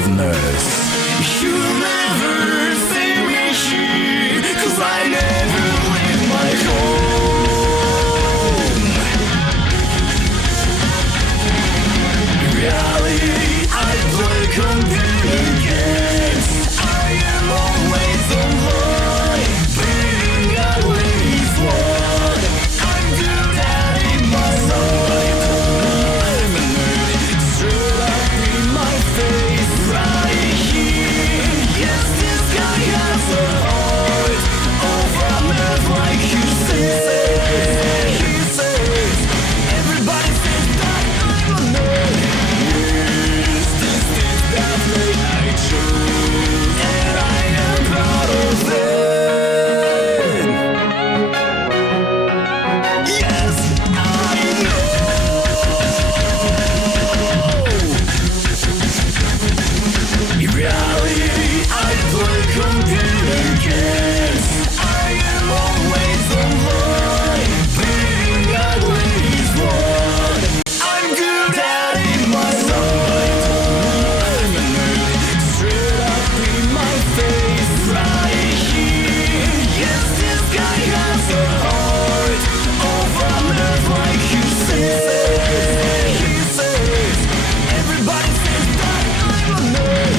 softness. You'll never see me here, 'cause I never leave my home. Reality, I play computer games. I am always online, being at least one. I'm good at it myself. I'm a nerd, straight up in my face, right here. Yes, this guy has a heart of a man, like you say. He says, everybody says that I'm a nerd. Yes, this is definitely I choose, and I am proud of it. Yes, I know. In reality, I play computer games. I am always online, being at least one. I'm good at it myself. I'm a nerd, straight up in my face, right here. Yes, this guy has a heart of a man, like you say. He says, everybody says that I'm a nerd.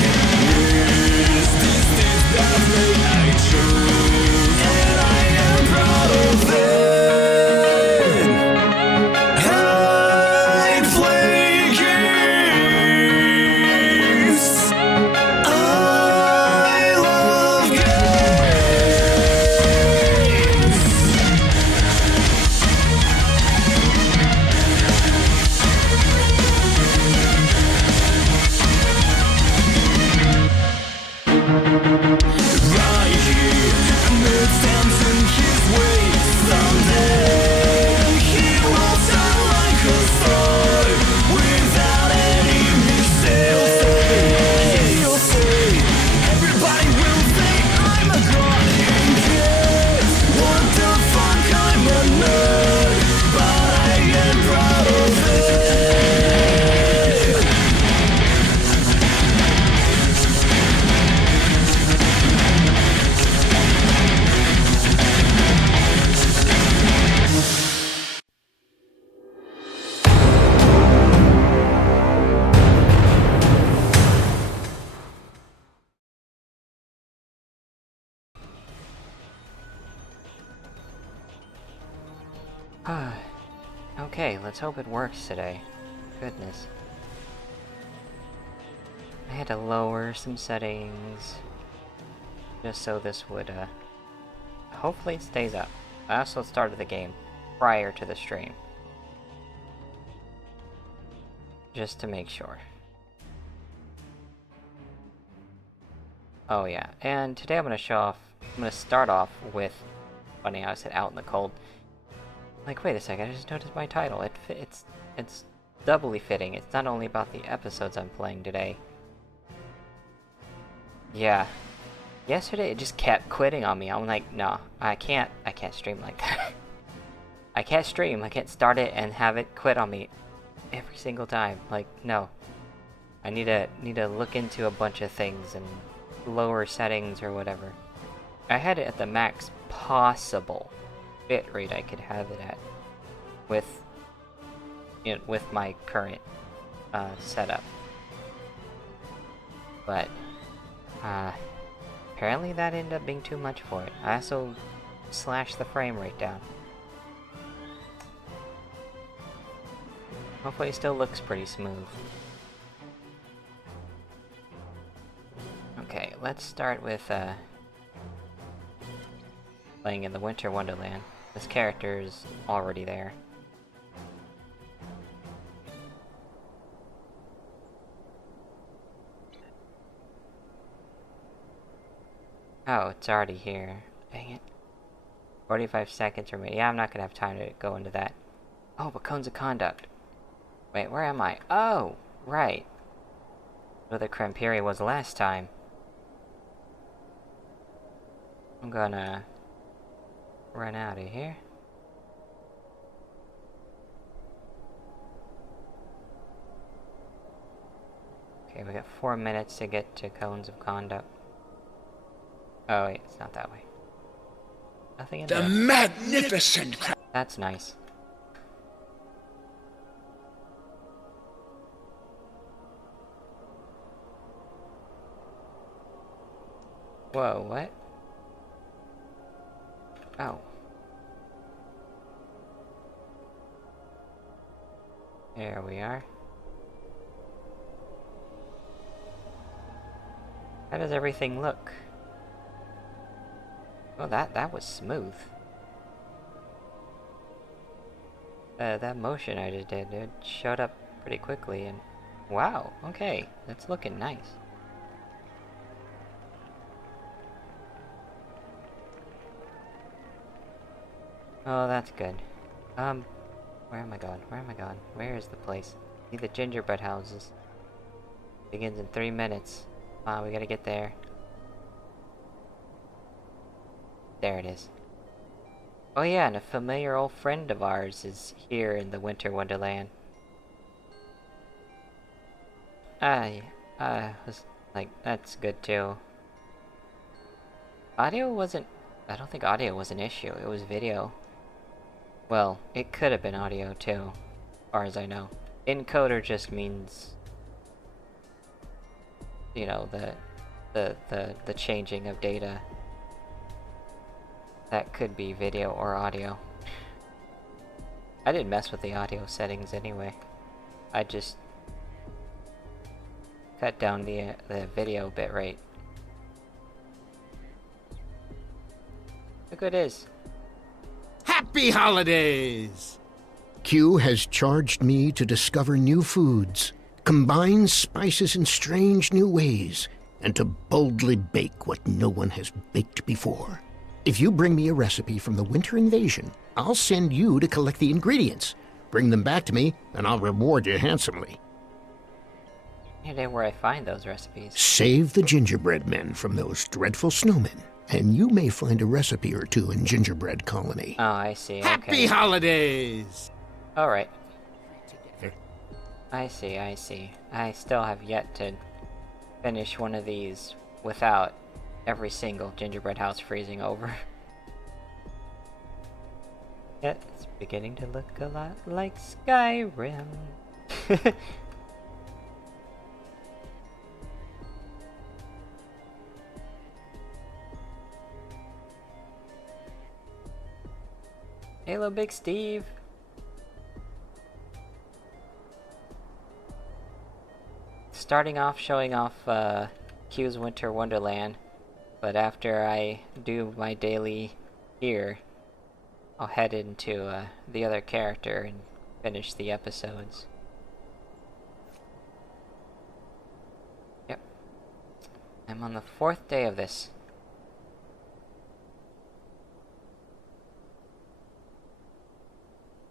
Yes, this is definitely I choose, and I am proud of it. I play games. I love games. Right here, Nerd stands in his way. Someday he will sound like a star without any mistake. He'll say, everybody will say I'm a god. And yes, what the fuck, I'm a nerd, but I am proud of it. Okay, let's hope it works today. Goodness. I had to lower some settings just so this would, hopefully it stays up. I also started the game prior to the stream, just to make sure. Oh yeah, and today I'm gonna start off with, funny how I said out in the cold. Like, wait a second, I just noticed my title. It's doubly fitting. It's not only about the episodes I'm playing today. Yeah. Yesterday it just kept quitting on me. I'm like, no, I can't stream like that. I can't stream. I can't start it and have it quit on me every single time. Like, no. I need to look into a bunch of things and lower settings or whatever. I had it at the max possible bitrate I could have it at with my current setup, but apparently that ended up being too much for it. I also slashed the frame rate down. Hopefully it still looks pretty smooth. Okay, let's start with playing in the Winter Wonderland. This character is already there. Oh, it's already here. Dang it. 45 seconds remaining. Yeah, I'm not gonna have time to go into that. Oh, but codes of conduct. Wait, where am I? Oh, right. Where the Crempiri was last time. I'm gonna run out of here. Okay, we got 4 minutes to get to Cones of Conduct. Oh wait, it's not that way. Nothing in The there. magnificent That's nice. Whoa, what? Oh. There we are. How does everything look? Oh, that was smooth. That motion I just did, it showed up pretty quickly and... Wow, okay, that's looking nice. Oh, that's good. Where am I going? Where am I going? Where is the place? See the gingerbread houses. Begins in 3 minutes. We gotta get there. There it is. Oh yeah, and a familiar old friend of ours is here in the Winter Wonderland. Was like, that's good too. Audio wasn't... I don't think audio was an issue, it was video. Well, it could have been audio too, as far as I know. Encoder just means... you know, the changing of data. That could be video or audio. I didn't mess with the audio settings anyway. I just cut down the video bitrate. Look what it is. Happy holidays! Q has charged me to discover new foods, combine spices in strange new ways, and to boldly bake what no one has baked before. If you bring me a recipe from the Winter Invasion, I'll send you to collect the ingredients. Bring them back to me, and I'll reward you handsomely. Any idea where I find those recipes? Save the gingerbread men from those dreadful snowmen, and you may find a recipe or two in Gingerbread Colony. Oh, I see, okay. Happy holidays! Alright. I see, I see. I still have yet to finish one of these without every single gingerbread house freezing over. Yeah, it's beginning to look a lot like Skyrim. Hello, Big Steve. Starting off showing off Q's Winter Wonderland, but after I do my daily here, I'll head into the other character and finish the episodes. Yep. I'm on the 4th day of this.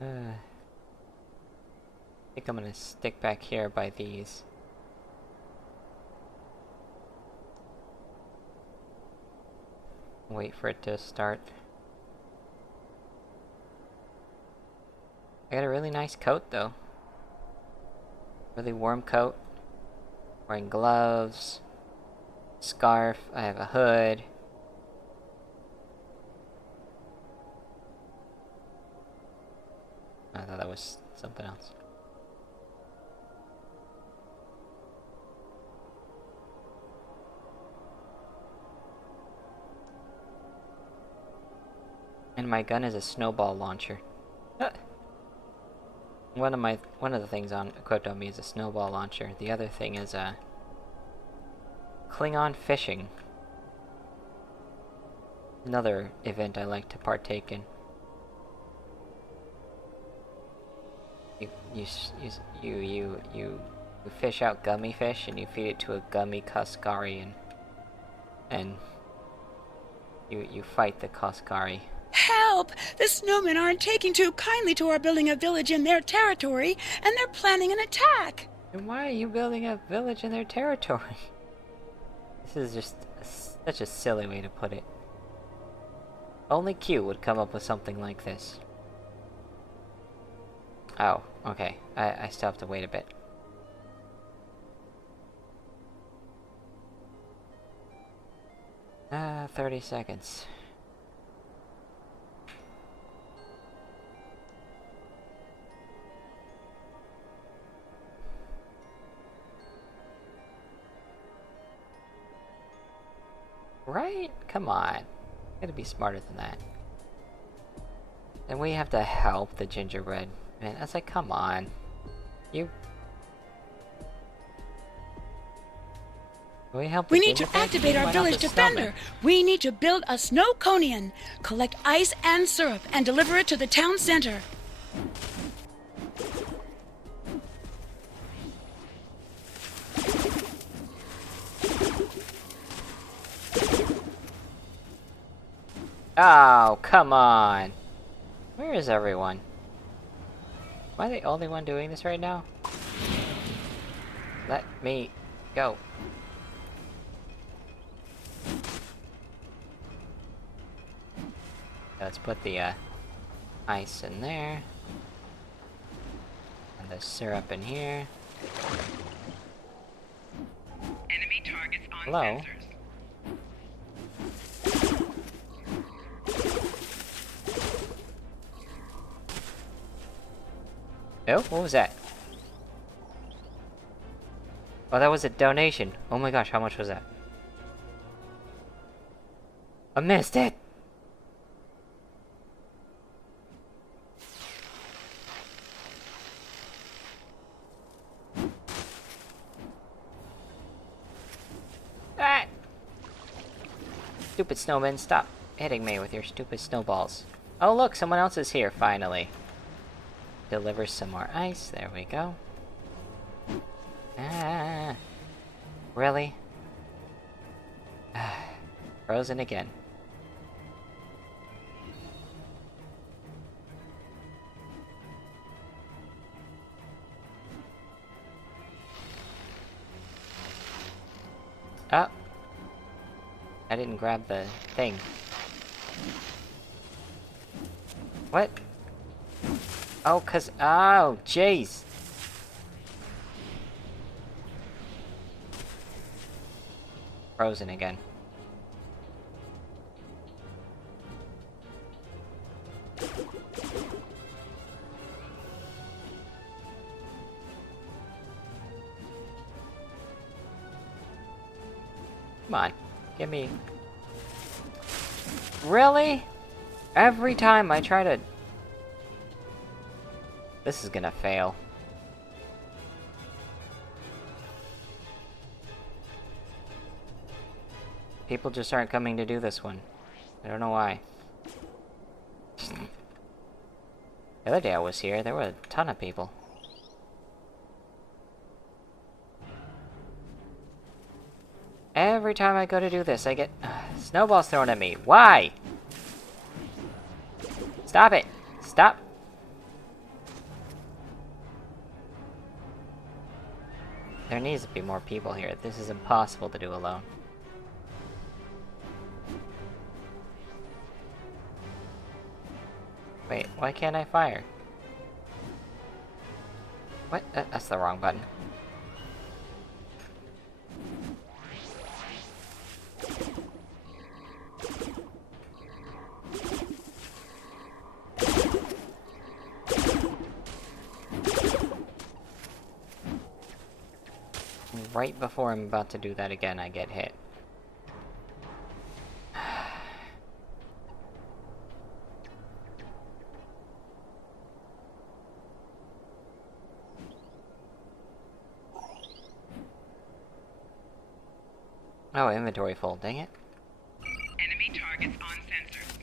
I think I'm gonna stick back here by these. Wait for it to start. I got a really nice coat though. Really warm coat. Wearing gloves. Scarf. I have a hood. I thought that was something else. And my gun is a snowball launcher. One of the things equipped on me is a snowball launcher. The other thing is Klingon fishing. Another event I like to partake in. You fish out gummy fish and you feed it to a gummy Kaskari and you fight the Kaskari. Help! The snowmen aren't taking too kindly to our building a village in their territory, and they're planning an attack! And why are you building a village in their territory? This is just such a silly way to put it. Only Q would come up with something like this. Oh, okay. I still have to wait a bit. 30 seconds. Right? Come on. Gotta be smarter than that. And we have to help the gingerbread. Man, I was like, come on. You... Can we help the We need to gingerbread? activate Why our not village the defender. snowman? We need to build a snow conian, collect ice and syrup, and deliver it to the town center. Oh, come on. Where is everyone? Am I the only one doing this right now? Let me go. Let's put the ice in there. And the syrup in here. Enemy targets on Hello? sensors. Oh, what was that? Oh, that was a donation. Oh my gosh, how much was that? I missed it! Ah! Stupid snowman, stop hitting me with your stupid snowballs. Oh look, someone else is here, finally. Deliver some more ice, there we go. Ah, really? Frozen again. Oh! I didn't grab the thing. What? Oh, oh, jeez! Frozen again. Come on, give me... Really? Every time I try to... This is gonna fail. People just aren't coming to do this one. I don't know why. The other day I was here, there were a ton of people. Every time I go to do this, I get snowballs thrown at me. Why? Stop it! Stop! There needs to be more people here. This is impossible to do alone. Wait, why can't I fire? What? That's the wrong button. Right before I'm about to do that again, I get hit. Oh, inventory full, dang it. Enemy targets on sensors.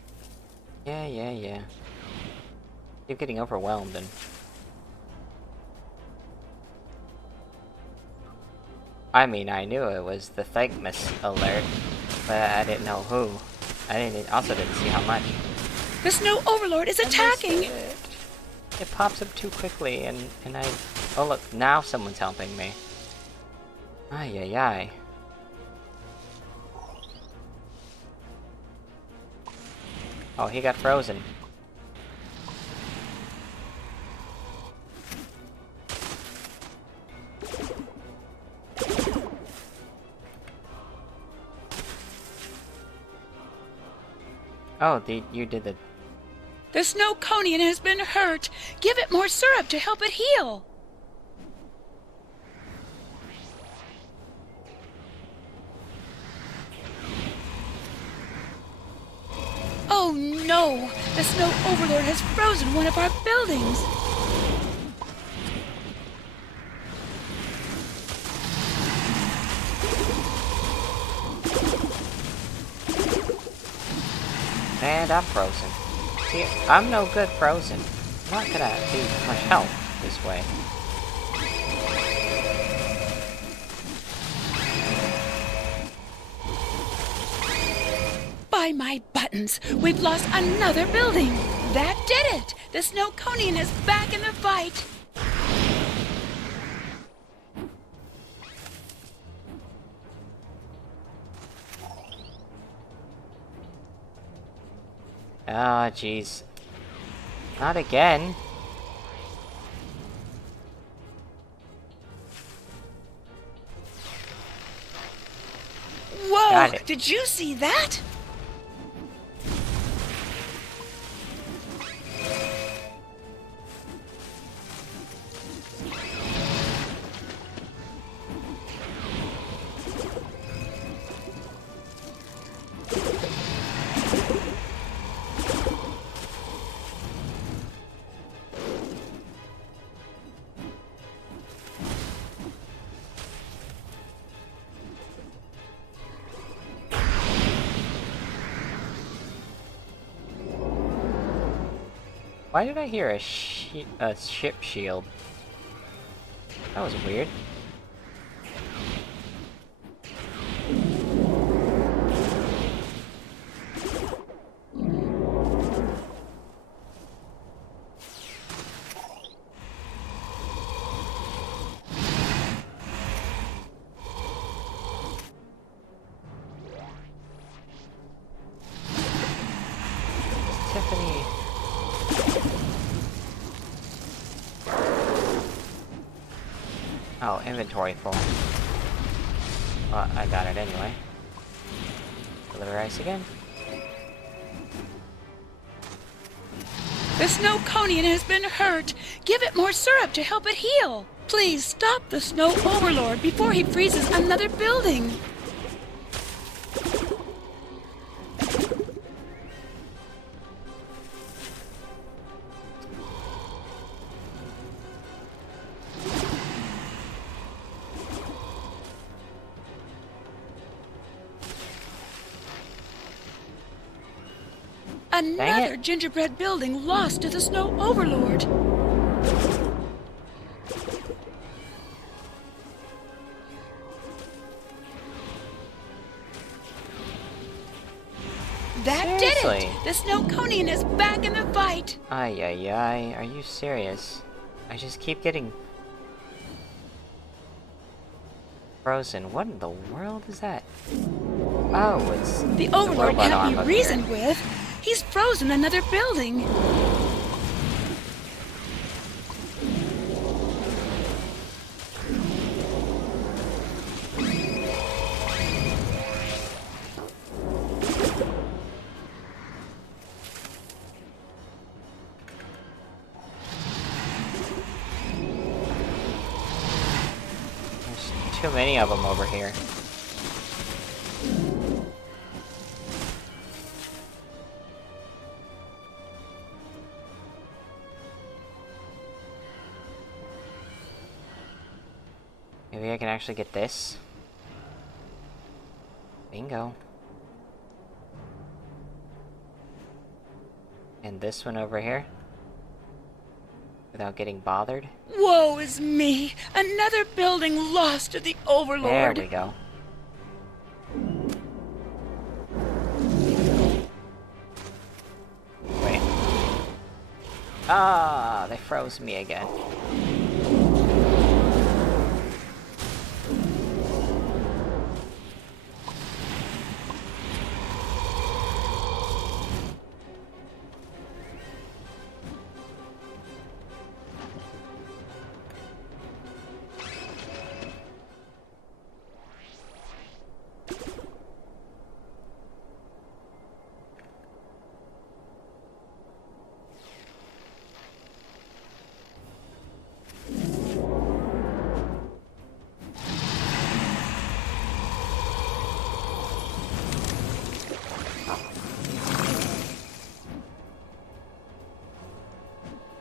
Yeah. Keep getting overwhelmed and... I mean, I knew it was the Thankmas alert, but I didn't know who. Also didn't see how much. The snow overlord is attacking! It pops up too quickly, and I... Oh look, now someone's helping me. Ay. Oh, he got frozen. Oh, you did the... The snow conian has been hurt. Give it more syrup to help it heal. Oh no! The snow overlord has frozen one of our buildings. And I'm frozen. See, I'm no good frozen. I'm not gonna be much help this way. By my buttons, we've lost another building. That did it! The snow conian is back in the fight. Ah, jeez. Not again. Whoa! Got it. Did you see that? Why did I hear a ship shield? That was weird. Tiffany. Oh, inventory full. Well, I got it anyway. Deliver ice again. The snow conian has been hurt. Give it more syrup to help it heal. Please stop the snow overlord before he freezes another building. Another gingerbread building lost to the snow overlord. That did Seriously? it! The snow conian is back in the fight. Ay ay ay, are you serious? I just keep getting frozen. What in the world is that? Oh, it's The overlord robot can't arm be up reasoned here. with. He's frozen another building. There's too many of them over here. Maybe I can actually get this. Bingo. And this one over here. Without getting bothered. Woe is me! Another building lost to the There overlord. we go. Wait. Ah, they froze me again.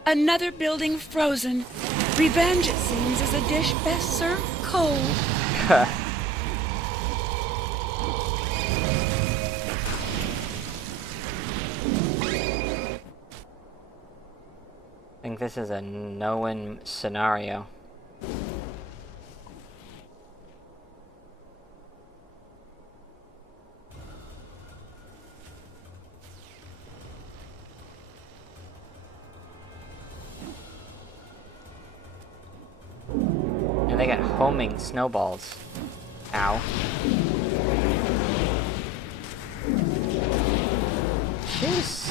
Another building frozen. Revenge, it seems, is a dish best served cold. I think this is a no-win scenario. And they got homing snowballs. Ow. Jeez.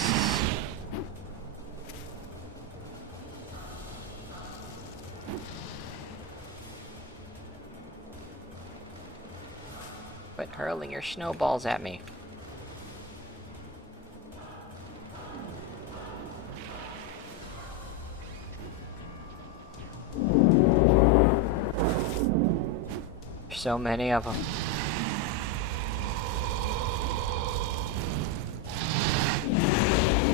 Quit hurling your snowballs at me. There's so many of them.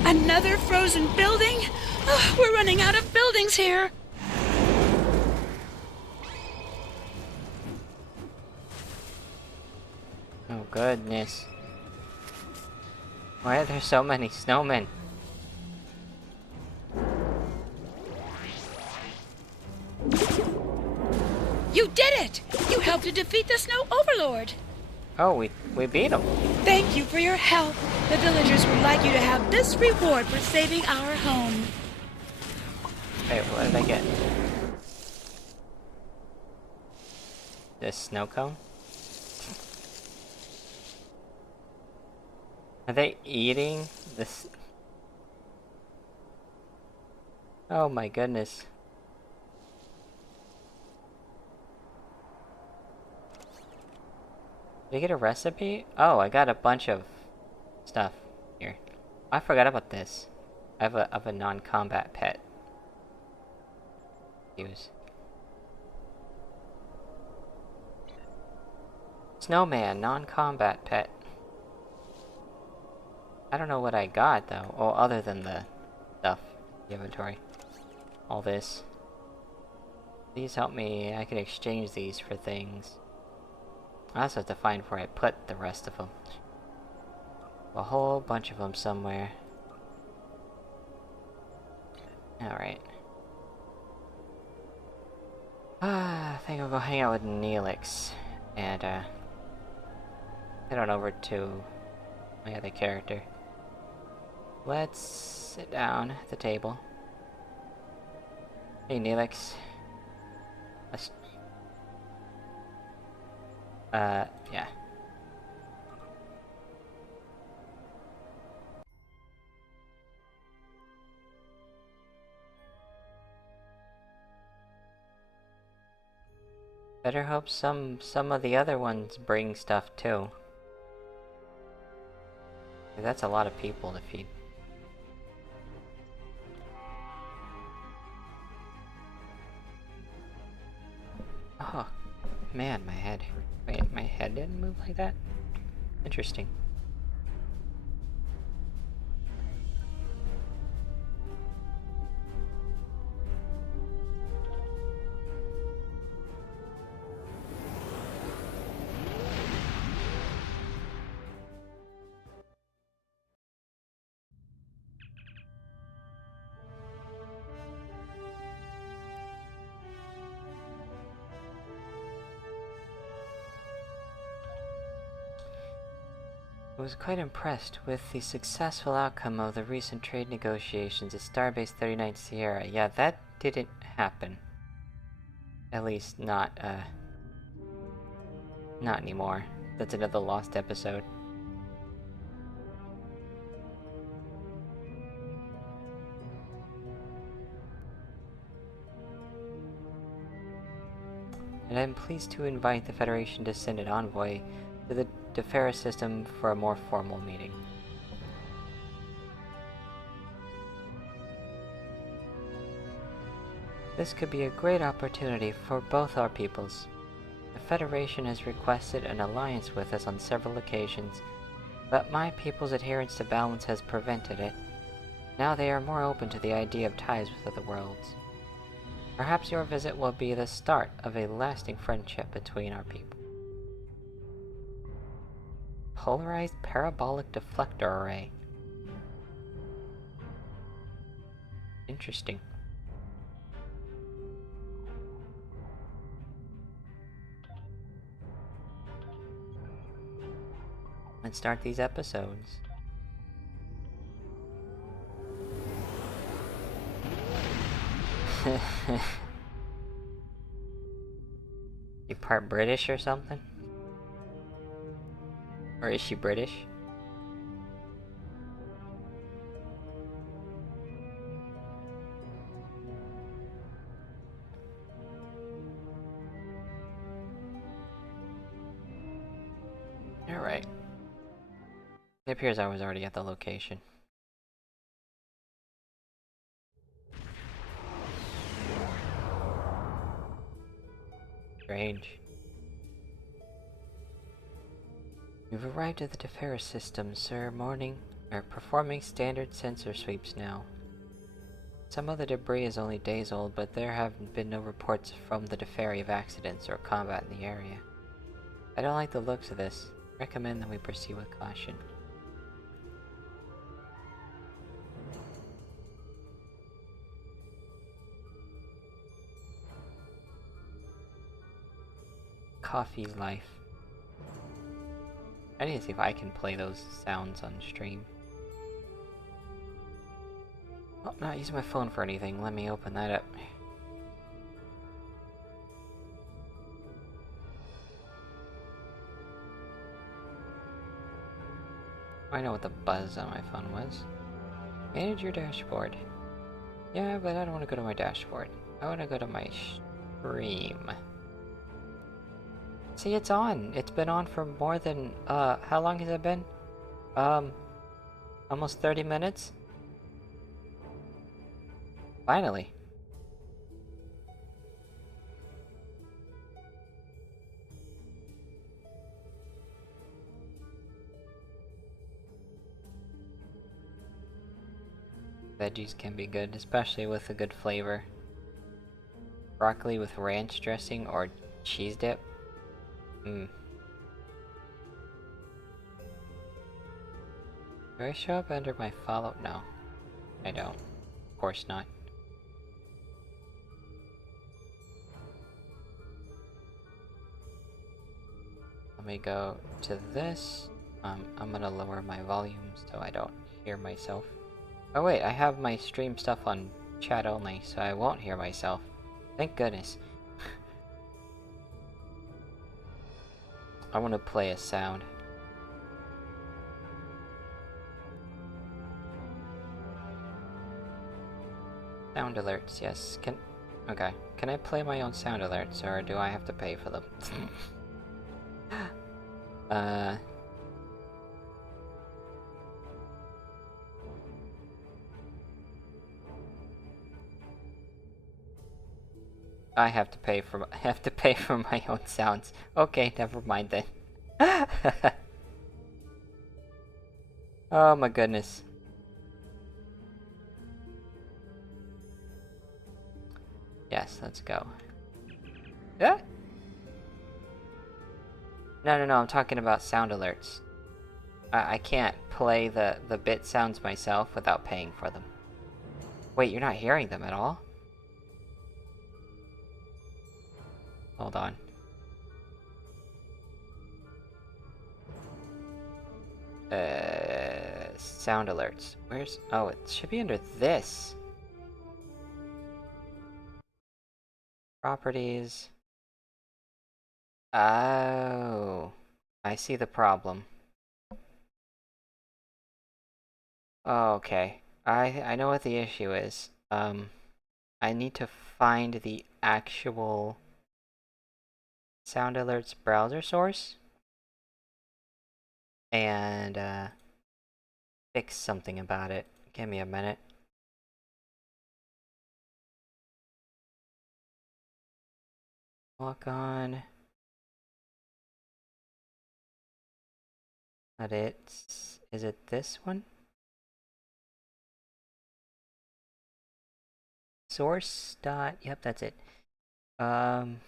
Another frozen building? Oh, we're running out of buildings here. Oh goodness. Why are there so many snowmen? You did it! You helped to defeat the Snow Overlord. Oh, we beat them. Thank you for your help. The villagers would like you to have this reward for saving our home. Wait, what did I get? This snow cone? Are they eating this? Oh my goodness. Did I get a recipe? Oh, I got a bunch of stuff here. I forgot about this. I have a non-combat pet. Use. Snowman, non-combat pet. I don't know what I got though, well, other than the stuff, the inventory. All this. These help me, I can exchange these for things. I also have to find where I put the rest of them. A whole bunch of them somewhere. Alright. I think I'll go hang out with Neelix. And, head on over to my other character. Let's sit down at the table. Hey, Neelix. Let's... yeah. Better hope some of the other ones bring stuff too. That's a lot of people to feed. Oh, man, my head. Wait, my head didn't move like that? Interesting. I was quite impressed with the successful outcome of the recent trade negotiations at Starbase 39 Sierra. Yeah, that didn't happen. At least not anymore. That's another lost episode. And I'm pleased to invite the Federation to send an envoy to the Defera system for a more formal meeting. This could be a great opportunity for both our peoples. The Federation has requested an alliance with us on several occasions, but my people's adherence to balance has prevented it. Now they are more open to the idea of ties with other worlds. Perhaps your visit will be the start of a lasting friendship between our people. Polarized parabolic deflector array. Interesting. Let's start these episodes. You part British or something? Or is she British? Alright. It appears I was already at the location. Strange. You've arrived at the Defera system, sir. Performing standard sensor sweeps now. Some of the debris is only days old, but there have been no reports from the Deferi of accidents or combat in the area. I don't like the looks of this. Recommend that we proceed with caution. Coffee's life. I need to see if I can play those sounds on stream. Oh, not using my phone for anything. Let me open that up. I know what the buzz on my phone was. Manage your dashboard. Yeah, but I don't want to go to my dashboard. I want to go to my stream. See, it's on. It's been on for more than, how long has it been? Almost 30 minutes? Finally. Veggies can be good, especially with a good flavor. Broccoli with ranch dressing or cheese dip. Do I show up under my follow? No, I don't. Of course not. Let me go to this. I'm gonna lower my volume so I don't hear myself. Oh wait, I have my stream stuff on chat only, so I won't hear myself. Thank goodness. I want to play a sound. Sound alerts, yes. Okay. Can I play my own sound alerts, or do I have to pay for them? I have to pay for my own sounds. Okay, never mind then. Oh my goodness. Yes, let's go. Yeah? No, I'm talking about sound alerts. I can't play the bit sounds myself without paying for them. Wait, you're not hearing them at all? Hold on. Sound alerts. Where's... Oh, it should be under this. Properties. Oh. I see the problem. Oh, okay. I know what the issue is. I need to find the actual sound alerts browser source and fix something about it. Give me a minute. Log on. Is it this one? Source dot. Yep, that's it. Control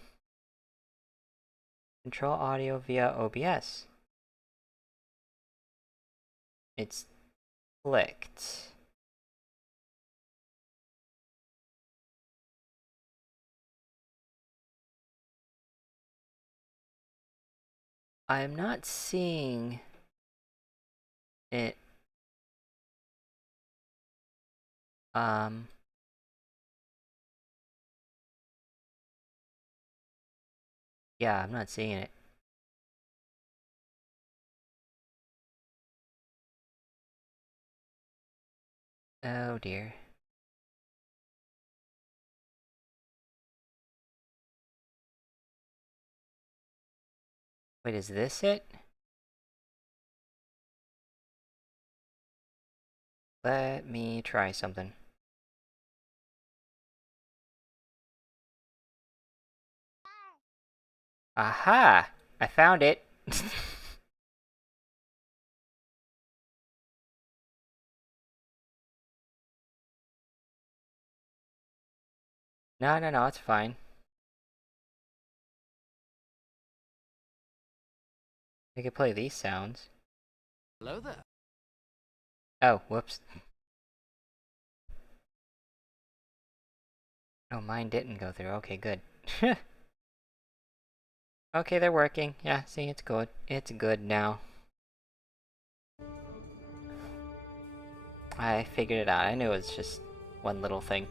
audio via OBS. It's clicked. I'm not seeing it. Yeah, I'm not seeing it. Oh dear. Wait, is this it? Let me try something. Aha! I found it! No, it's fine. I could play these sounds. Hello there. Oh, whoops. Oh, mine didn't go through. Okay, good. Okay, they're working. Yeah, see, it's good. It's good now. I figured it out. I knew it was just one little thing.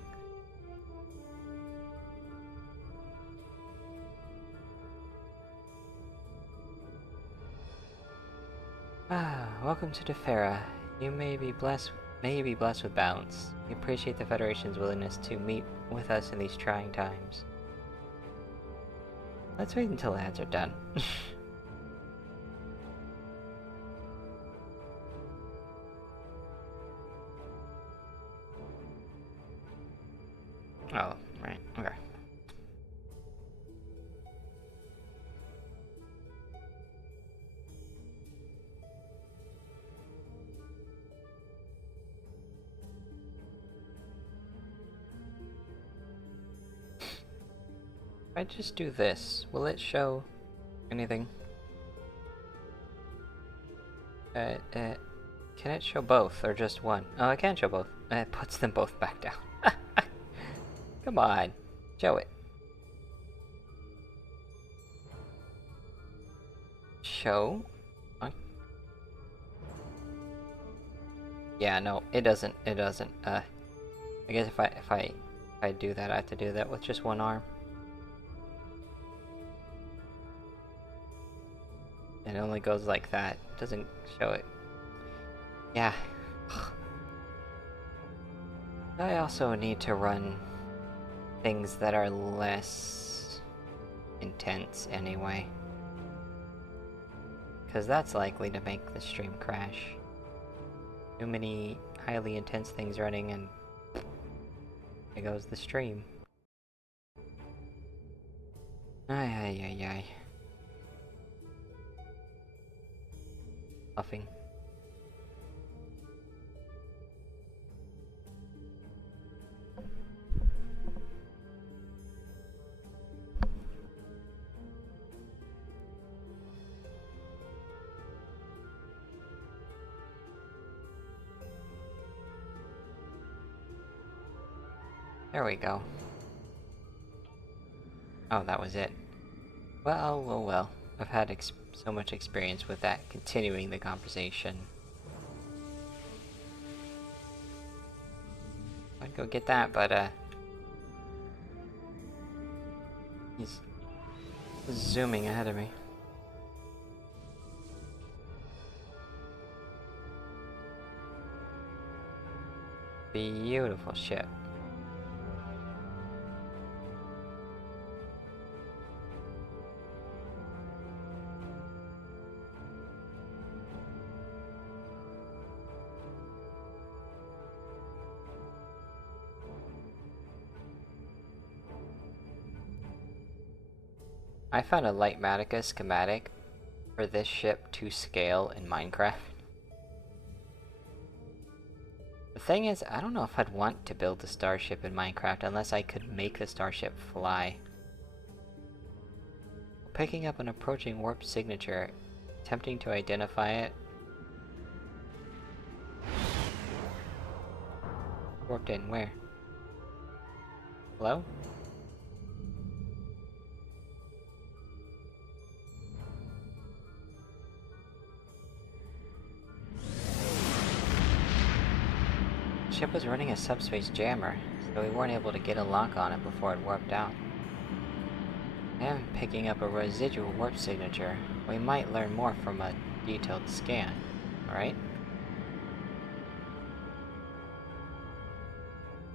Ah, welcome to Defera. You may be blessed with balance. We appreciate the Federation's willingness to meet with us in these trying times. Let's wait until ads are done. Oh, right, okay. If I just do this, will it show anything? Can it show both, or just one? Oh, I can show both. It puts them both back down. Come on, show it. Show? Yeah, no, it doesn't. It doesn't. I guess if I do that, I have to do that with just one arm. It only goes like that. It doesn't show it. Yeah. I also need to run things that are less intense anyway. Because that's likely to make the stream crash. Too many highly intense things running and there goes the stream. Ay. Puffing. There we go. Oh, that was it. Well. I've had so much experience with that, continuing the conversation. I'd go get that, but, he's zooming ahead of me. Beautiful ship. I found a Lightmatica schematic for this ship to scale in Minecraft. The thing is, I don't know if I'd want to build a starship in Minecraft unless I could make the starship fly. Picking up an approaching warp signature, attempting to identify it. Warped in, where? Hello? The ship was running a subspace jammer, so we weren't able to get a lock on it before it warped out. I am picking up a residual warp signature. We might learn more from a detailed scan, alright?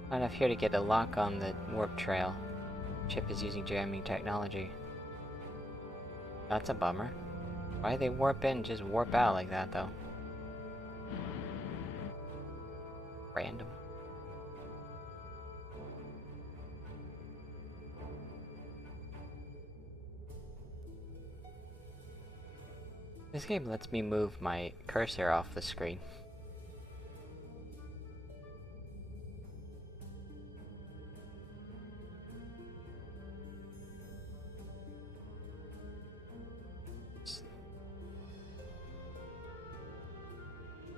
Not enough here to get a lock on the warp trail. Ship is using jamming technology. That's a bummer. Why do they warp in and just warp out like that, though? Random. This game lets me move my cursor off the screen.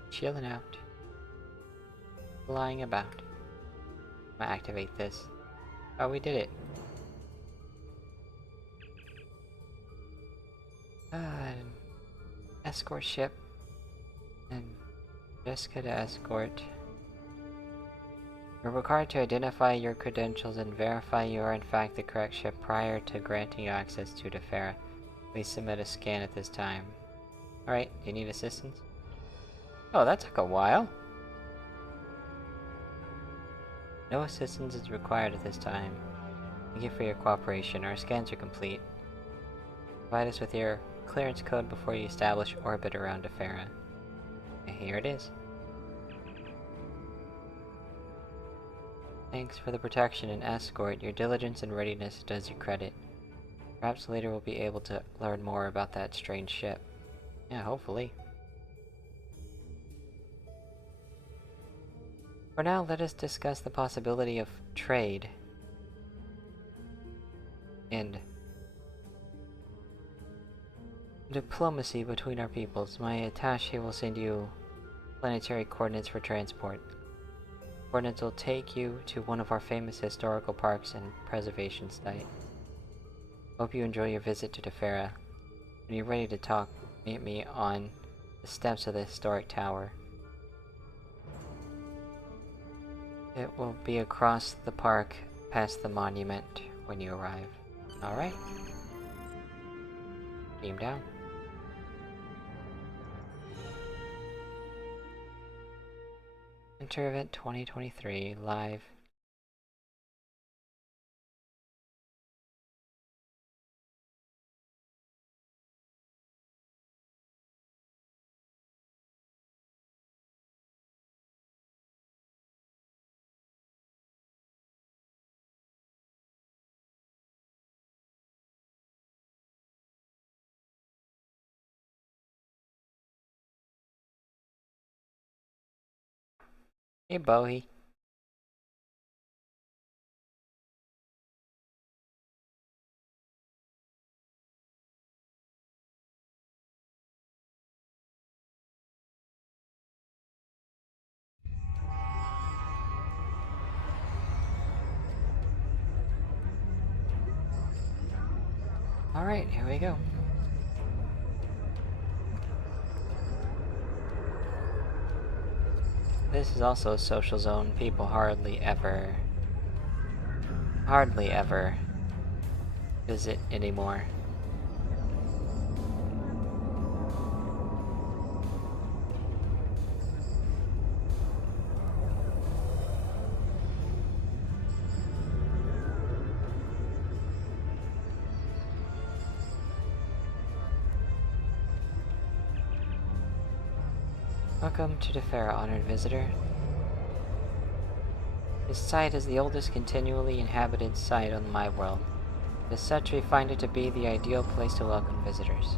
Chilling out. Flying about. I'm gonna activate this. Oh, we did it. Escort ship. And Jessica to escort. You're required to identify your credentials and verify you are in fact the correct ship prior to granting you access to Defera. Please submit a scan at this time. Alright, do you need assistance? Oh, that took a while. No assistance is required at this time. Thank you for your cooperation. Our scans are complete. Provide us with your clearance code before you establish orbit around Defera. And here it is. Thanks for the protection and escort. Your diligence and readiness does you credit. Perhaps later we'll be able to learn more about that strange ship. Yeah, hopefully. For now, let us discuss the possibility of trade and diplomacy between our peoples. My attaché will send you planetary coordinates for transport. Coordinates will take you to one of our famous historical parks and preservation sites. Hope you enjoy your visit to Defera. When you're ready to talk, meet me on the steps of the historic tower. It will be across the park, past the monument, when you arrive. Alright. Beam down. Winter Event 2023, live. Hey, Bowie. Alright, here we go. This is also a social zone. People hardly ever visit anymore. Welcome to Defera, honored visitor. This site is the oldest continually inhabited site on my world. As such, we find it to be the ideal place to welcome visitors.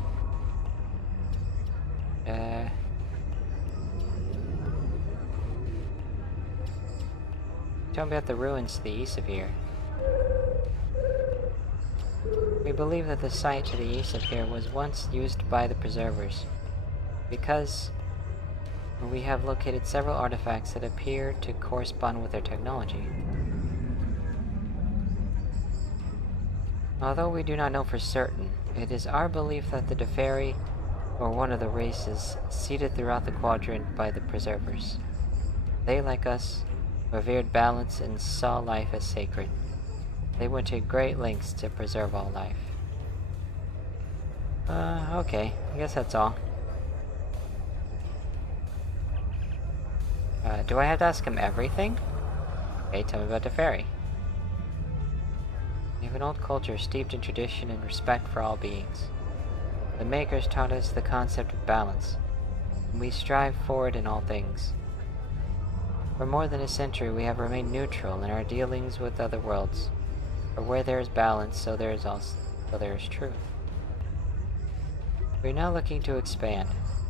Tell me about the ruins to the east of here. We believe that the site to the east of here was once used by the Preservers, because we have located several artifacts that appear to correspond with their technology. Although we do not know for certain, it is our belief that the Deferi were one of the races seeded throughout the quadrant by the Preservers. They, like us, revered balance and saw life as sacred. They went to great lengths to preserve all life. Okay, I guess that's all. Do I have to ask him everything? Okay, tell me about Deferi. We have an old culture steeped in tradition and respect for all beings. The Makers taught us the concept of balance, and we strive for it in all things. For more than a century we have remained neutral in our dealings with other worlds, for where there is balance, so there is truth. We are now looking to expand.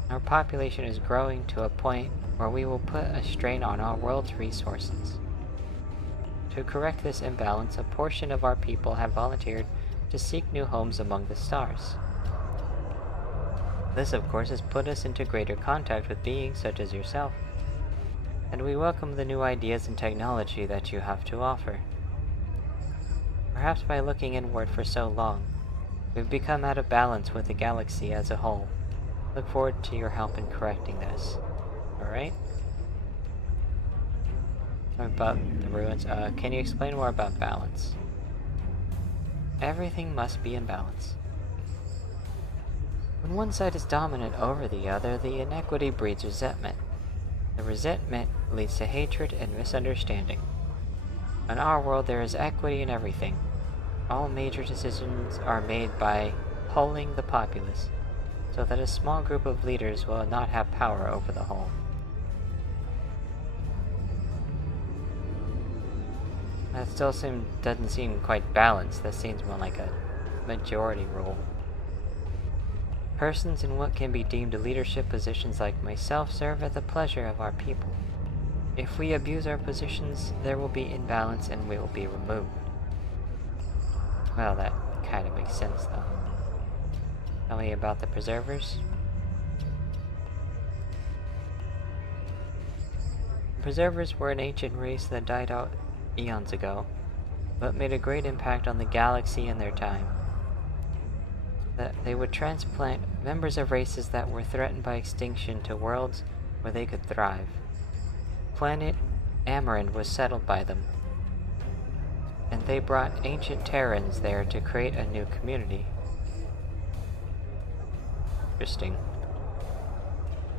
Our population is growing to a point where we will put a strain on our world's resources. To correct this imbalance, a portion of our people have volunteered to seek new homes among the stars. This, of course, has put us into greater contact with beings such as yourself, and we welcome the new ideas and technology that you have to offer. Perhaps by looking inward for so long, we've become out of balance with the galaxy as a whole. Look forward to your help in correcting this. Alright? About the ruins. Can you explain more about balance? Everything must be in balance. When one side is dominant over the other, the inequity breeds resentment. The resentment leads to hatred and misunderstanding. In our world, there is equity in everything. All major decisions are made by polling the populace, so that a small group of leaders will not have power over the whole. That still doesn't seem quite balanced. That seems more like a majority rule. Persons in what can be deemed leadership positions like myself serve at the pleasure of our people. If we abuse our positions, there will be imbalance and we will be removed. Well, that kind of makes sense, though. Tell me about the Preservers. The Preservers were an ancient race that died out eons ago, but made a great impact on the galaxy in their time. That they would transplant members of races that were threatened by extinction to worlds where they could thrive. Planet Amaran was settled by them, and they brought ancient Terrans there to create a new community. Interesting.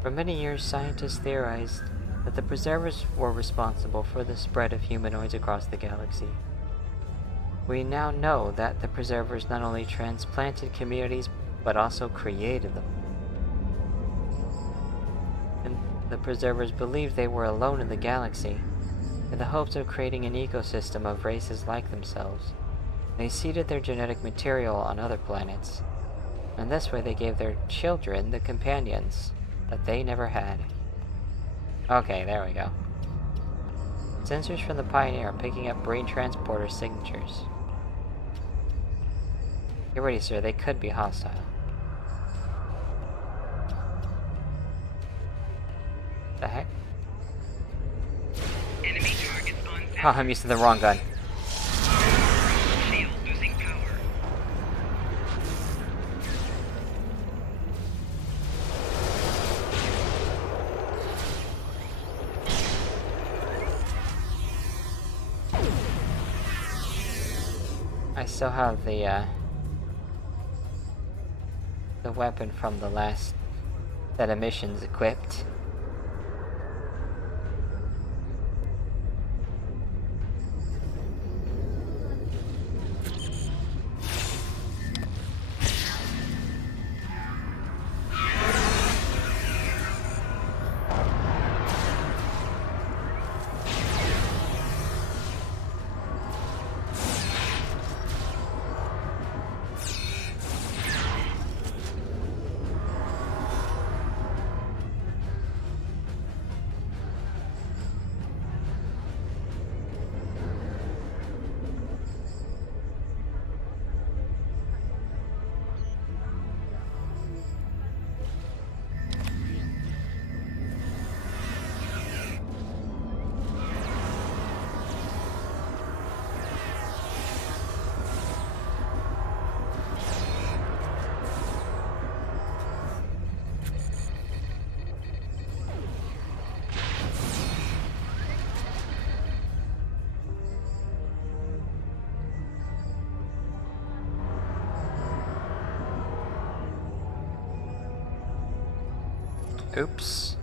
For many years, scientists theorized that the Preservers were responsible for the spread of humanoids across the galaxy. We now know that the Preservers not only transplanted communities, but also created them. And the Preservers believed they were alone in the galaxy, in the hopes of creating an ecosystem of races like themselves. They seeded their genetic material on other planets, and this way they gave their children the companions that they never had. Okay, there we go. Sensors from the Pioneer are picking up brain transporter signatures. Get ready, sir, they could be hostile. The heck? Enemy targets on Oh, center. I'm using the wrong gun. Shield losing power. I still have the weapon from the last set of missions equipped. Oops.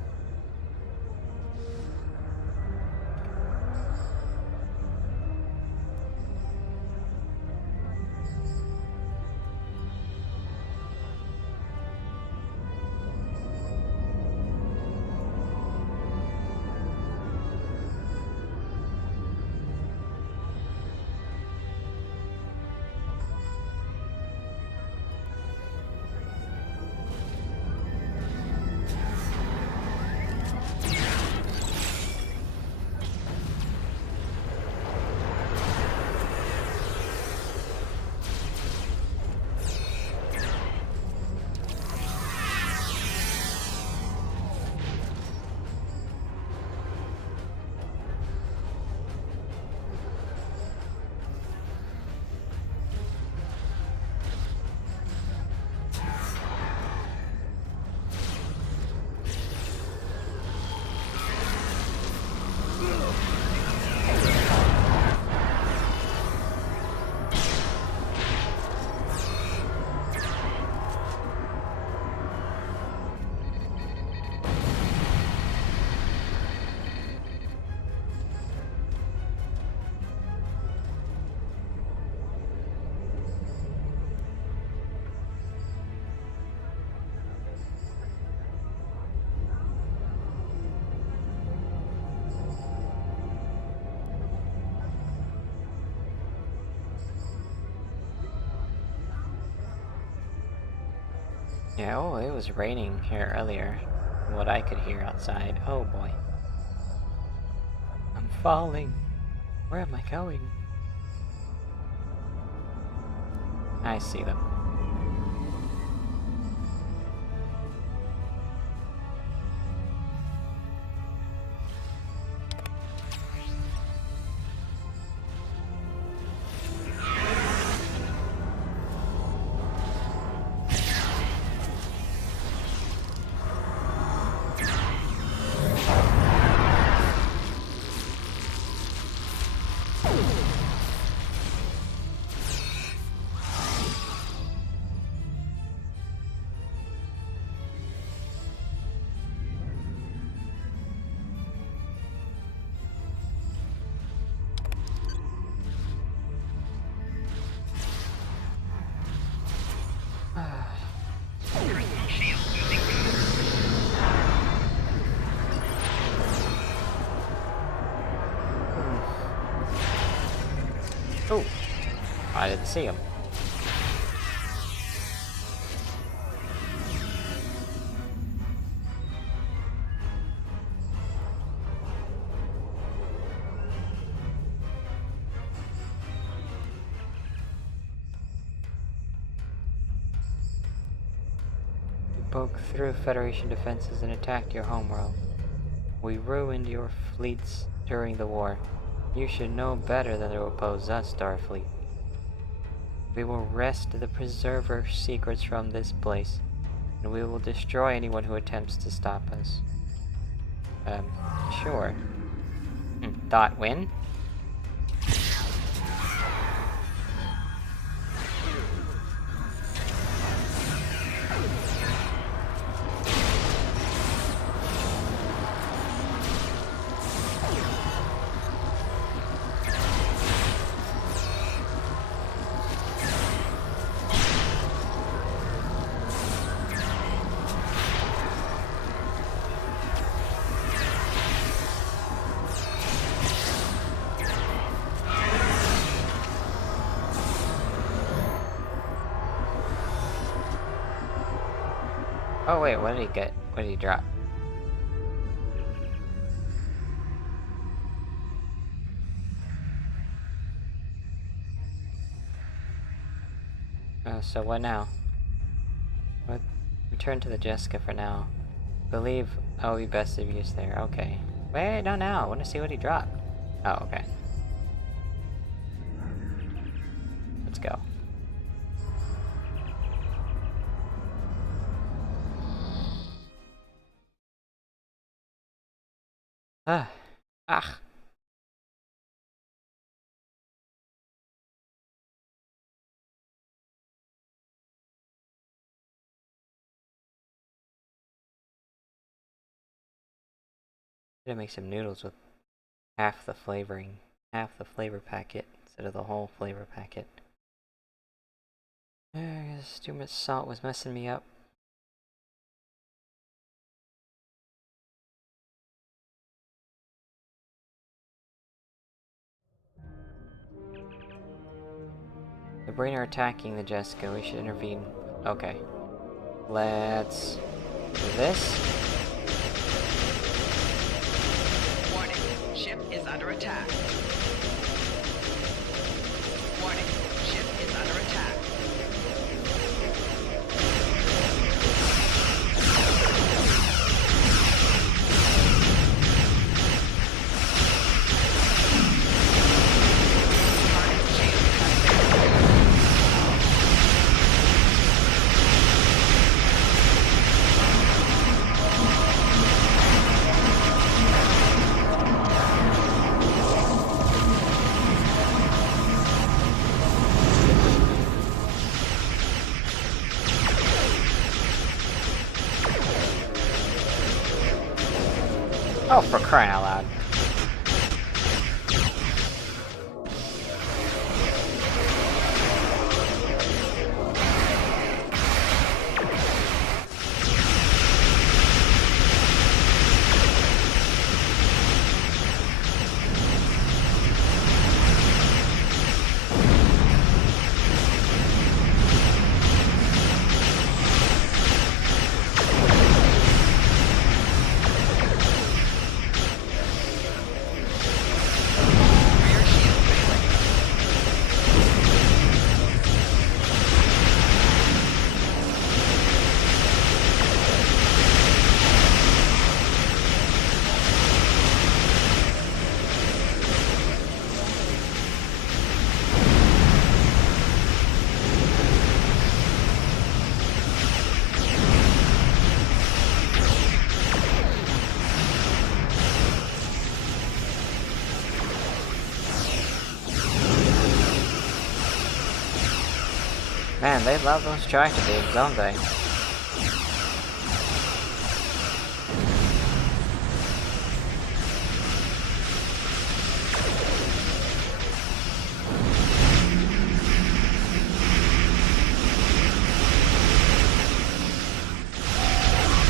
Yeah, oh, it was raining here earlier. From what I could hear outside. Oh boy. I'm falling. Where am I going? I see them. Personal shield losing power. Oh, I didn't see him. We broke through Federation defenses and attacked your homeworld. We ruined your fleets during the war. You should know better than to oppose us, Starfleet. We will wrest the Preserver secrets from this place, and we will destroy anyone who attempts to stop us. Sure. Thought win? Oh wait, what did he get? What did he drop? So what now? What? Return to the Jessica for now. Believe I'll be best of use there. Okay. Wait, not now. I want to see what he dropped. Oh, okay. Let's go. Ah. Gonna make some noodles with half the flavoring, half the flavor packet instead of the whole flavor packet. Too much salt was messing me up. The Brain are attacking the Jessica. We should intervene. Okay. Let's do this. Warning, ship is under attack. Warning, ship is under attack. Target shield has failed. Oh, for crying out loud. Rear shield failing. Man, they love those tractor beams, don't they?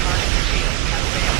Target shield has failed. Target shield has failed.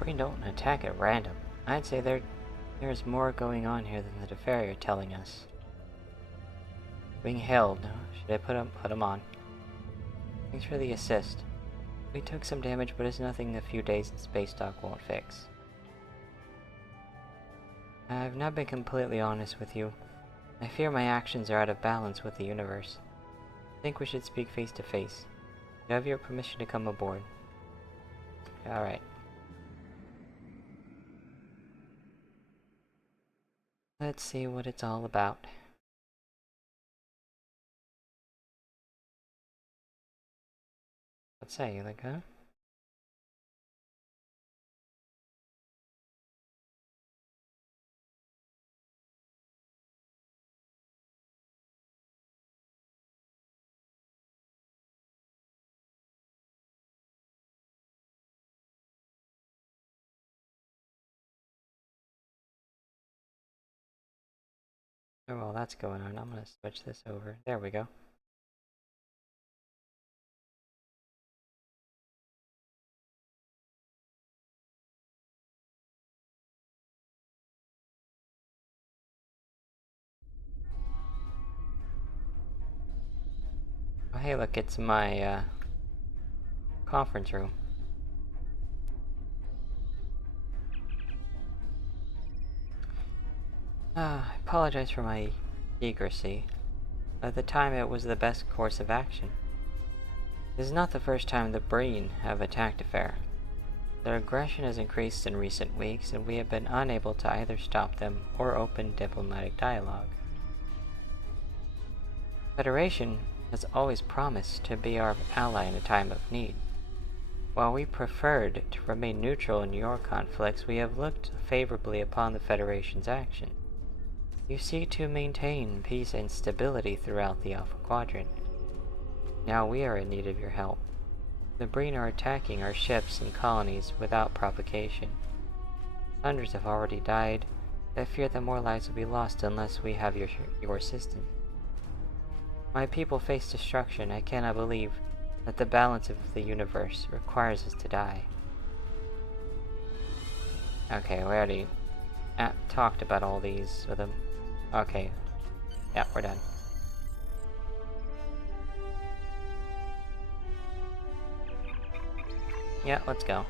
Brain don't attack at random. I'd say there's more going on here than the Deferi are telling us. Being held. Should I put him on? Thanks for the assist. We took some damage, but it's nothing a few days in space dock won't fix. I've not been completely honest with you. I fear my actions are out of balance with the universe. I think we should speak face to face. Do I have your permission to come aboard? Alright. Let's see what it's all about. Let's say, like, huh? Oh, while that's going on, I'm gonna switch this over. There we go. Oh, hey, look, it's my conference room. I apologize for my secrecy. At the time, it was the best course of action. This is not the first time the Breen have attacked a fair. Their aggression has increased in recent weeks, and we have been unable to either stop them or open diplomatic dialogue. The Federation has always promised to be our ally in a time of need. While we preferred to remain neutral in your conflicts, we have looked favorably upon the Federation's action. You seek to maintain peace and stability throughout the Alpha Quadrant. Now we are in need of your help. The Breen are attacking our ships and colonies without provocation. Hundreds have already died. I fear that more lives will be lost unless we have your assistance. My people face destruction. I cannot believe that the balance of the universe requires us to die. Okay, we already talked about all these with them. Okay. Yeah, we're done. Yeah, let's go.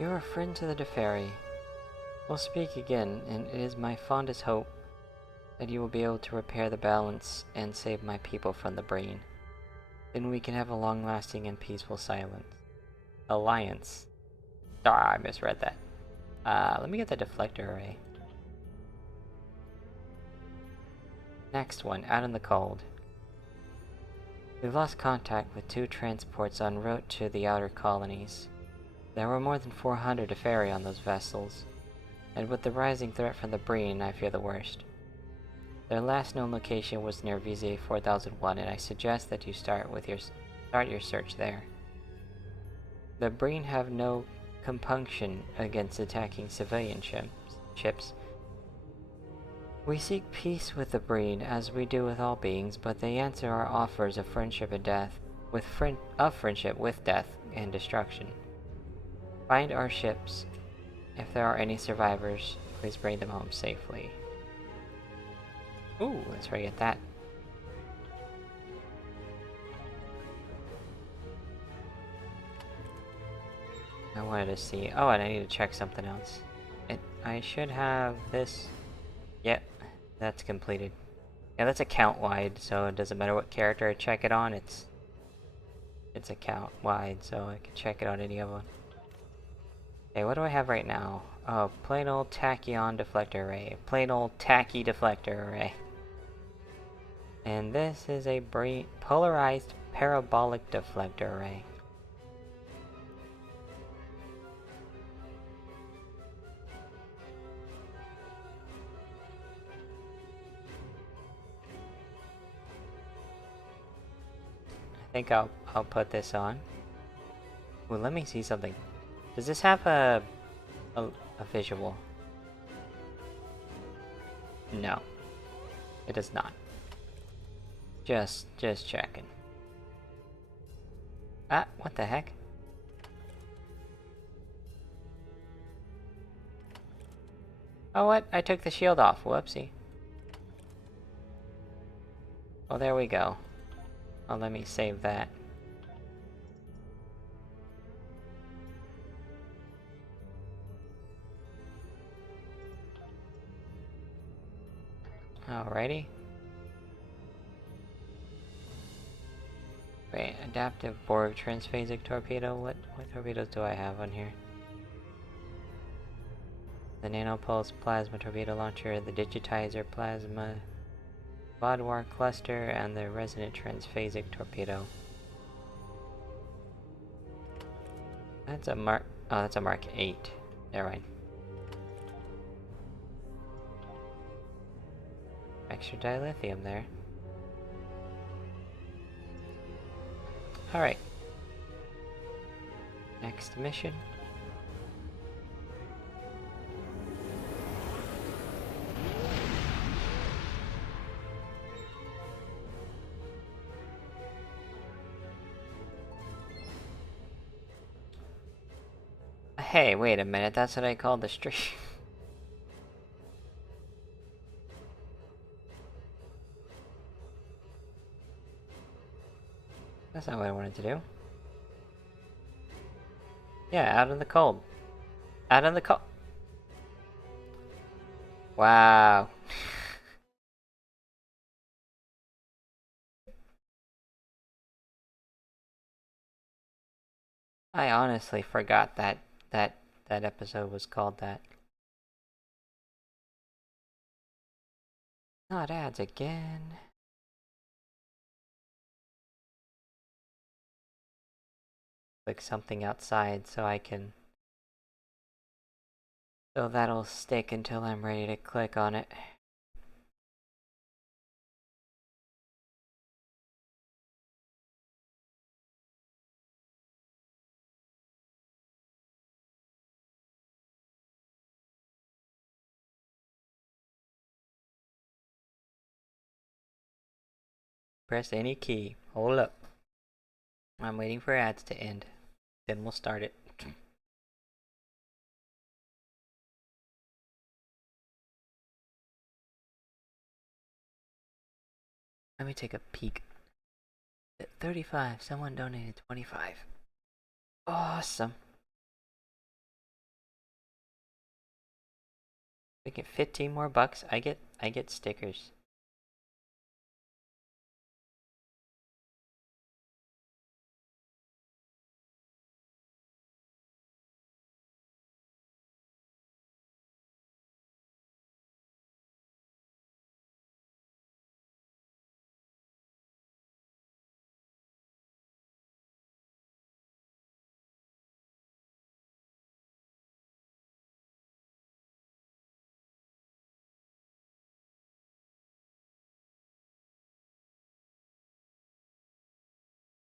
You are a friend to the Deferi. We'll speak again, and it is my fondest hope that you will be able to repair the balance and save my people from the Breen. Then we can have a long-lasting and peaceful alliance. Sorry, I misread that. Let me get the deflector array. Next one, out in the cold. We've lost contact with 2 transports en route to the outer colonies. There were more than 400 Deferi on those vessels, and with the rising threat from the Breen, I fear the worst. Their last known location was near VZA 4001, and I suggest that you start your search there. The Breen have no compunction against attacking civilian ships. We seek peace with the Breen, as we do with all beings, but they answer our offers of friendship and death with friendship with death and destruction. Find our ships. If there are any survivors, please bring them home safely. Ooh, let's forget that. I wanted to see. Oh, and I need to check something else. I should have this. Yep, that's completed. Yeah, that's account wide, so it doesn't matter what character I check it on. It's account wide, so I can check it on any of them. Okay, what do I have right now? Oh, plain old tachyon deflector array. Plain old tacky deflector array. And this is a polarized parabolic deflector array. I think I'll put this on. Well, let me see something. Does this have a visual? No, it does not. Just checking. Ah, what the heck? Oh, what? I took the shield off. Whoopsie. Well, there we go. Oh, let me save that. Alrighty. Wait, adaptive Borg transphasic torpedo? What torpedoes do I have on here? The nanopulse plasma torpedo launcher, the digitizer plasma Vodwar cluster, and the resonant transphasic torpedo. That's a Mark. Oh, that's a Mark 8. Never mind. extra dilithium there. Alright. Next mission. Hey, wait a minute, that's what I called the stream. That's not what I wanted to do. Yeah, out in the cold. Out in the cold. Wow. I honestly forgot that episode was called that. Not ads again. Click something outside so I can... So that'll stick until I'm ready to click on it. Press any key. Hold up. I'm waiting for ads to end. Then we'll start it. Let me take a peek. At 35, someone donated 25. Awesome. We get 15 more bucks. I get stickers.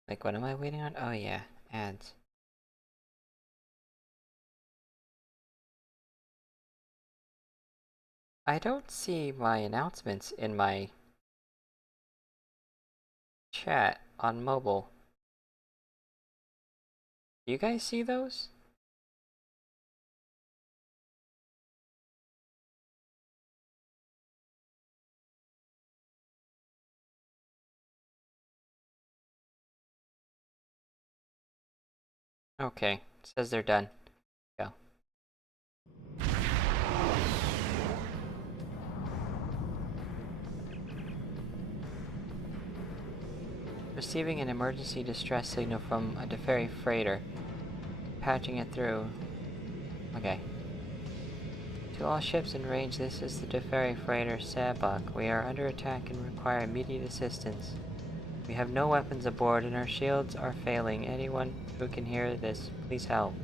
Like, what am I waiting on? Oh yeah, ads. I don't see my announcements in my chat on mobile. Do you guys see those? Okay, says they're done. Go. Receiving an emergency distress signal from a Deferi freighter. Patching it through. Okay. To all ships in range, this is the Deferi freighter Sabak. We are under attack and require immediate assistance. We have no weapons aboard and our shields are failing. Anyone who can hear this, please help.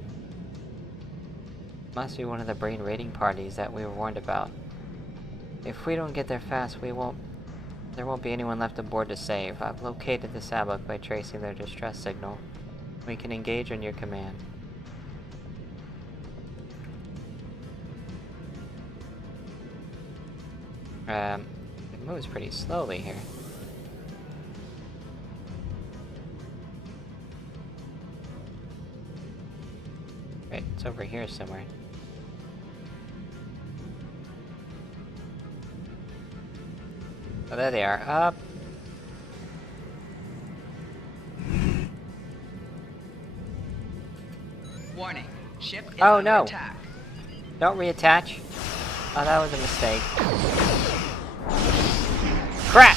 Must be one of the brain raiding parties that we were warned about. If we don't get there fast, there won't be anyone left aboard to save. I've located the Sabak by tracing their distress signal. We can engage on your command. It moves pretty slowly here. Right, it's over here somewhere. Oh, there they are. Up! Warning. Ship is Oh, under no. attack. Don't reattach. Oh, that was a mistake. Crap!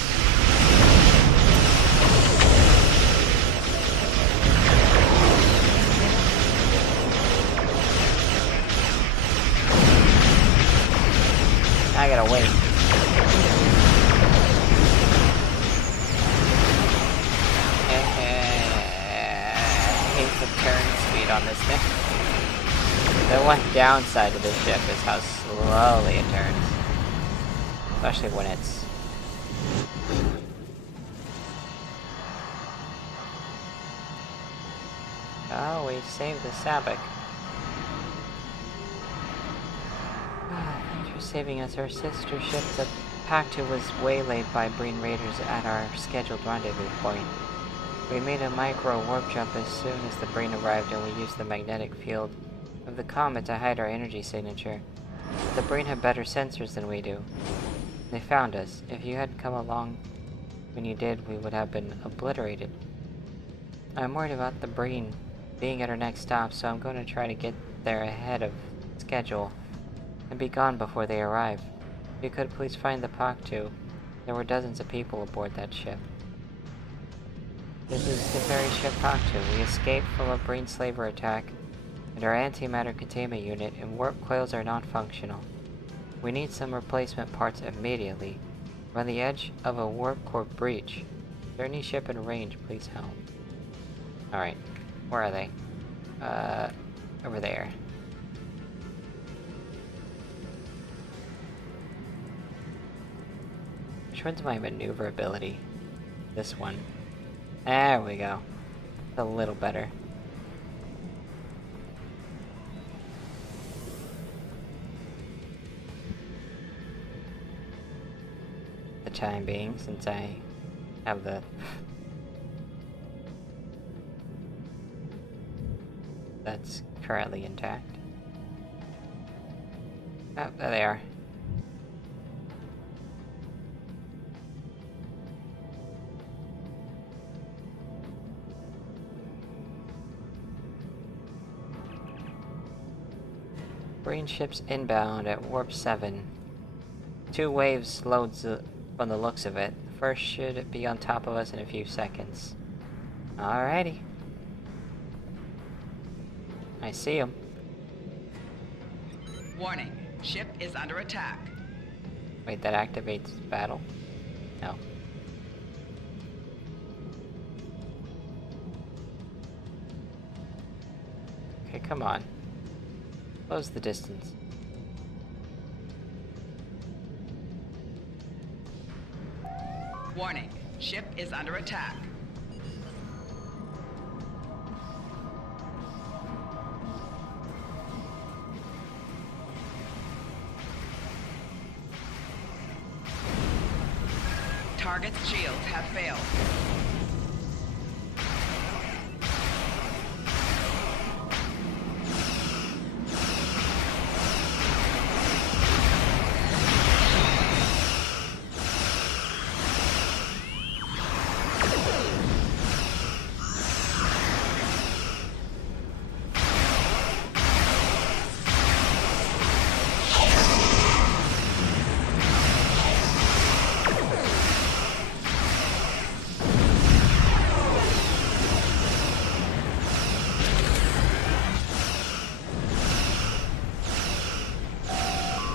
I gotta wait. I hate the turn speed on this thing. The one downside to this ship is how slowly it turns. Especially when it's Oh, we saved the Sabak. Thanks for saving us. Our sister ship, the Pactu, was waylaid by Breen Raiders at our scheduled rendezvous point. We made a micro warp jump as soon as the Breen arrived, and we used the magnetic field of the comet to hide our energy signature. The Breen have better sensors than we do. They found us. If you hadn't come along when you did, we would have been obliterated. I'm worried about the Breen being at our next stop, so I'm going to try to get there ahead of schedule and be gone before they arrive. If you could please find the Pactu. There were dozens of people aboard that ship. This is the very ship Pactu. We escaped from a Breen slaver attack, and our antimatter containment unit and warp coils are non-functional. We need some replacement parts immediately. We're on the edge of a warp core breach. Is there any ship in range? Please help. Alright. Where are they? Over there. Which one's my maneuverability? This one. There we go. A little better. The time being, since I have the that's currently intact. Oh, there they are. Breen ships inbound at warp 7. 2 waves loads from the looks of it. The first should be on top of us in a few seconds. Alrighty. I see him. Warning, ship is under attack. Wait, that activates battle? No. Okay, come on. Close the distance. Warning, ship is under attack. Target's shields have failed.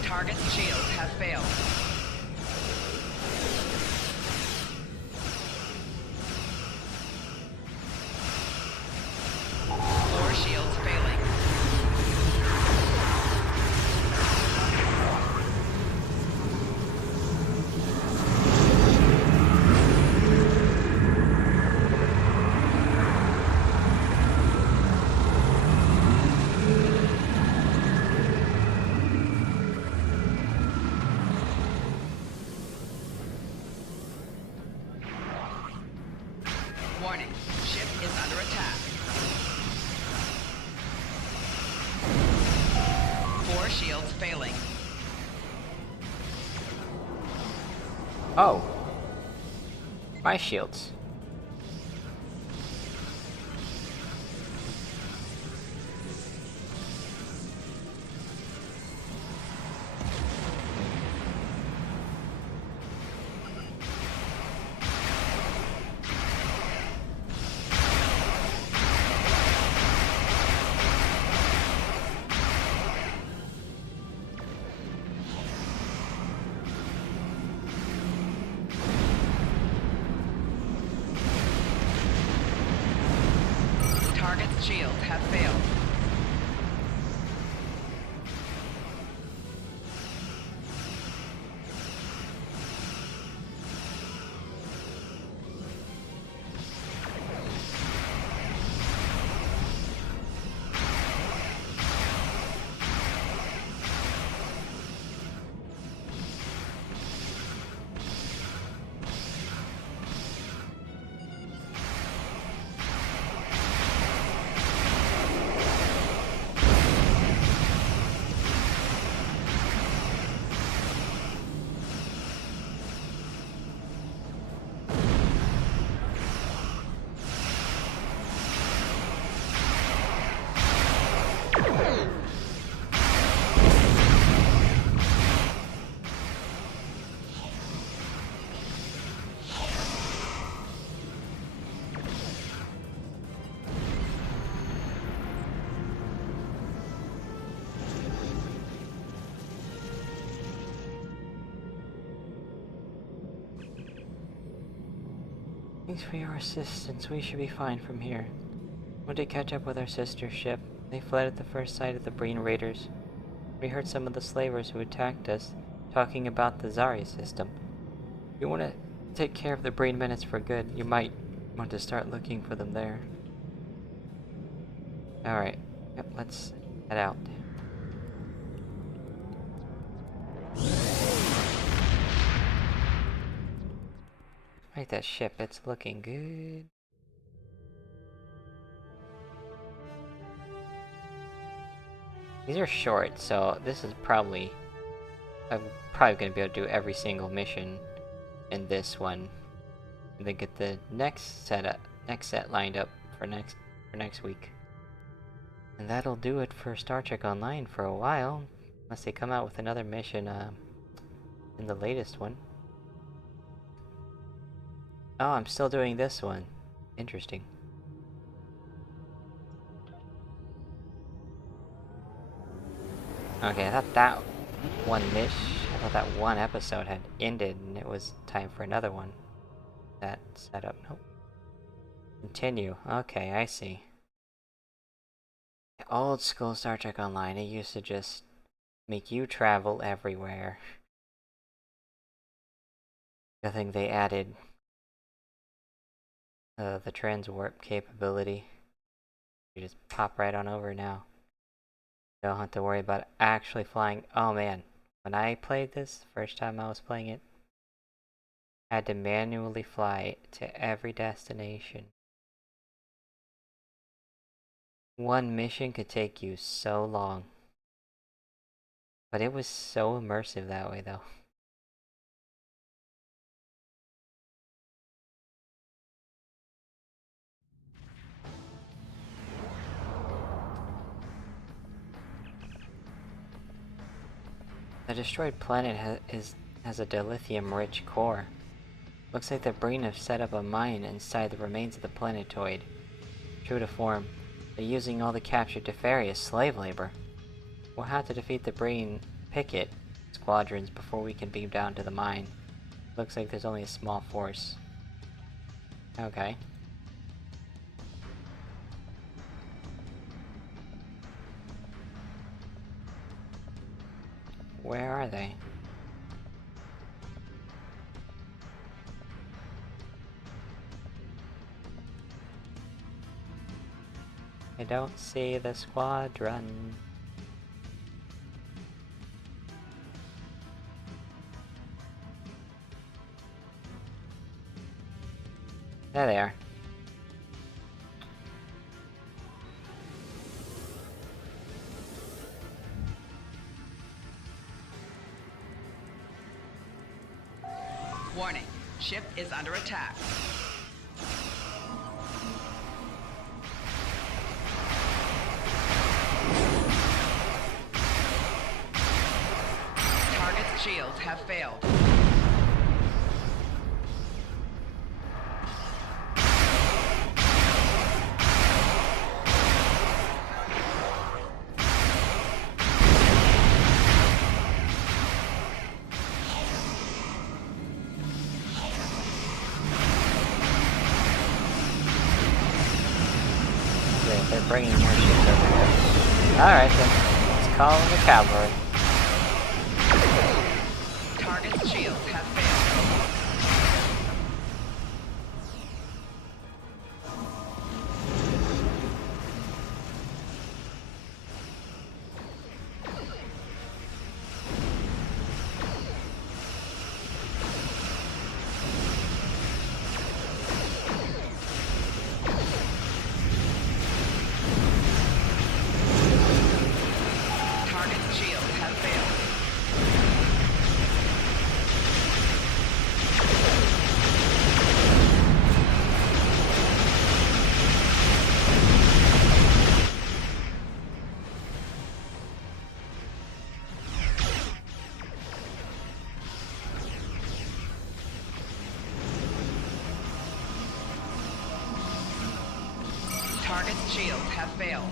Target's shields have failed. Floor shields failing. Warning, ship is under attack. 4 shields failing. Oh. My shields. Target's shields have failed. Thanks for your assistance. We should be fine from here. When to catch up with our sister ship, they fled at the first sight of the Breen raiders. We heard some of the slavers who attacked us talking about the Zarya system. If you want to take care of the Breen minutes for good, you might want to start looking for them there. Alright, yep, let's head out. Right, that ship, it's looking good. These are short, so this is probably... I'm probably going to be able to do every single mission in this one. And then get the next set lined up for next week. And that'll do it for Star Trek Online for a while. Unless they come out with another mission in the latest one. Oh, I'm still doing this one. Interesting. Okay, I thought that one episode had ended and it was time for another one. That setup, nope. Continue. Okay, I see. Old school Star Trek Online, it used to just make you travel everywhere. I think they added the transwarp capability. You just pop right on over now. Don't have to worry about actually flying. Oh man, when I played this, the first time I was playing it, I had to manually fly to every destination. One mission could take you so long. But it was so immersive that way though. The destroyed planet has a dilithium-rich core. Looks like the Breen have set up a mine inside the remains of the planetoid. True to form, they're using all the captured Teferi as slave labor. We'll have to defeat the Breen picket squadrons before we can beam down to the mine. Looks like there's only a small force. Okay. Where are they? I don't see the squadron. There they are. Warning, ship is under attack. Target's shields have failed. They're bringing more ships over here. Alright then, let's call in the cavalry. Target's shields have failed. Target's shields have failed. Target's shields have failed.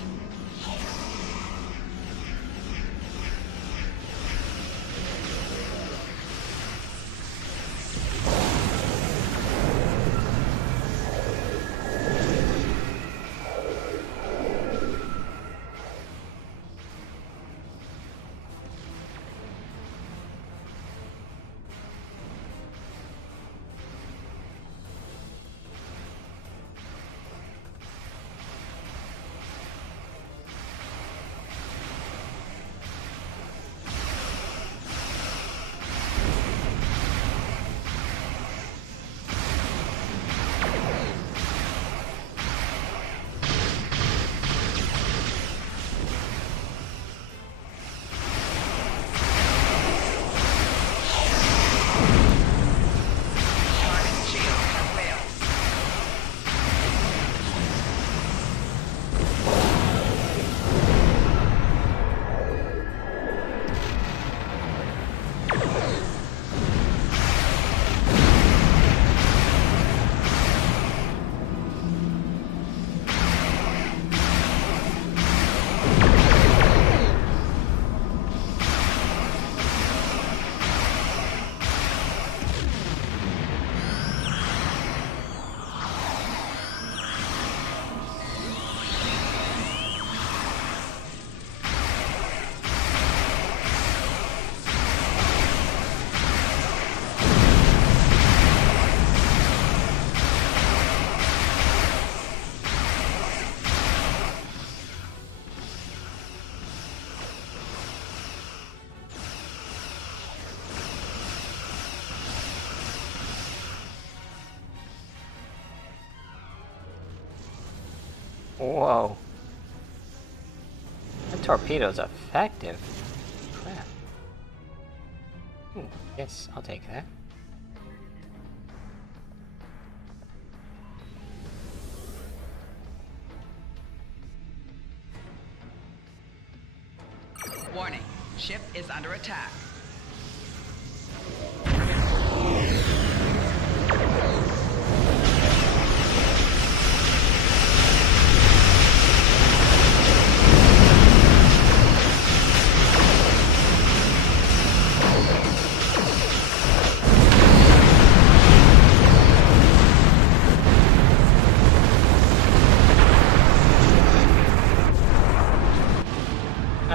Whoa. That torpedo's effective. Crap. Ooh, yes, I'll take that. Warning, ship is under attack.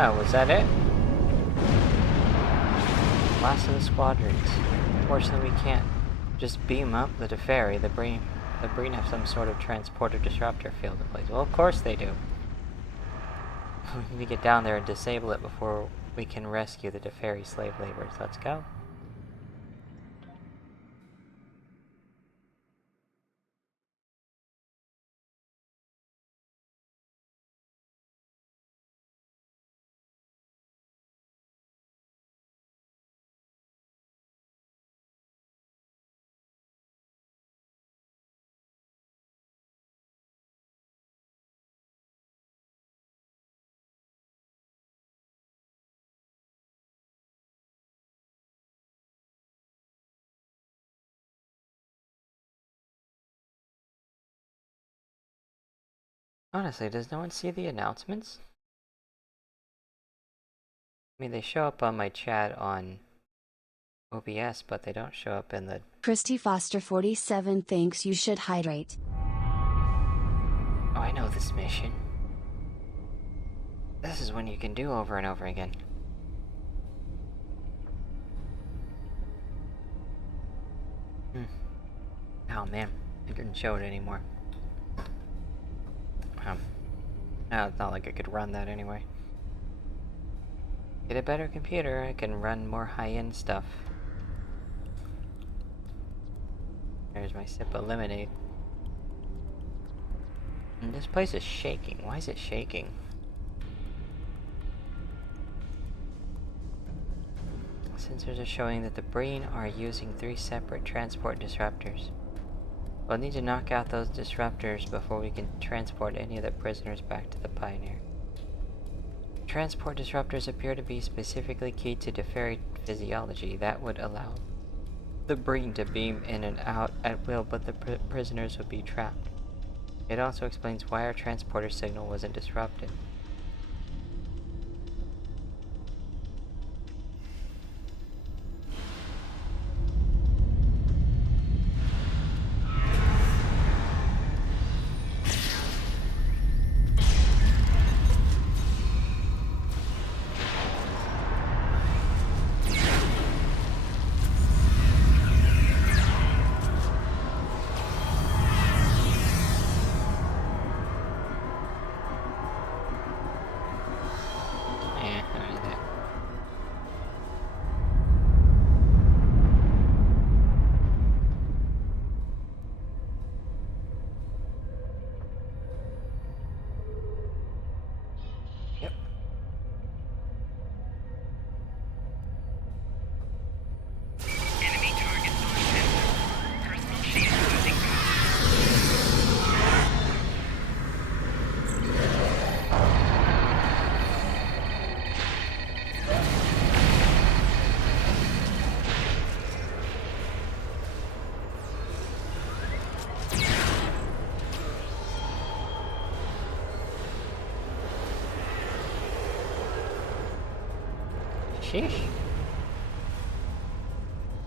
Oh, was that it? Last of the squadrons. Unfortunately, we can't just beam up the Teferi. The Breen have some sort of transporter disruptor field in place. Well, of course they do. We need to get down there and disable it before we can rescue the Teferi slave laborers. Let's go. Honestly, does no one see the announcements? I mean, they show up on my chat on OBS, but they don't show up in the... Christy Foster 47 thinks you should hydrate. Oh, I know this mission. This is one you can do over and over again. Oh man, I couldn't show it anymore. No, it's not like I could run that anyway. Get a better computer, I can run more high-end stuff. There's my SIP eliminate. And this place is shaking. Why is it shaking? Sensors are showing that the Breen are using 3 separate transport disruptors. We'll need to knock out those disruptors before we can transport any of the prisoners back to the Pioneer. Transport disruptors appear to be specifically keyed to Teferi physiology that would allow the Breen to beam in and out at will, but the prisoners would be trapped. It also explains why our transporter signal wasn't disrupted. Enemy targets on center. Personal shield losing ground. Sheesh.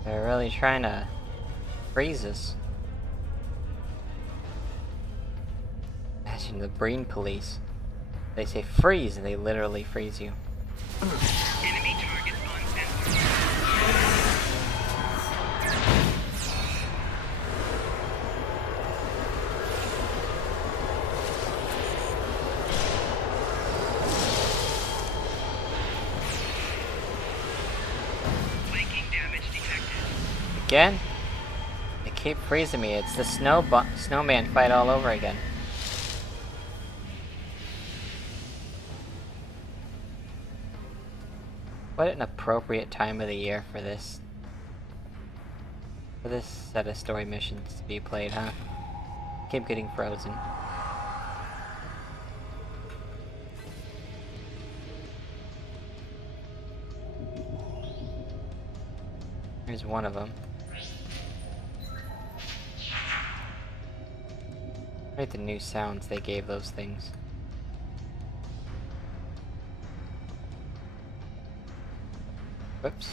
They're really trying to freeze us. Imagine the Breen police. They say freeze and they literally freeze you. Enemy targets on center. Flanking damage detected. Again? They keep freezing me. It's the snowman fight all over again. What an appropriate time of the year for this set of story missions to be played, huh? Keep getting frozen. Here's one of them. Right, the new sounds they gave those things. Whoops.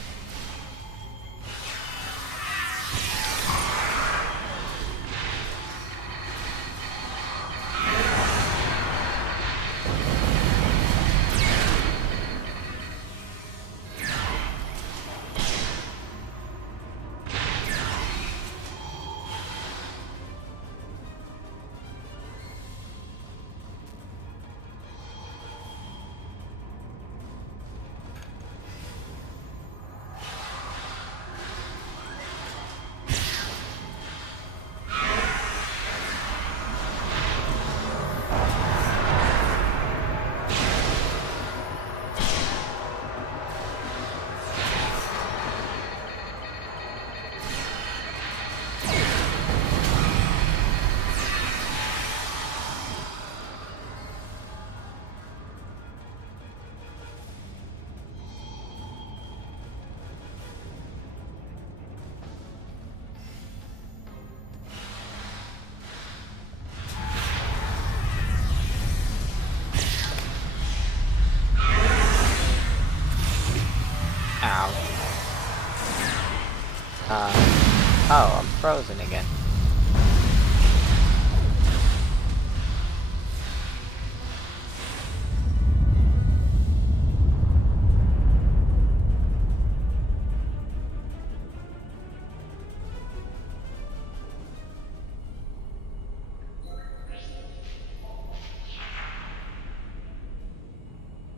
Oh, I'm frozen again.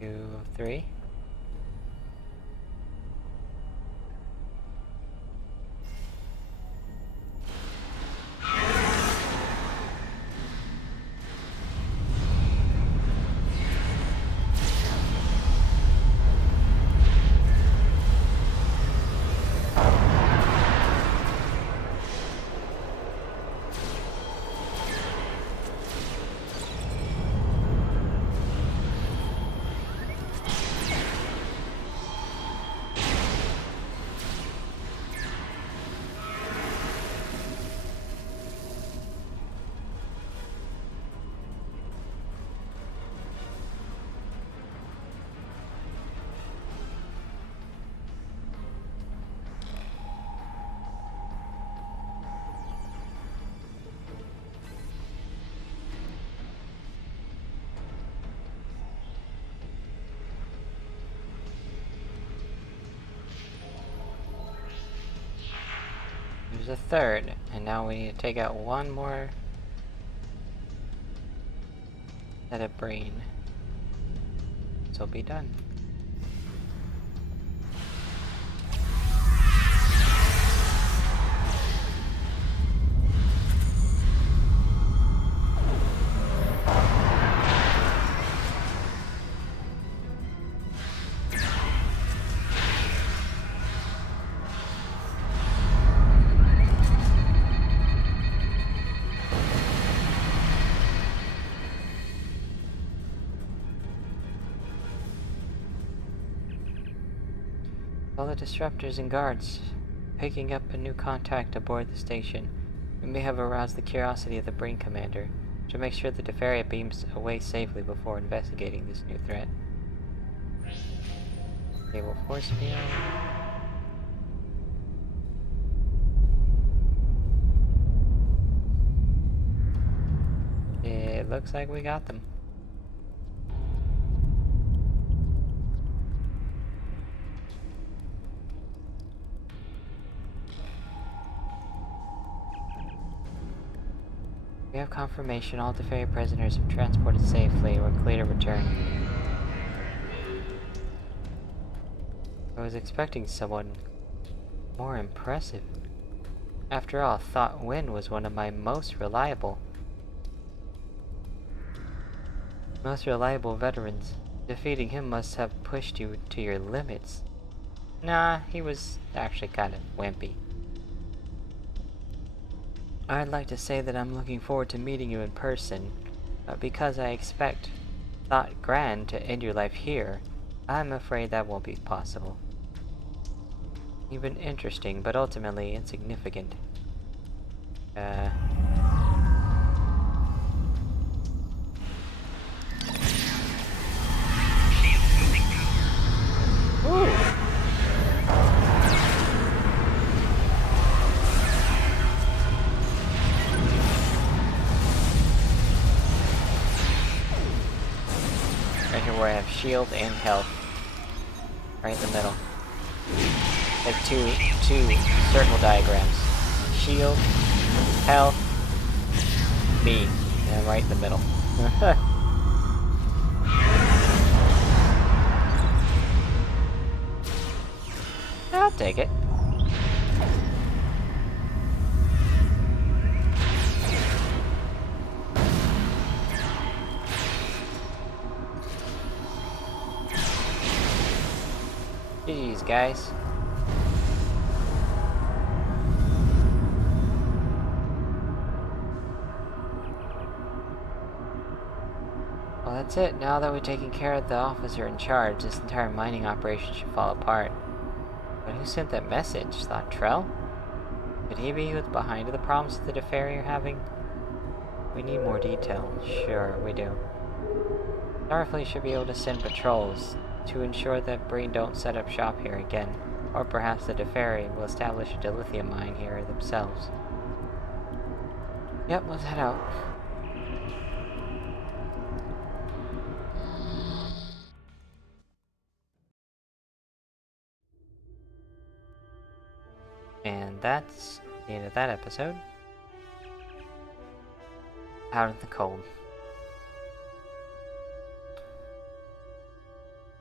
Two, three. There's a third, and now we need to take out one more set of brain. This will be done. All the disruptors and guards picking up a new contact aboard the station. We may have aroused the curiosity of the Brain Commander to make sure the Defaria beams away safely before investigating this new threat. Stable force field. It looks like we got them. We have confirmation all Defaria prisoners have transported safely and were clear to return. I was expecting someone more impressive. After all, Thought Wynn was one of my most reliable veterans. Defeating him must have pushed you to your limits. Nah, he was actually kind of wimpy. I'd like to say that I'm looking forward to meeting you in person, but because I expect Thought Grand to end your life here, I'm afraid that won't be possible. You've been interesting, but ultimately insignificant. Ooh! Right here where I have shield and health. Right in the middle. Like two circle diagrams. Shield, health, me. And right in the middle. I'll take it. GG's, guys. Well, that's it. Now that we've taken care of the officer in charge, this entire mining operation should fall apart. But who sent that message? Thought Trell? Could he be who's behind the problems the Deferi are having? We need more detail. Sure, we do. Starfleet should be able to send patrols to ensure that Breen don't set up shop here again. Or perhaps the Deferi will establish a dilithium mine here themselves. Yep, let's head out. And that's the end of that episode. Out in the cold.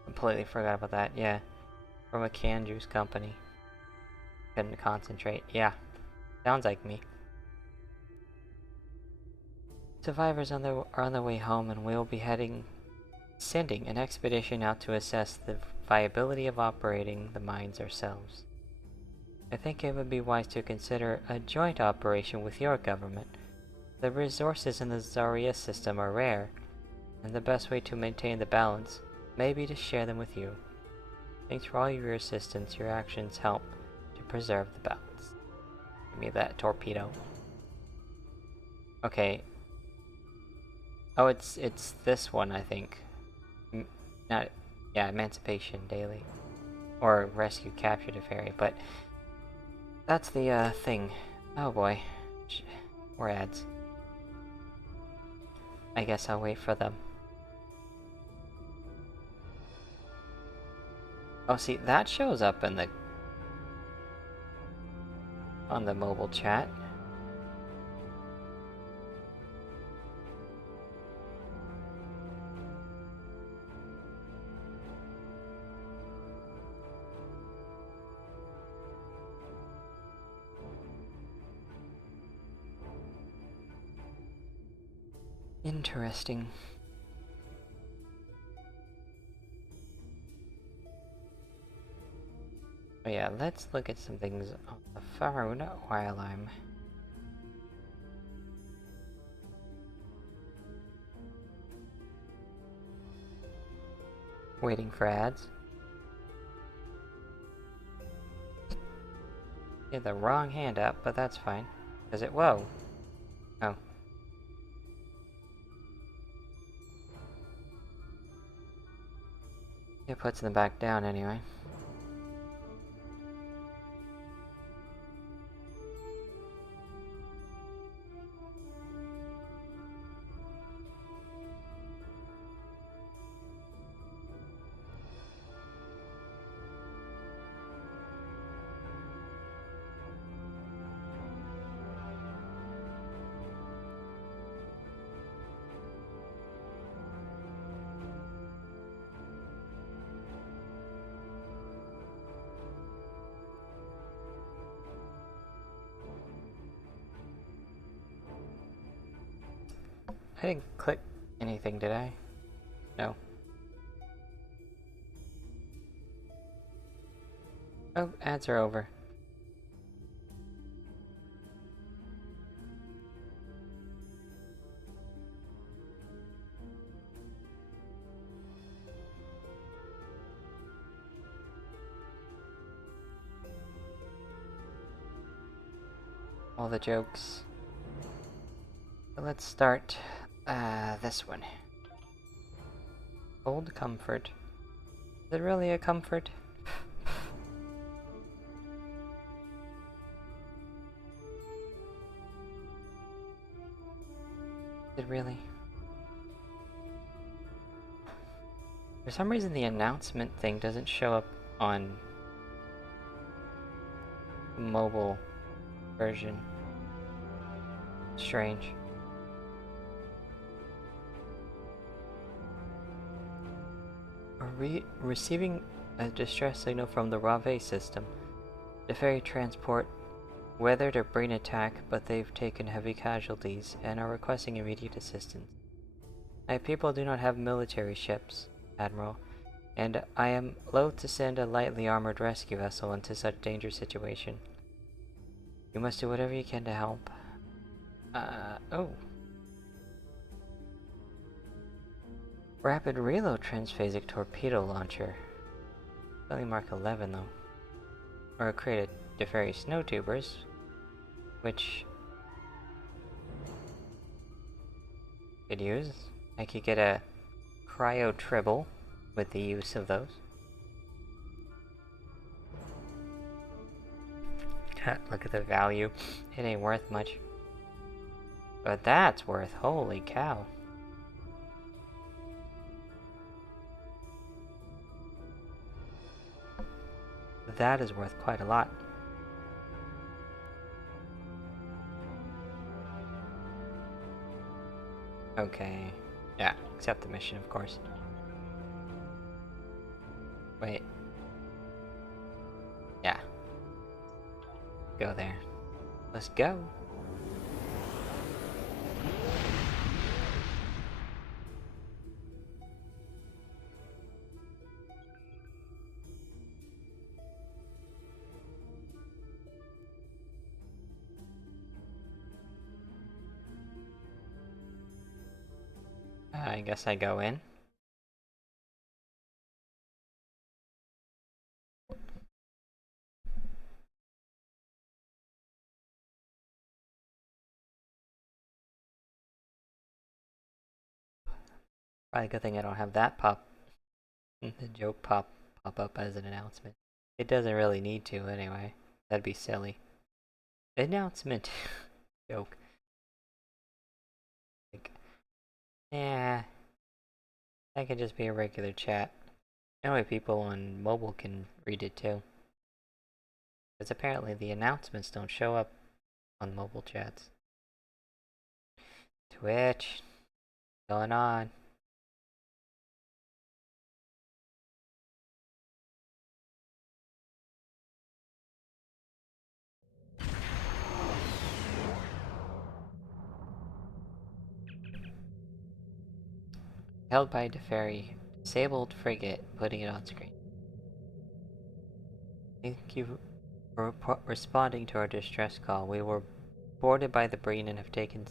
Completely forgot about that, yeah. From a canned juice company. Couldn't concentrate. Yeah. Sounds like me. Survivors are on their way home, and we'll be sending an expedition out to assess the viability of operating the mines ourselves. I think it would be wise to consider a joint operation with your government. The resources in the Zarya system are rare, and the best way to maintain the balance may be to share them with you. Thanks for all your assistance. Your actions help to preserve the balance. Give me that torpedo. Okay. Oh, it's this one, I think. Yeah, Emancipation Daily. Or Rescue Capture Deferi, but that's the thing. Oh boy. More ads. I guess I'll wait for them. Oh, see, that shows up in on the mobile chat. Interesting. Oh yeah, let's look at some things on the phone while I'm waiting for ads. Get the wrong hand up, but that's fine. Is it? Whoa. Oh. It puts them back down anyway. I didn't click anything, did I? No. Oh, ads are over. All the jokes. So let's start this one. Old comfort. Is it really a comfort? Is it really? For some reason the announcement thing doesn't show up on the mobile version. Strange. Receiving a distress signal from the Rave system. The ferry transport weathered a brain attack, but they've taken heavy casualties and are requesting immediate assistance. My people do not have military ships, Admiral, and I am loath to send a lightly armored rescue vessel into such a dangerous situation. You must do whatever you can to help. Oh. Rapid reload transphasic torpedo launcher. Only Mark 11 though. Or create a Deferi snow tubers, which could use. I could get a cryo tribble with the use of those. Look at the value. It ain't worth much. But that's worth, holy cow. That is worth quite a lot. Okay. Yeah, accept the mission, of course. Wait. Yeah. Go there. Let's go. I guess I go in. Probably a good thing I don't have that the joke pop up as an announcement. It doesn't really need to anyway. That'd be silly. Announcement joke. Like, yeah, that could just be a regular chat. That way people on mobile can read it too. Because apparently the announcements don't show up on mobile chats. Twitch. What's going on? Held by Deferi. Disabled frigate. Putting it on screen. Thank you for responding to our distress call. We were boarded by the Breen and have taken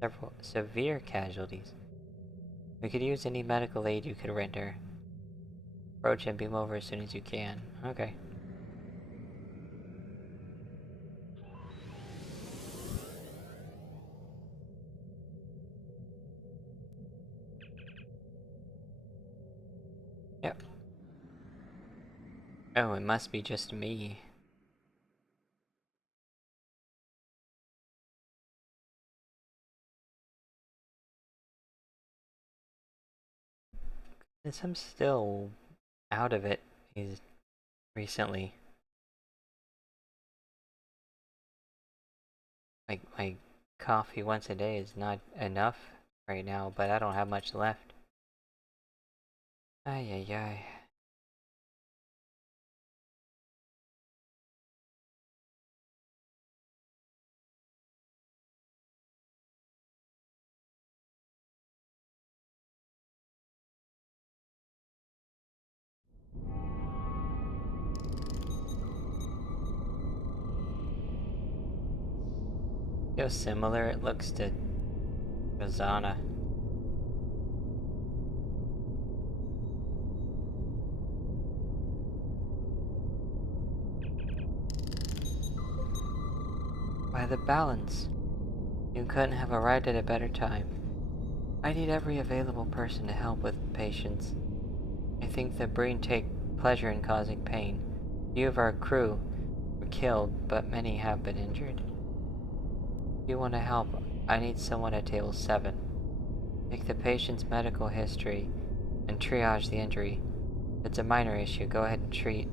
several severe casualties. We could use any medical aid you could render. Approach and beam over as soon as you can. Okay. Yep. Oh, it must be just me. Since I'm still out of it, he's recently. Like, my coffee once a day is not enough right now, but I don't have much left. Ay ay ay. How similar it looks to Rosanna. By the balance. You couldn't have arrived at a better time. I need every available person to help with patients. I think the Breen take pleasure in causing pain. Few of our crew were killed, but many have been injured. If you want to help, I need someone at table 7. Take the patient's medical history and triage the injury. If it's a minor issue, go ahead and treat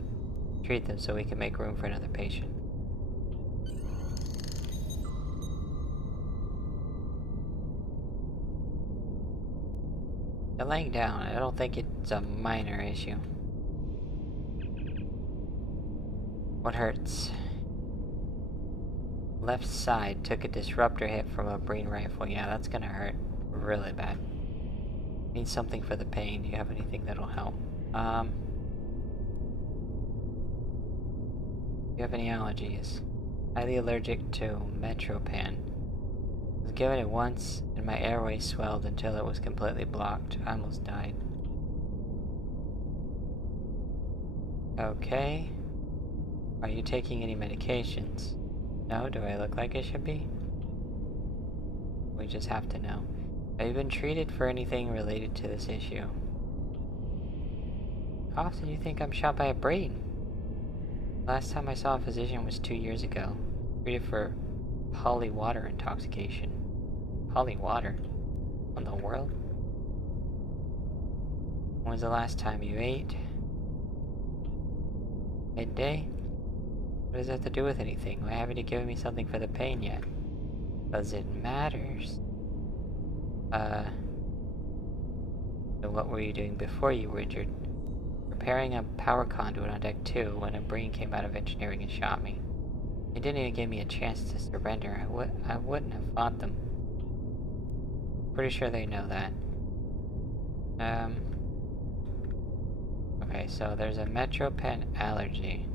them so we can make room for another patient. They're laying down. I don't think it's a minor issue. What hurts? Left side took a disruptor hit from a Breen rifle. Yeah, that's gonna hurt really bad. Need something for the pain. Do you have anything that'll help? Do you have any allergies? Highly allergic to Metropan. I was given it once, and my airway swelled until it was completely blocked. I almost died. Okay. Are you taking any medications? No? Do I look like I should be? We just have to know. Have you been treated for anything related to this issue? How often do you think I'm shot by a Breen? Last time I saw a physician was 2 years ago. Treated for polywater intoxication. Polywater? What in the world? When was the last time you ate? Midday? What does that have to do with anything? Why haven't you given me something for the pain yet? Because it matters. So what were you doing before you were injured? Repairing a power conduit on deck 2 when a Breen came out of engineering and shot me. They didn't even give me a chance to surrender. I wouldn't have fought them. Pretty sure they know that. Okay, so there's a Metropan allergy.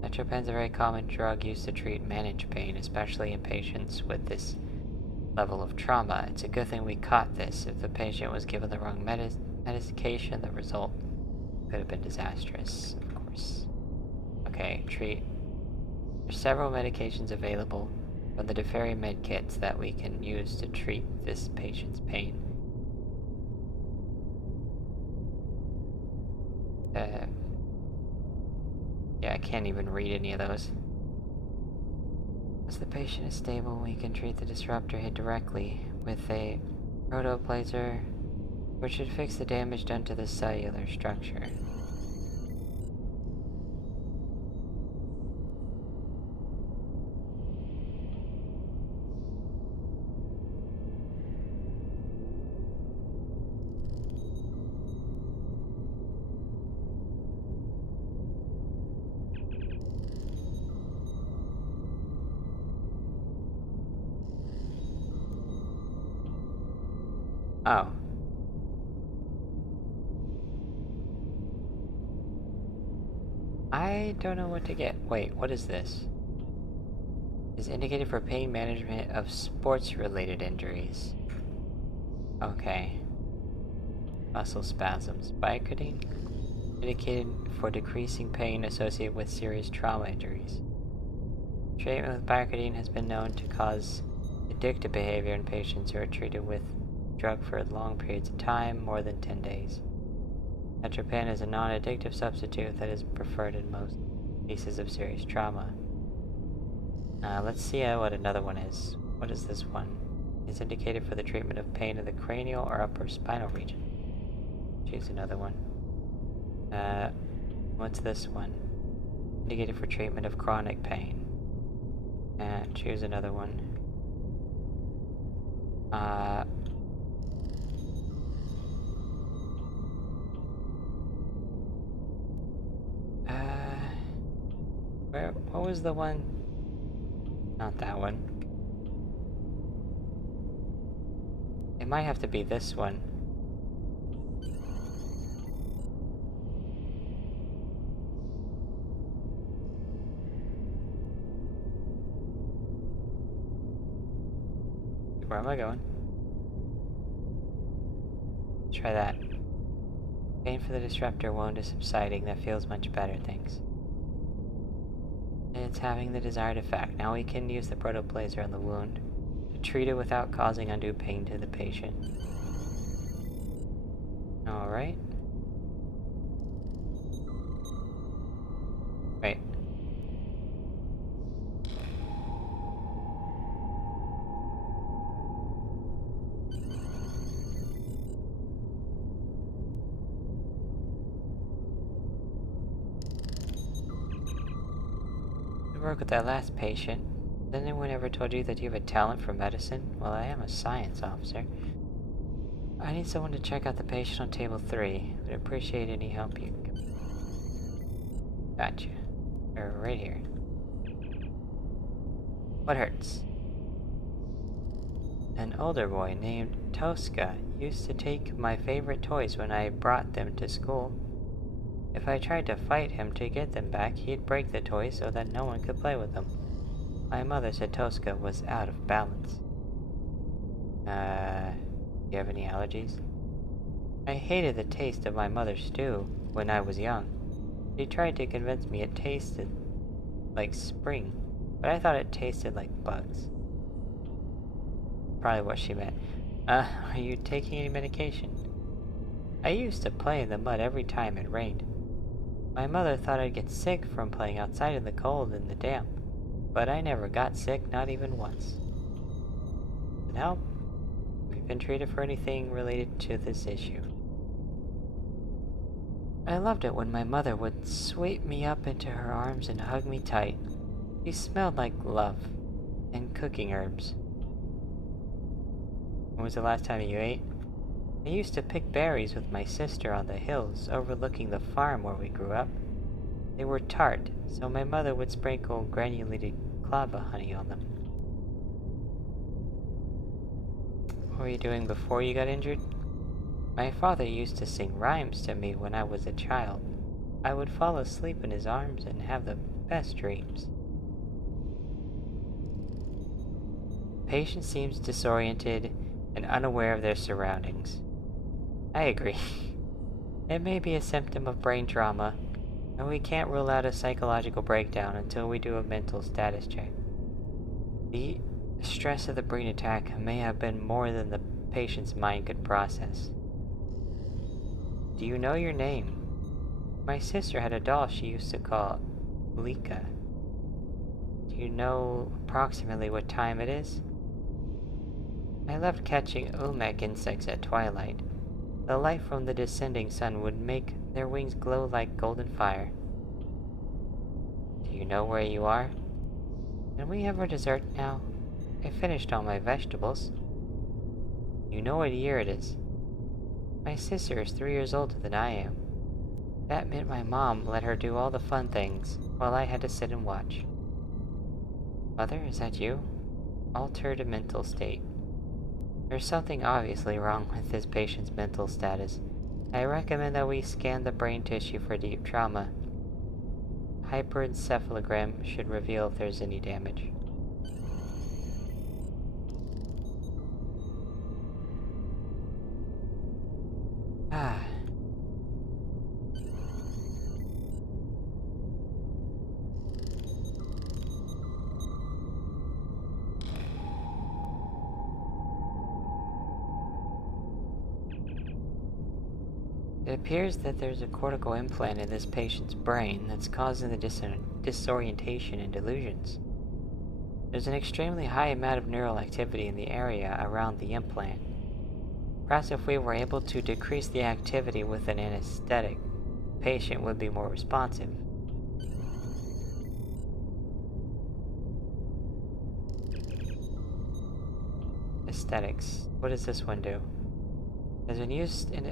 Metropan's a very common drug used to treat managed pain, especially in patients with this level of trauma. It's a good thing we caught this. If the patient was given the wrong medication, the result could have been disastrous, of course. Okay, treat. There's several medications available from the Deferi med kits that we can use to treat this patient's pain. Yeah, I can't even read any of those. Once the patient is stable, we can treat the disruptor hit directly with a protoplacer, which should fix the damage done to the cellular structure. Oh. I don't know what to get. Wait, what is this? Is indicated for pain management of sports-related injuries. Okay. Muscle spasms. Bicodine? Indicated for decreasing pain associated with serious trauma injuries. Treatment with Bicodine has been known to cause addictive behavior in patients who are treated with drug for long periods of time, more than 10 days. Metropan is a non-addictive substitute that is preferred in most cases of serious trauma. Let's see what another one is. What is this one? It's indicated for the treatment of pain in the cranial or upper spinal region. Choose another one. What's this one? Indicated for treatment of chronic pain. And choose another one. What was the one? Not that one. It might have to be this one. Where am I going? Try that. Pain for the disruptor wound is subsiding. That feels much better, thanks. It's having the desired effect. Now we can use the protoplasma on the wound to treat it without causing undue pain to the patient. Alright. Wait. To work with that last patient, has anyone ever told you that you have a talent for medicine? Well, I am a science officer. I need someone to check out the patient on table 3. Would appreciate any help you can give. Gotcha. They're right here. What hurts? An older boy named Tosca used to take my favorite toys when I brought them to school. If I tried to fight him to get them back, he'd break the toys so that no one could play with them. My mother said Tosca was out of balance. Do you have any allergies? I hated the taste of my mother's stew when I was young. She tried to convince me it tasted like spring, but I thought it tasted like bugs. Probably what she meant. Are you taking any medication? I used to play in the mud every time it rained. My mother thought I'd get sick from playing outside in the cold and the damp, but I never got sick, not even once. And help? We've been treated for anything related to this issue. I loved it when my mother would sweep me up into her arms and hug me tight. She smelled like love and cooking herbs. When was the last time you ate? I used to pick berries with my sister on the hills overlooking the farm where we grew up. They were tart, so my mother would sprinkle granulated clava honey on them. What were you doing before you got injured? My father used to sing rhymes to me when I was a child. I would fall asleep in his arms and have the best dreams. The patient seems disoriented and unaware of their surroundings. I agree. It may be a symptom of brain trauma, and we can't rule out a psychological breakdown until we do a mental status check. The stress of the brain attack may have been more than the patient's mind could process. Do you know your name? My sister had a doll she used to call Lika. Do you know approximately what time it is? I loved catching Olmec insects at twilight. The light from the descending sun would make their wings glow like golden fire. Do you know where you are? Can we have our dessert now? I finished all my vegetables. You know what year it is. My sister is 3 years older than I am. That meant my mom let her do all the fun things, while I had to sit and watch. Mother, is that you? Altered mental state. There's something obviously wrong with this patient's mental status. I recommend that we scan the brain tissue for deep trauma. Hyperencephalogram should reveal if there's any damage. It appears that there's a cortical implant in this patient's brain that's causing the disorientation and delusions. There's an extremely high amount of neural activity in the area around the implant. Perhaps if we were able to decrease the activity with an anesthetic, the patient would be more responsive. Aesthetics. What does this one do? Has been used in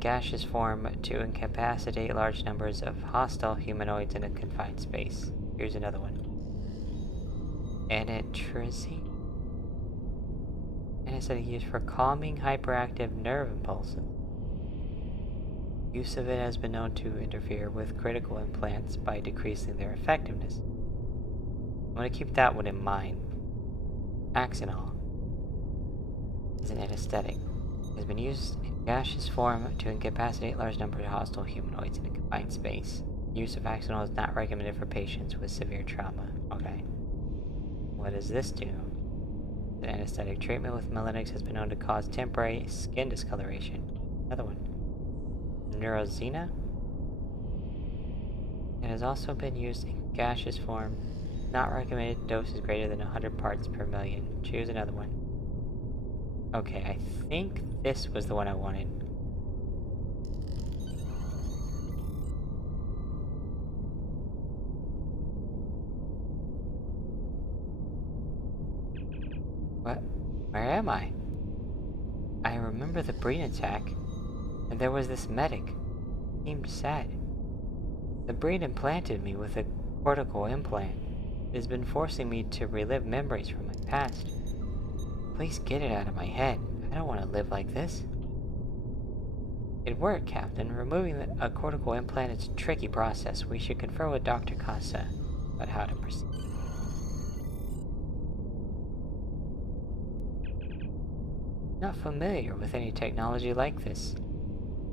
gaseous form to incapacitate large numbers of hostile humanoids in a confined space. Here's another one. Anitrazine. Anesthetic used for calming hyperactive nerve impulses. Use of it has been known to interfere with critical implants by decreasing their effectiveness. I'm going to keep that one in mind. Axanol. is an anesthetic. It has been used in gaseous form to incapacitate large numbers of hostile humanoids in a confined space. Use of Axonal is not recommended for patients with severe trauma. Okay. What does this do? An anesthetic treatment with Melanix has been known to cause temporary skin discoloration. Another one. Neurozena? It has also been used in gaseous form. Not recommended doses greater than 100 parts per million. Choose another one. Okay, I think this was the one I wanted. What? Where am I? I remember the Breen attack, and there was this medic. Seemed sad. The Breen implanted me with a cortical implant. It has been forcing me to relive memories from my past. Please get it out of my head. I don't want to live like this. It worked, Captain. Removing a cortical implant is a tricky process. We should confer with Dr. Casa about how to proceed. Not familiar with any technology like this.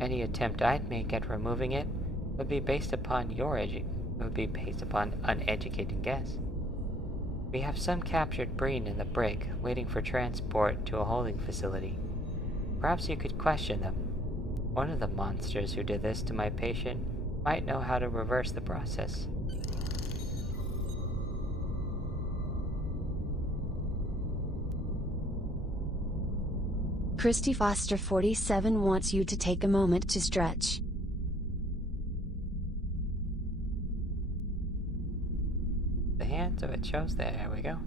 Any attempt I'd make at removing it would be based upon uneducated guess. We have some captured Breen in the brig, waiting for transport to a holding facility. Perhaps you could question them. One of the monsters who did this to my patient might know how to reverse the process. Christy Foster 47 wants you to take a moment to stretch. The hand, so it shows there we go.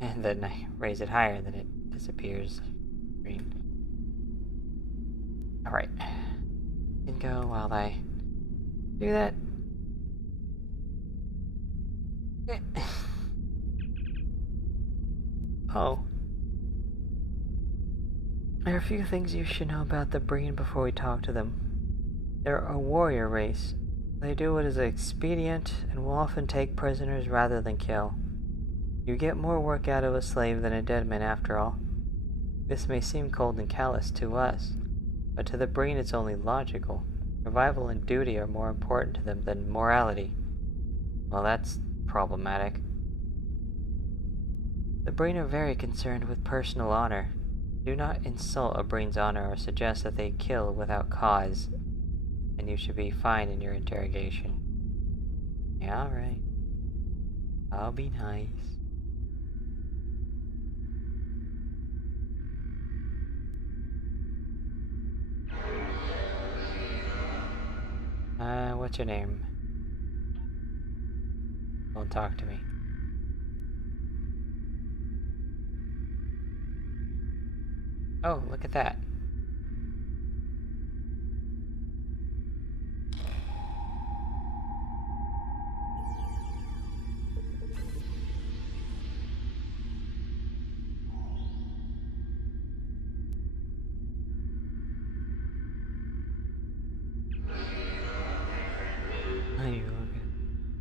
And then I raise it higher, then it disappears. Green. Alright. And go while I do that. Oh. There are a few things you should know about the Breen before we talk to them. They're a warrior race. They do what is expedient and will often take prisoners rather than kill. You get more work out of a slave than a dead man after all. This may seem cold and callous to us, but to the Breen it's only logical. Survival and duty are more important to them than morality. Well, that's problematic. The Breen are very concerned with personal honor. Do not insult a Breen's honor or suggest that they kill without cause, and you should be fine in your interrogation. Yeah, alright. I'll be nice. What's your name? Don't talk to me. Oh, look at that.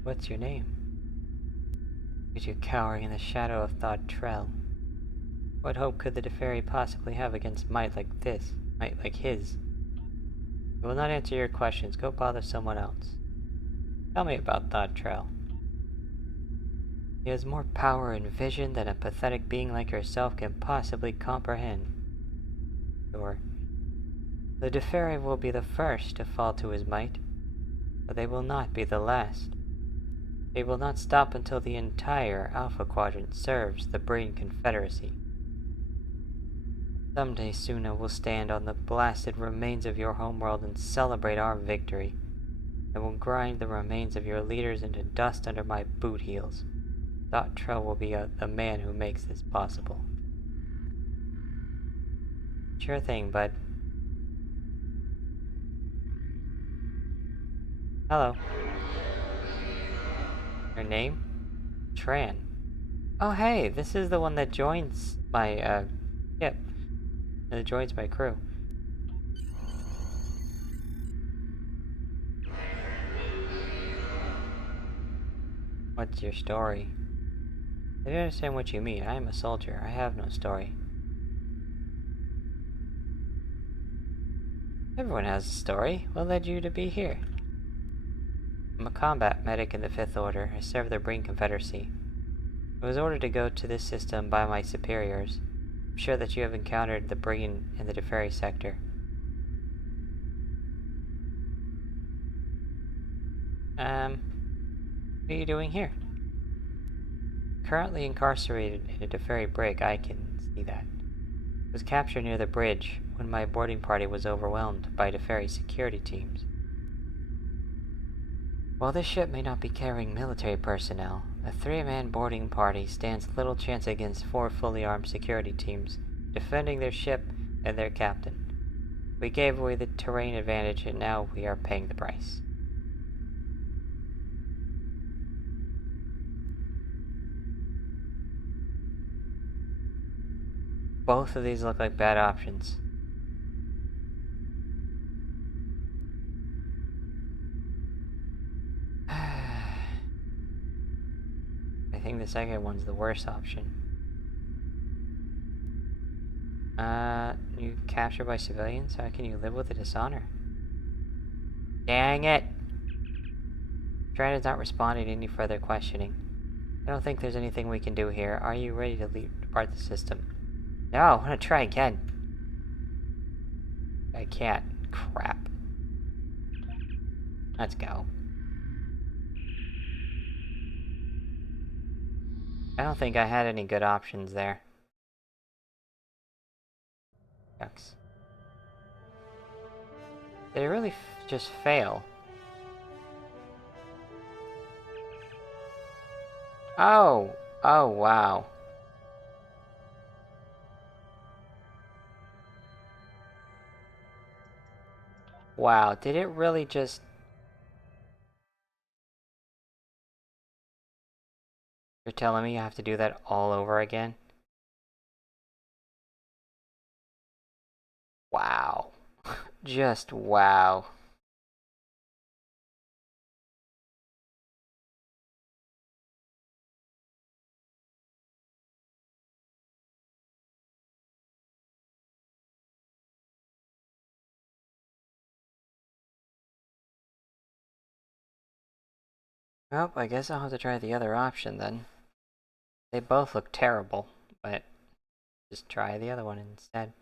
What's your name? Is you cowering in the shadow of Thod Trell? What hope could the Deferi possibly have against might like this? Might like his? I will not answer your questions. Go bother someone else. Tell me about Thod Trell. He has more power and vision than a pathetic being like yourself can possibly comprehend. Sure. The Deferi will be the first to fall to his might, but they will not be the last. They will not stop until the entire Alpha Quadrant serves the Breen Confederacy. Someday Suna will stand on the blasted remains of your homeworld and celebrate our victory. I will grind the remains of your leaders into dust under my boot heels. Thod Trell will be the man who makes this possible. Sure thing, bud. Hello. Your name? Tran. Oh hey, this is the one that joins my, ship. That joins my crew. What's your story? I don't understand what you mean. I am a soldier. I have no story. Everyone has a story. What led you to be here? I'm a combat medic in the Fifth Order. I serve the Breen Confederacy. I was ordered to go to this system by my superiors. I'm sure that you have encountered the Breen in the Deferi sector. What are you doing here? Currently incarcerated in a Deferi brig, I can see that. I was captured near the bridge when my boarding party was overwhelmed by Deferi security teams. While this ship may not be carrying military personnel, a 3-man boarding party stands little chance against 4 fully armed security teams, defending their ship and their captain. We gave away the terrain advantage and now we are paying the price. Both of these look like bad options. I think the second one's the worst option. You captured by civilians? How can you live with the dishonor? Dang it! Strand is not responding to any further questioning. I don't think there's anything we can do here. Are you ready to depart the system? No, I want to try again. I can't. Crap. Let's go. I don't think I had any good options there. Yucks. Did it really just fail? Oh! Oh, wow. Wow, did it really just... You're telling me I have to do that all over again? Wow. Just wow. Well, I guess I'll have to try the other option then. They both look terrible, but just try the other one instead.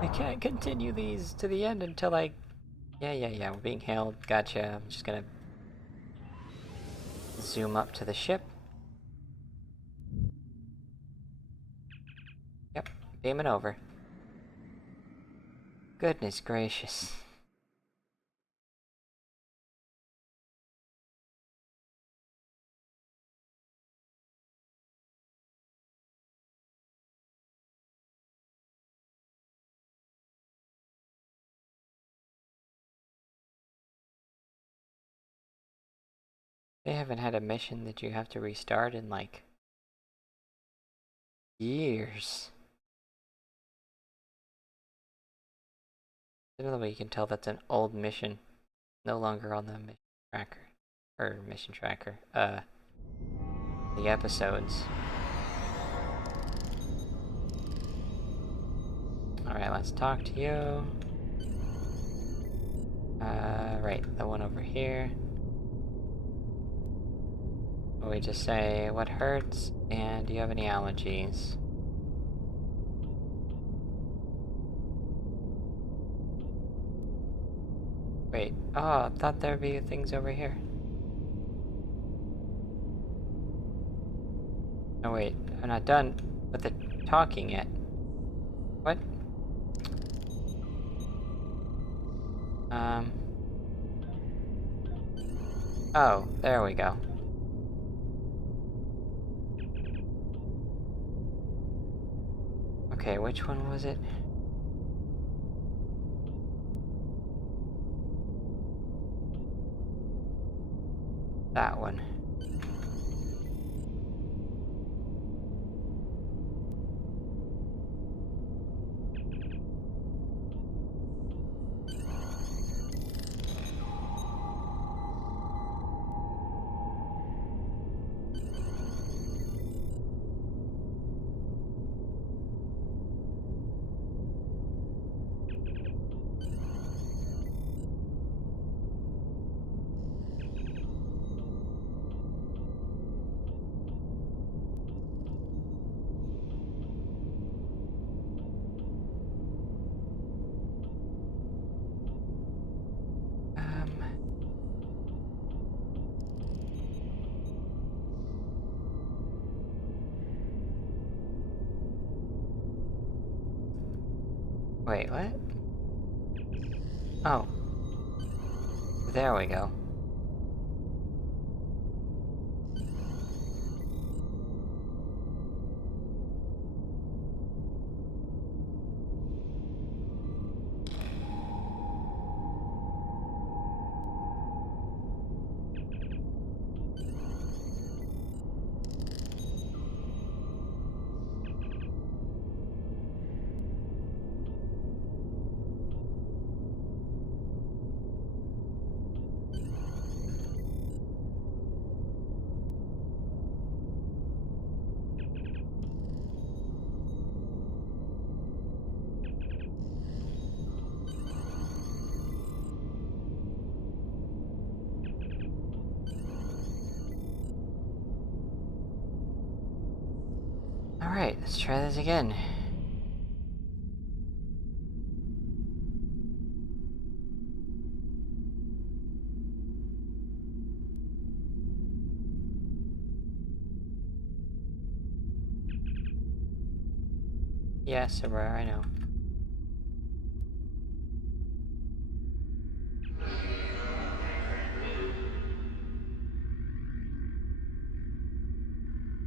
I can't continue these to the end until I... Yeah, we're being hailed. Gotcha. I'm just gonna zoom up to the ship. Yep, beaming over. Goodness gracious. They haven't had a mission that you have to restart in like years. Another way you can tell that's an old mission, no longer on the mission tracker, or mission tracker. The episodes. All right, let's talk to you. Right, the one over here. We just say what hurts and do you have any allergies? Wait, oh, I thought there'd be things over here. Oh wait, I'm not done with the talking yet. What? Oh, there we go. Okay, which one was it? That one. Wait, what? Oh. There we go. Alright, let's try this again. Yes, Aurora, I know.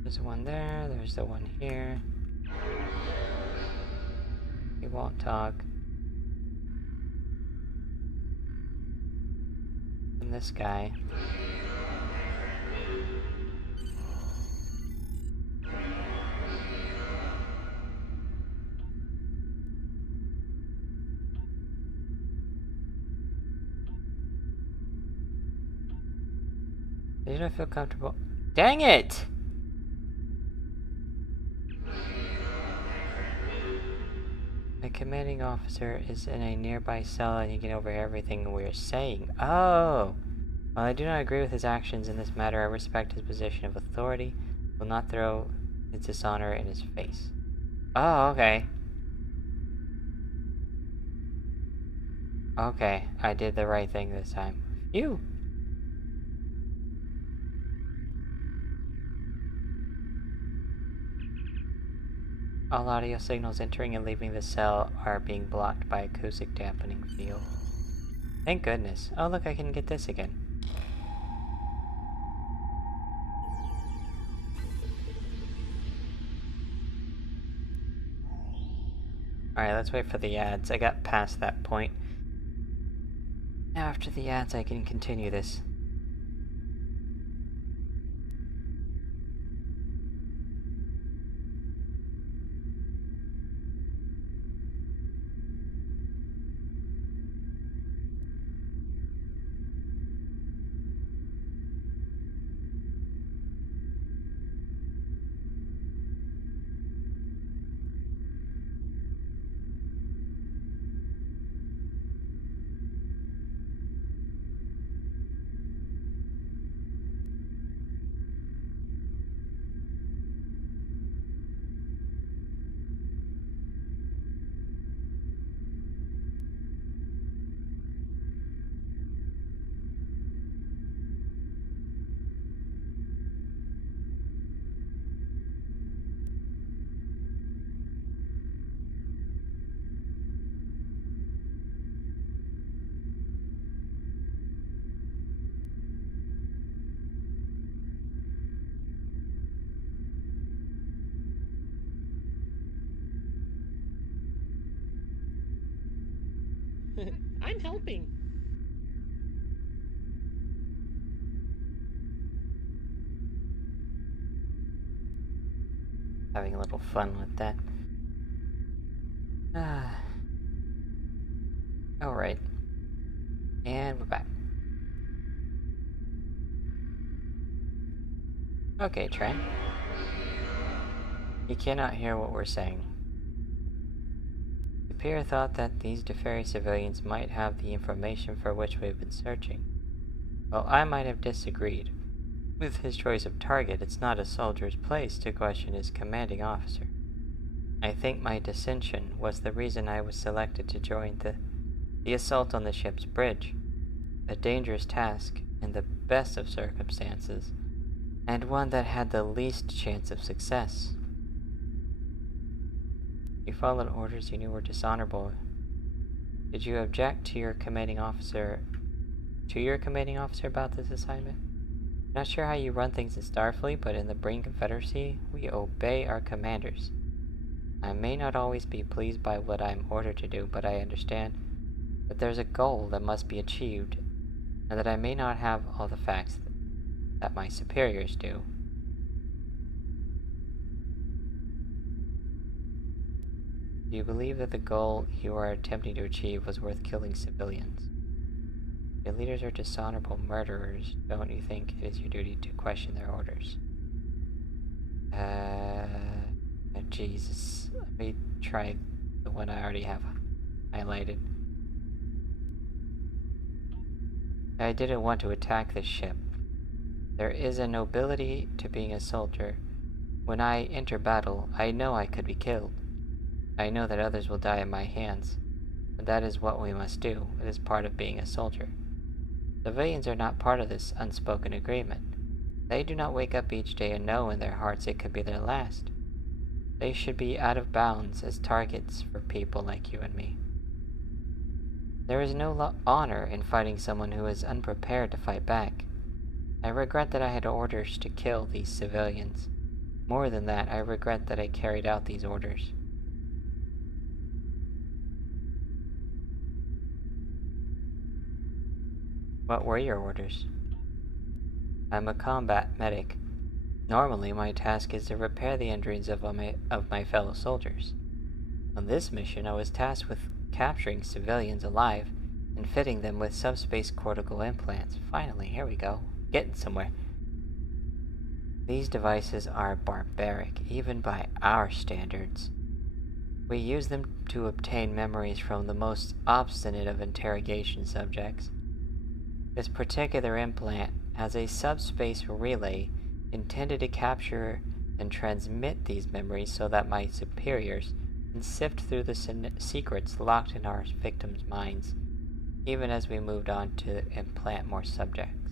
There's one there, there's the one here. He won't talk. And this guy. Did I feel comfortable? Dang it! The commanding officer is in a nearby cell and he can overhear everything we're saying. Oh! While I do not agree with his actions in this matter, I respect his position of authority. Will not throw his dishonor in his face. Oh, okay. Okay, I did the right thing this time. Phew! All audio signals entering and leaving the cell are being blocked by acoustic dampening field. Thank goodness. Oh look, I can get this again. Alright, let's wait for the ads. I got past that point. Now after the ads I can continue this. I'm helping. Having a little fun with that. Alright. And we're back. Okay, Trent. You cannot hear what we're saying. Superior thought that these Deferi civilians might have the information for which we've been searching. Well, I might have disagreed. With his choice of target, it's not a soldier's place to question his commanding officer. I think my dissension was the reason I was selected to join the assault on the ship's bridge. A dangerous task in the best of circumstances, and one that had the least chance of success. You followed orders you knew were dishonorable, Did you object to your commanding officer about this assignment? Not sure how you run things in Starfleet, but in the Breen Confederacy, we obey our commanders. I may not always be pleased by what I'm ordered to do, but I understand that there's a goal that must be achieved, and that I may not have all the facts that my superiors do. Do you believe that the goal you are attempting to achieve was worth killing civilians? Your leaders are dishonorable murderers. Don't you think it is your duty to question their orders? Jesus. Let me try the one I already have highlighted. I didn't want to attack this ship. There is a nobility to being a soldier. When I enter battle, I know I could be killed. I know that others will die at my hands, but that is what we must do. It is part of being a soldier. Civilians are not part of this unspoken agreement. They do not wake up each day and know in their hearts it could be their last. They should be out of bounds as targets for people like you and me. There is no honor in fighting someone who is unprepared to fight back. I regret that I had orders to kill these civilians. More than that, I regret that I carried out these orders. What were your orders? I'm a combat medic. Normally, my task is to repair the injuries of my fellow soldiers. On this mission, I was tasked with capturing civilians alive and fitting them with subspace cortical implants. Finally, here we go. Getting somewhere. These devices are barbaric, even by our standards. We use them to obtain memories from the most obstinate of interrogation subjects. This particular implant has a subspace relay intended to capture and transmit these memories so that my superiors can sift through the secrets locked in our victims' minds, even as we moved on to implant more subjects.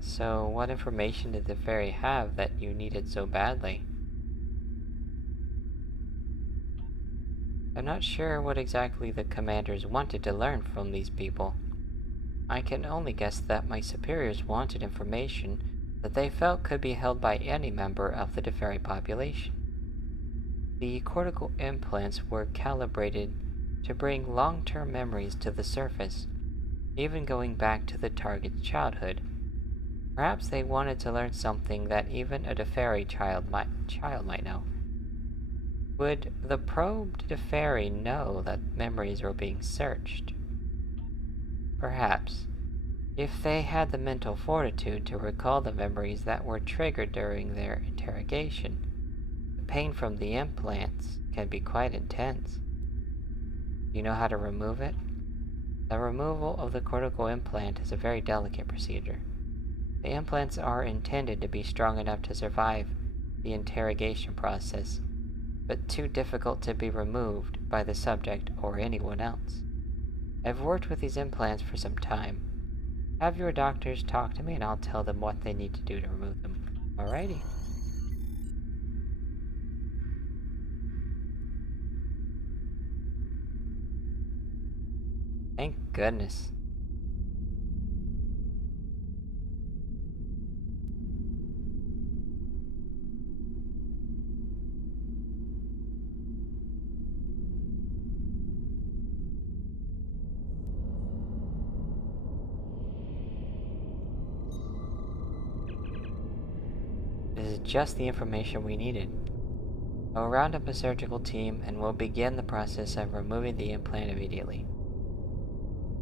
So what information did the fairy have that you needed so badly? I'm not sure what exactly the commanders wanted to learn from these people. I can only guess that my superiors wanted information that they felt could be held by any member of the Deferi population. The cortical implants were calibrated to bring long-term memories to the surface, even going back to the target's childhood. Perhaps they wanted to learn something that even a Deferi child might know. Would the probed Deferi know that memories were being searched? Perhaps, if they had the mental fortitude to recall the memories that were triggered during their interrogation. The pain from the implants can be quite intense. Do you know how to remove it? The removal of the cortical implant is a very delicate procedure. The implants are intended to be strong enough to survive the interrogation process, but too difficult to be removed by the subject or anyone else. I've worked with these implants for some time. Have your doctors talk to me and I'll tell them what they need to do to remove them. Alrighty. Thank goodness. This is just the information we needed. I'll round up a surgical team and we'll begin the process of removing the implant immediately.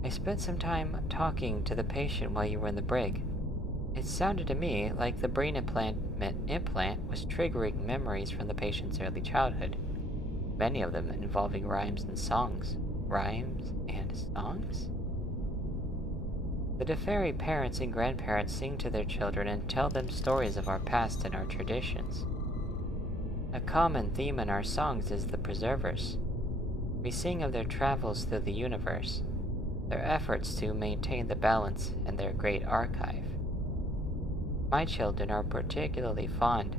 I spent some time talking to the patient while you were in the brig. It sounded to me like the brain implant was triggering memories from the patient's early childhood, many of them involving rhymes and songs. Rhymes and songs? The Deferi parents and grandparents sing to their children and tell them stories of our past and our traditions. A common theme in our songs is the Preservers. We sing of their travels through the universe, their efforts to maintain the balance in their great archive. My children are particularly fond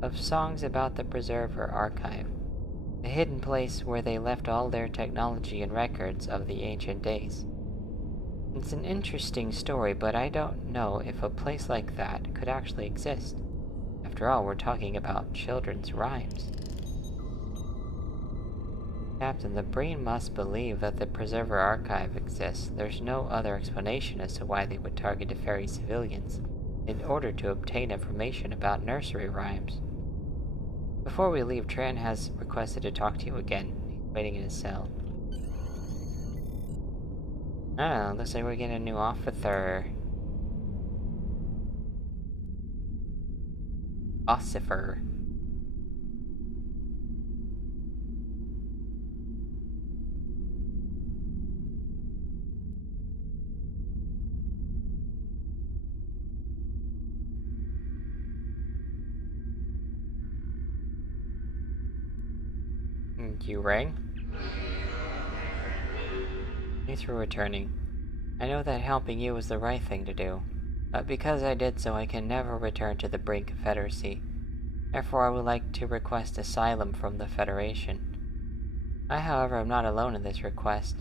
of songs about the Preserver Archive, the hidden place where they left all their technology and records of the ancient days. It's an interesting story, but I don't know if a place like that could actually exist. After all, we're talking about children's rhymes. Captain, the Breen must believe that the Preserver Archive exists. There's no other explanation as to why they would target Deferi civilians in order to obtain information about nursery rhymes. Before we leave, Tran has requested to talk to you again. He's waiting in his cell. Oh, looks like we're getting a new officer. Ossifer. You rang? Thanks for returning. I know that helping you was the right thing to do, but because I did so, I can never return to the Breen Confederacy. Therefore, I would like to request asylum from the Federation. I, however, am not alone in this request.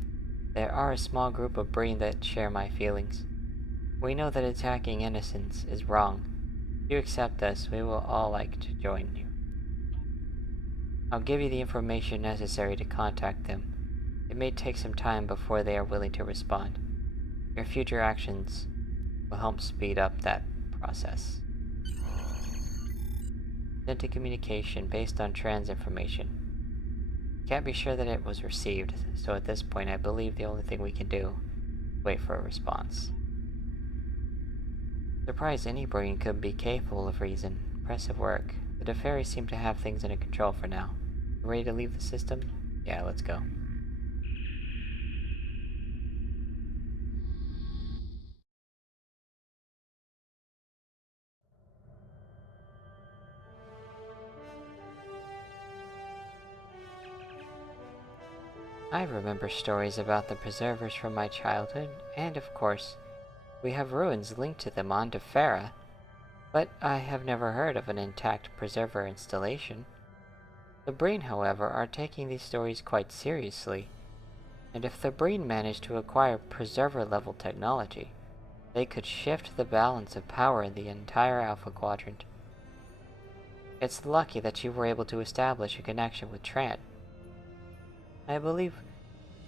There are a small group of Breen that share my feelings. We know that attacking innocents is wrong. If you accept us, we will all like to join you. I'll give you the information necessary to contact them. It may take some time before they are willing to respond. Your future actions will help speed up that process. Sent to communication based on trans information. Can't be sure that it was received, so at this point I believe the only thing we can do is wait for a response. Surprised any brain could be capable of reason. Impressive work. The Deferi seem to have things under control for now. Ready to leave the system? Yeah, let's go. I remember stories about the Preservers from my childhood, and of course, we have ruins linked to them on Defera, but I have never heard of an intact Preserver installation. The Breen, however, are taking these stories quite seriously, and if the Breen manage to acquire Preserver-level technology, they could shift the balance of power in the entire Alpha Quadrant. It's lucky that you were able to establish a connection with Trant. I believe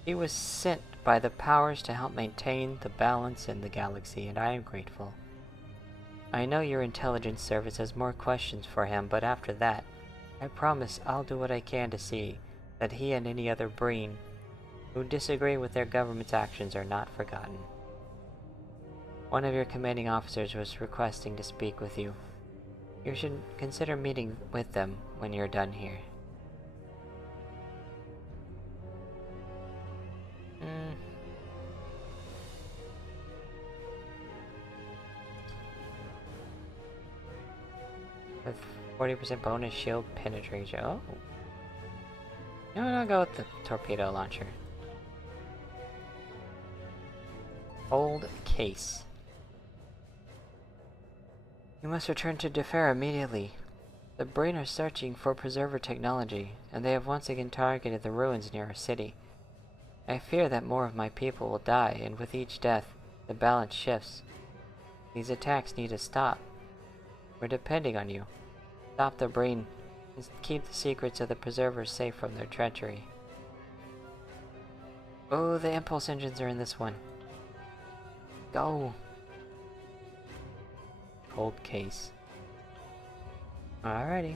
he was sent by the powers to help maintain the balance in the galaxy, and I am grateful. I know your intelligence service has more questions for him, but after that, I promise I'll do what I can to see that he and any other Breen who disagree with their government's actions are not forgotten. One of your commanding officers was requesting to speak with you. You should consider meeting with them when you're done here. With 40% bonus shield penetration. Oh. No, I'll go with the torpedo launcher. Hold case. You must return to Defera immediately. The Breen are searching for Preserver technology, and they have once again targeted the ruins near our city. I fear that more of my people will die, and with each death, the balance shifts. These attacks need to stop. We're depending on you. Stop the Breen, and keep the secrets of the Preservers safe from their treachery. Oh, the impulse engines are in this one. Go! Cold case. Alrighty.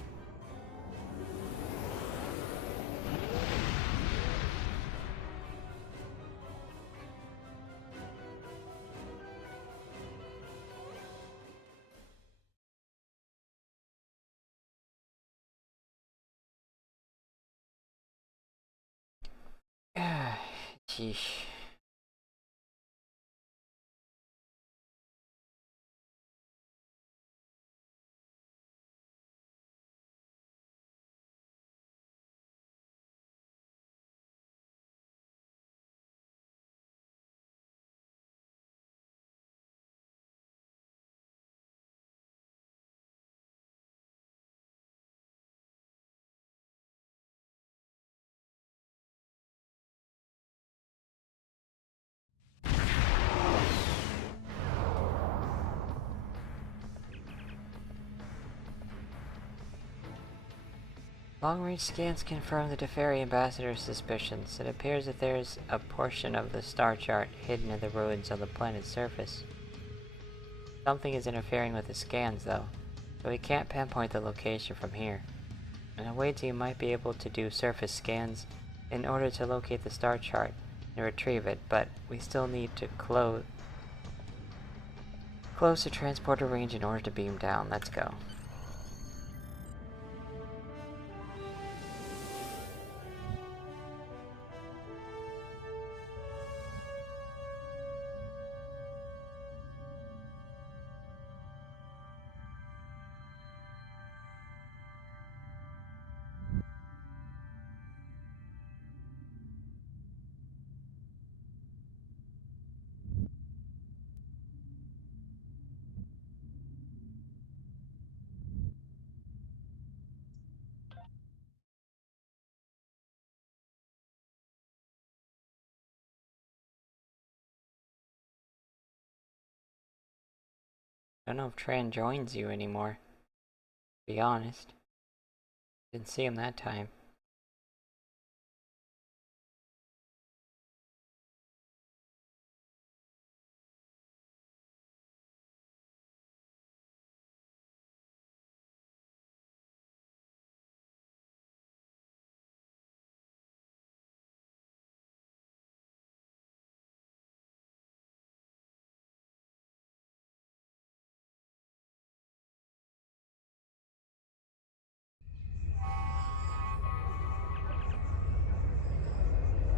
Sheesh. Long-range scans confirm the Teferi ambassador's suspicions. It appears that there's a portion of the star chart hidden in the ruins on the planet's surface. Something is interfering with the scans, though, so we can't pinpoint the location from here. An away team might be able to do surface scans in order to locate the star chart and retrieve it, but we still need to close the transporter range in order to beam down. Let's go. I don't know if Tran joins you anymore, to be honest. Didn't see him that time.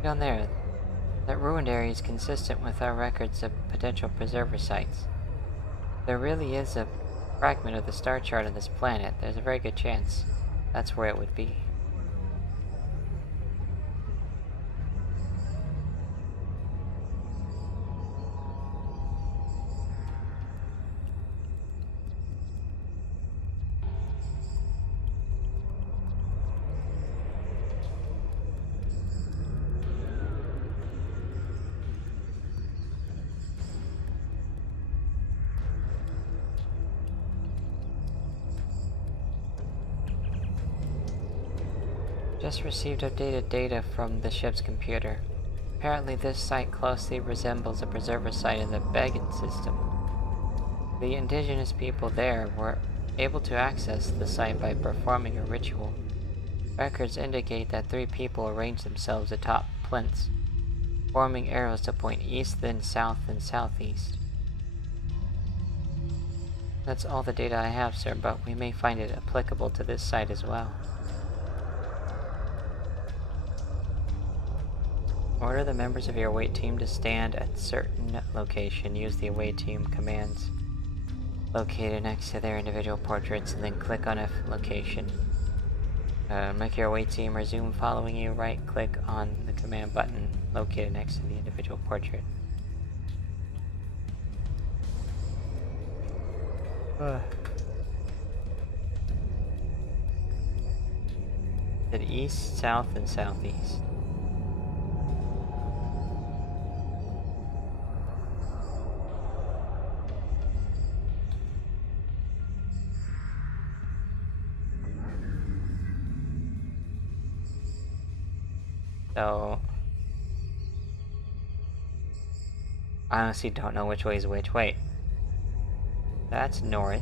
Down there, that ruined area is consistent with our records of potential preserver sites. There really is a fragment of the star chart on this planet. There's a very good chance that's where it would be. Just received updated data from the ship's computer. Apparently this site closely resembles a preserver site in the Began system. The indigenous people there were able to access the site by performing a ritual. Records indicate that 3 people arranged themselves atop plinths, forming arrows to point east, then south, and southeast. That's all the data I have, sir, but we may find it applicable to this site as well. Order the members of your away team to stand at certain location. Use the away team commands located next to their individual portraits, and then click on a location. Make your away team resume following you. Right-click on the command button located next to the individual portrait. Did east, south, and southeast. So, I honestly don't know which way is which. Wait. That's north.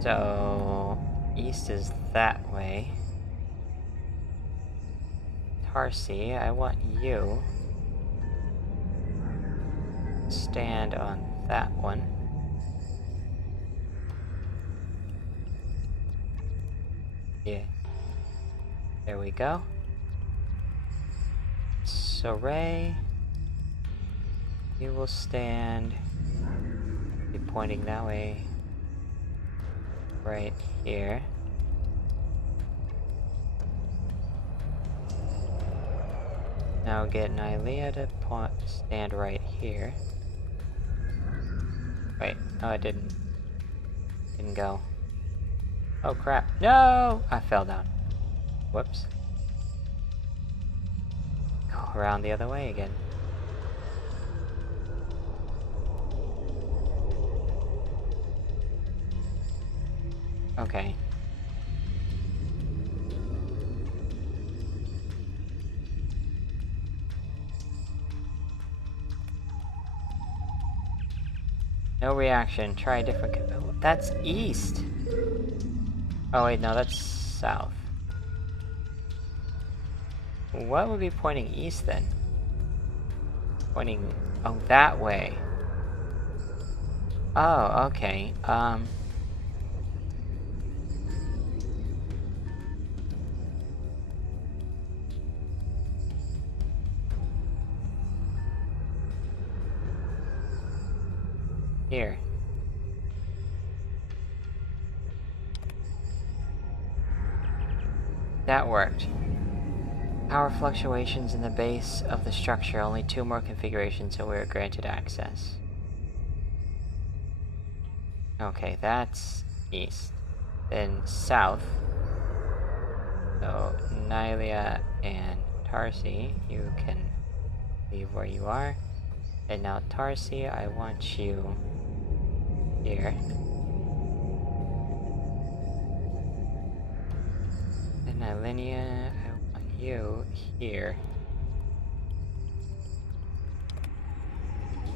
So, east is that way. Tarsi, I want you to stand on that one. Yeah. There we go. So Ray, you will stand, be pointing that way, right here. Now get Nylea to stand right here. Wait, oh it didn't go. Oh crap, no! I fell down. Whoops. Go around the other way again. Okay. No reaction. Try a different. Oh, that's east. Oh wait, no, that's south. What would be pointing east then? Pointing, oh, that way. Oh, okay. Here. That worked. Power fluctuations in the base of the structure. Only 2 more configurations and we are granted access. Okay, that's east. Then south. So, Nylia and Tarsi, you can leave where you are. And now Tarsi, I want you here. And Nylinia, I want you here.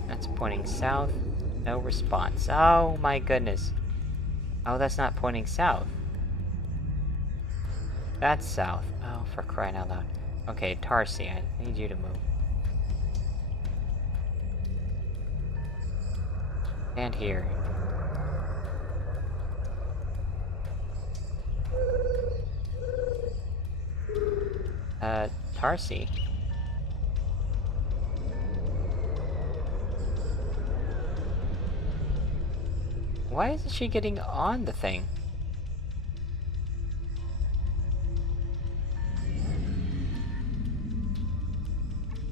That's pointing south. No response. Oh my goodness. Oh, that's not pointing south. That's south. Oh, for crying out loud. Okay, Tarsi, I need you to move. And here. Tarsi. Why isn't she getting on the thing?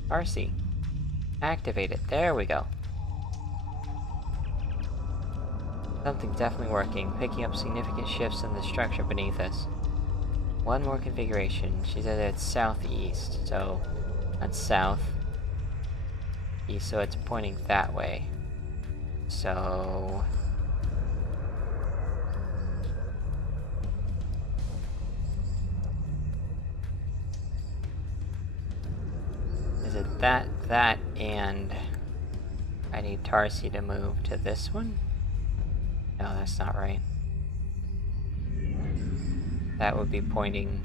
Tarsi. Activate it. There we go. Something's definitely working, picking up significant shifts in the structure beneath us. 1 more configuration. She said it's southeast, so that's south. East, so it's pointing that way. So... is it that, and I need Tarsi to move to this one? No, that's not right. That would be pointing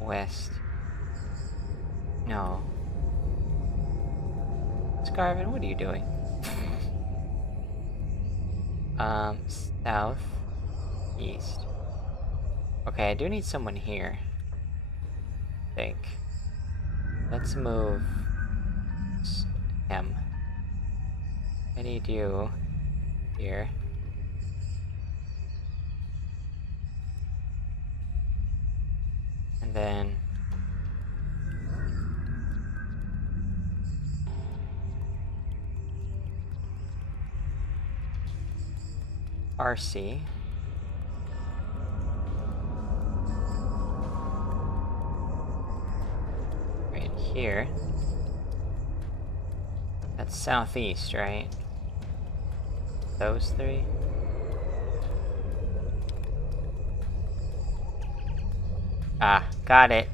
west. No. Scarvin, what are you doing? South, east. Okay, I do need someone here. I think. Let's move him. I need you here. And then RC. Right here. That's southeast, right? Those 3? Ah, got it.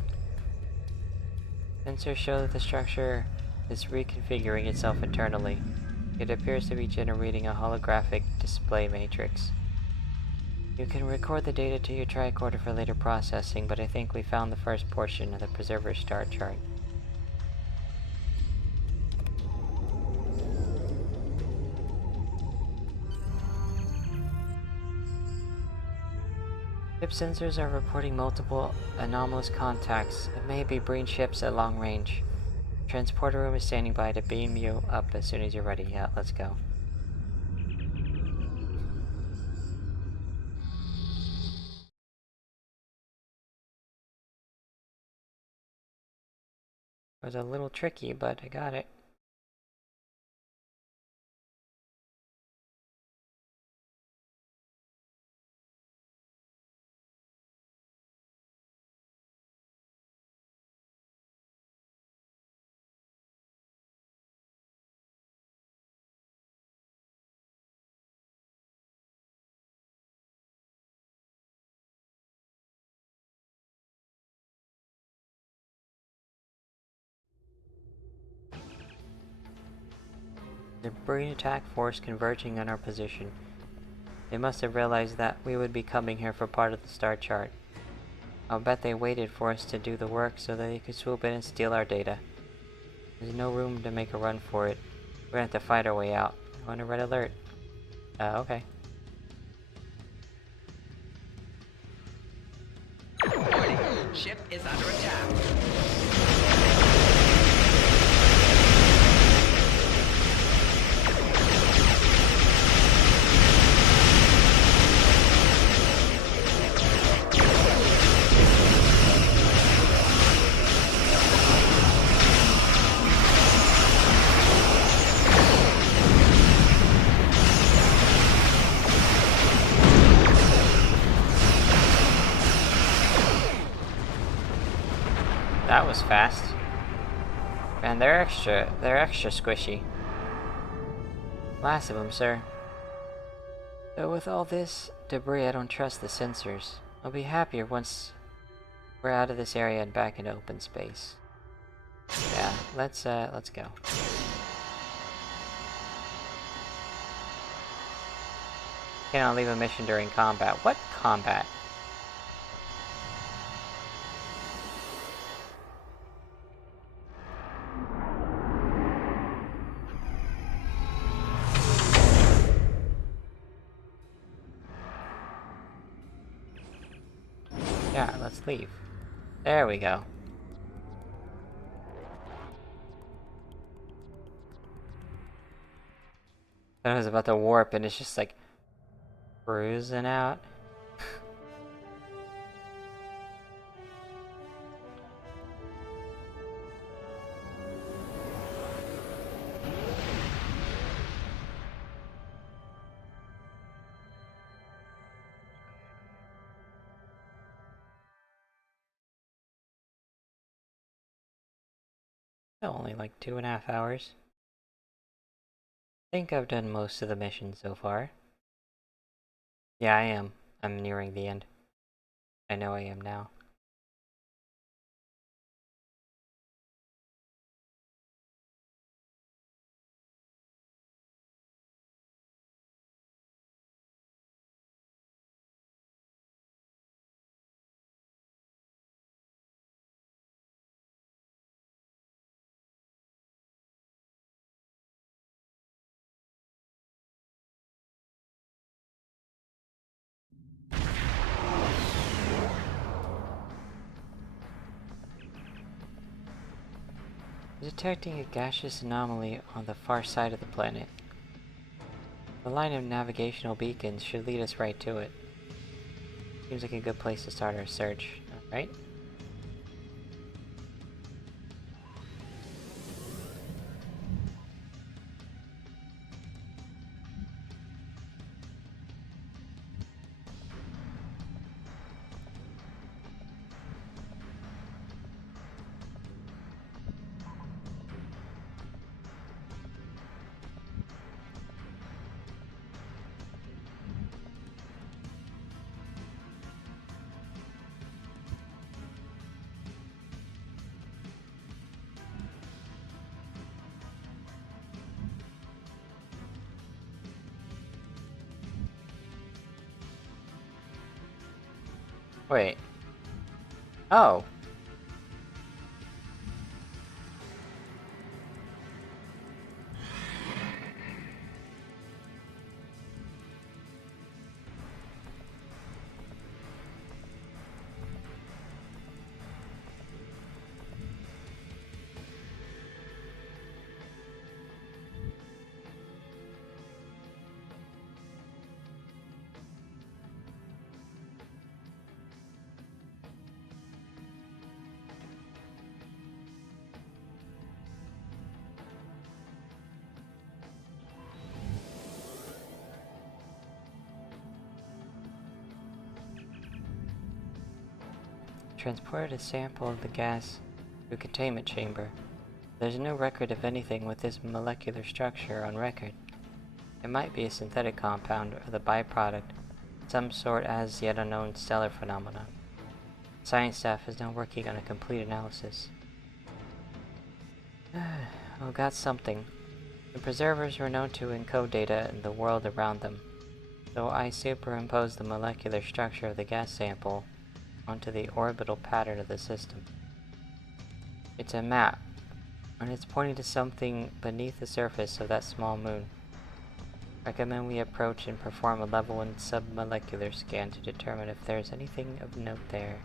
Sensors show that the structure is reconfiguring itself internally. It appears to be generating a holographic display matrix. You can record the data to your tricorder for later processing, but I think we found the first portion of the Preserver star chart. Ship sensors are reporting multiple anomalous contacts. It may be Breen ships at long range. Transporter room is standing by to beam you up as soon as you're ready. Yeah, let's go. It was a little tricky, but I got it. Debris attack force converging on our position. They must have realized that we would be coming here for part of the star chart. I'll bet they waited for us to do the work so that they could swoop in and steal our data. There's no room to make a run for it. We're gonna have to fight our way out. I'm on a red alert. Okay. Warning, ship is under attack. That was fast. Man, they're extra squishy. Last of them, sir. Though with all this debris, I don't trust the sensors. I'll be happier once we're out of this area and back into open space. Yeah, let's go. Cannot leave a mission during combat. What combat? Yeah, let's leave. There we go. I was about to warp and it's just like cruising out. Only like 2.5 hours. I think I've done most of the missions so far. Yeah, I am. I'm nearing the end. I know I am now. Detecting a gaseous anomaly on the far side of the planet. The line of navigational beacons should lead us right to it. Seems like a good place to start our search, right? Wait. Oh. Transported a sample of the gas to a containment chamber. There's no record of anything with this molecular structure on record. It might be a synthetic compound or the byproduct, some sort as yet unknown stellar phenomenon. Science staff is now working on a complete analysis. Oh, got something. The preservers were known to encode data in the world around them, so I superimposed the molecular structure of the gas sample onto the orbital pattern of the system. It's a map, and it's pointing to something beneath the surface of that small moon. Recommend we approach and perform a level 1 submolecular scan to determine if there's anything of note there.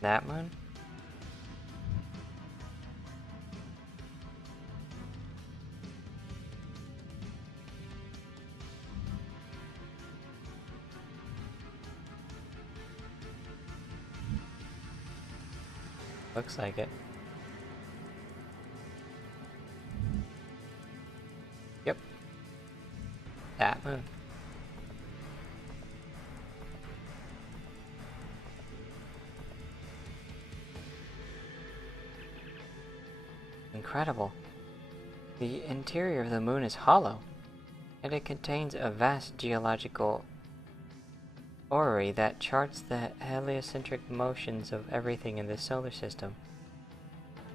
That moon? Looks like it. Yep. That moon. Incredible. The interior of the moon is hollow, and it contains a vast geological orrery that charts the heliocentric motions of everything in the solar system.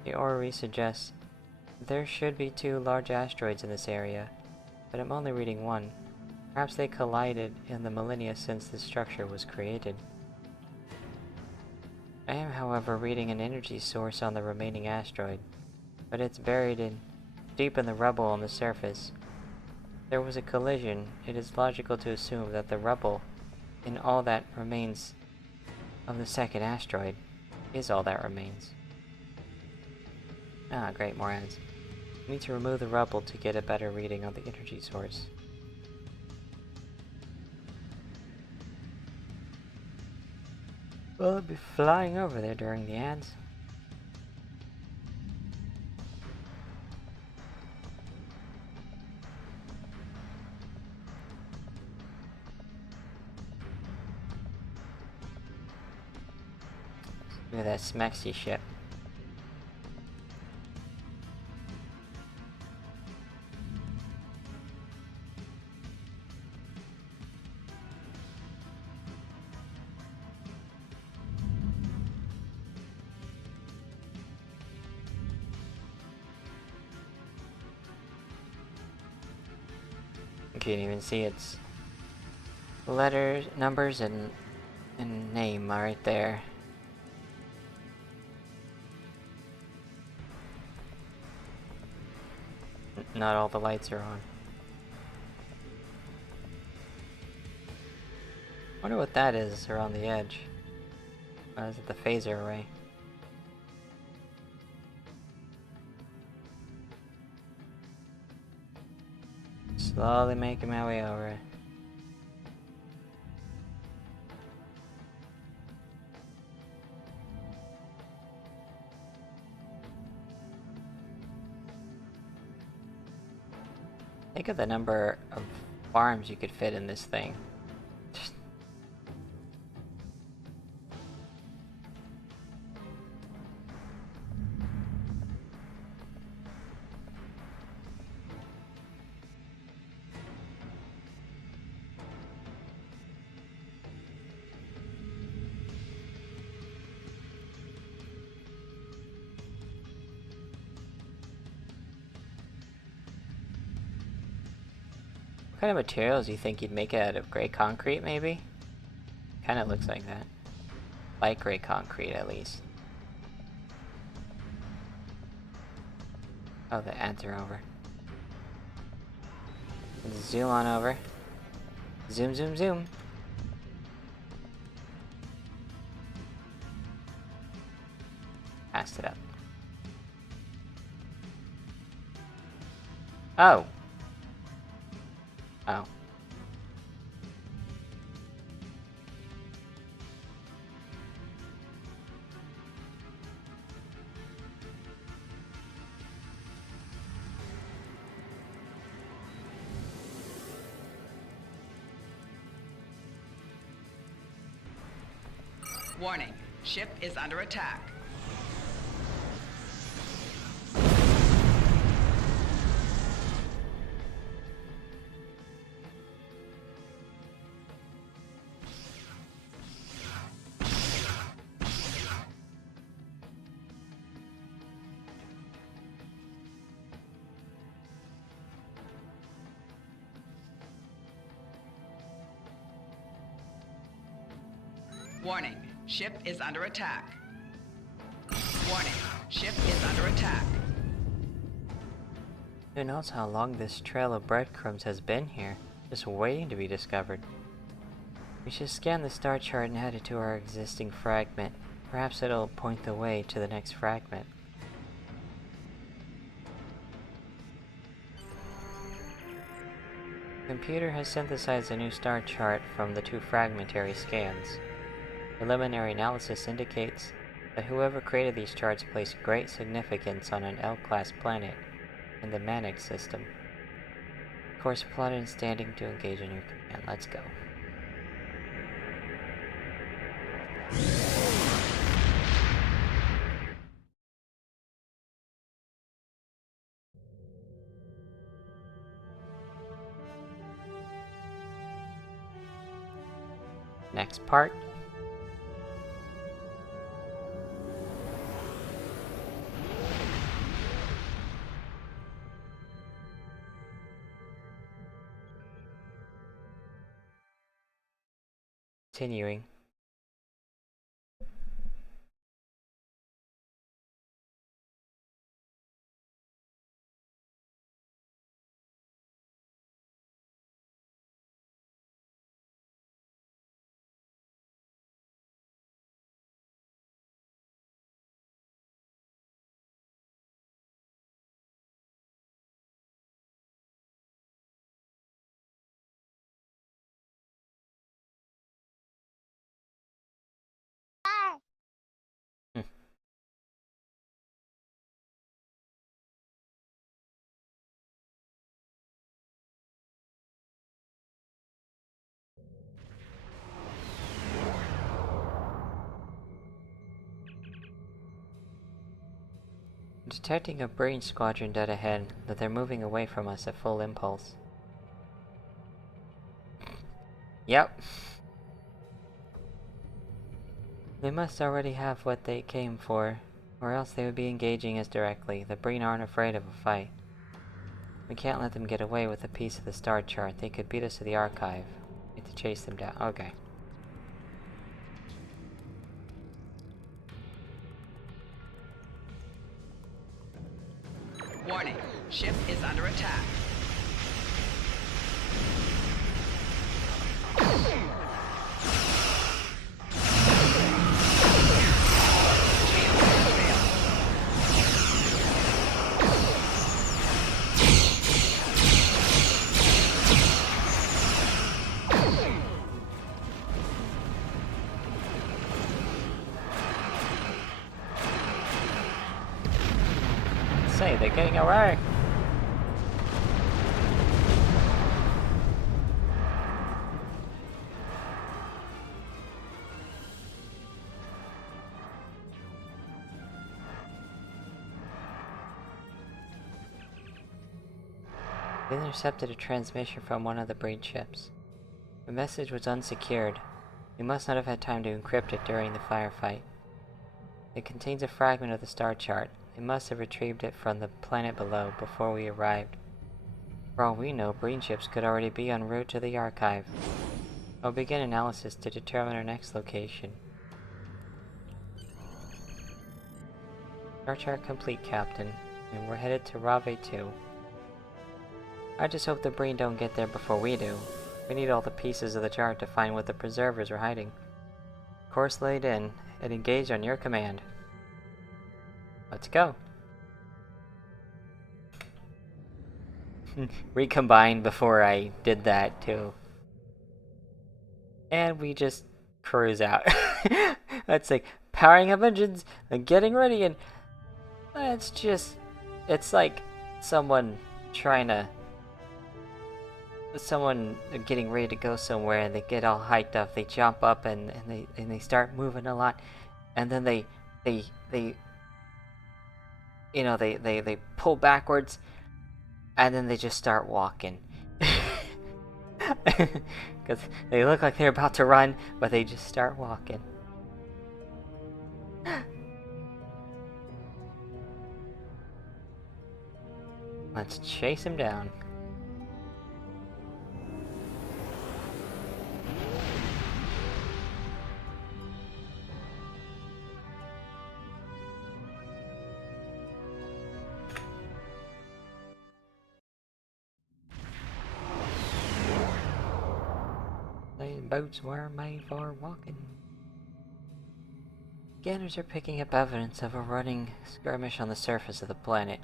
The orrery suggests there should be 2 large asteroids in this area, but I'm only reading one. Perhaps they collided in the millennia since the structure was created. I am, however, reading an energy source on the remaining asteroid, but it's buried deep in the rubble on the surface. If there was a collision, it is logical to assume that the rubble in all that remains of the second asteroid is all that remains. Ah, great, more ads. We need to remove the rubble to get a better reading on the energy source. Will it be flying over there during the ads? Look at that Smexy ship. You can't even see its letters, numbers, and name right there. Not all the lights are on. Wonder what that is around the edge. Oh, is it the phaser array? Slowly making my way over it. Think of the number of farms you could fit in this thing. What kind of materials do you think you'd make it out of? Gray concrete, maybe? Kinda looks like that. Light gray concrete, at least. Oh, the ants are over. Zoom on over. Zoom, zoom, zoom. Passed it up. Oh. Oh. Warning, ship is under attack. Warning, ship is under attack. Warning, ship is under attack. Who knows how long this trail of breadcrumbs has been here, just waiting to be discovered. We should scan the star chart and add it to our existing fragment. Perhaps it'll point the way to the next fragment. The computer has synthesized a new star chart from the 2 fragmentary scans. Preliminary analysis indicates that whoever created these charts placed great significance on an L-class planet in the Manax system. Of course, plotted and standing to engage in your command. Let's go. Next part. Continuing. Detecting a brain squadron dead ahead, that they're moving away from us at full impulse. Yep. They must already have what they came for, or else they would be engaging us directly. The Breen aren't afraid of a fight. We can't let them get away with a piece of the star chart. They could beat us to the archive. We have to chase them down. Okay. Warning, ship is under attack. Say, they're getting away! We intercepted a transmission from one of the Breen ships. The message was unsecured. We must not have had time to encrypt it during the firefight. It contains a fragment of the star chart. They must have retrieved it from the planet below before we arrived. For all we know, Breen ships could already be en route to the archive. I'll begin analysis to determine our next location. Star chart complete, Captain, and we're headed to Rave 2. I just hope the Breen don't get there before we do. We need all the pieces of the chart to find what the preservers are hiding. Course laid in, and engage on your command. Let's go. Recombined before I did that too. And we just cruise out. That's like powering up engines and getting ready, and it's like someone getting ready to go somewhere, and they get all hyped up, they jump up and they start moving a lot, and then they pull backwards, and then they just start walking. Because they look like they're about to run, but they just start walking. Let's chase him down. These boats were made for walking. Scanners are picking up evidence of a running skirmish on the surface of the planet.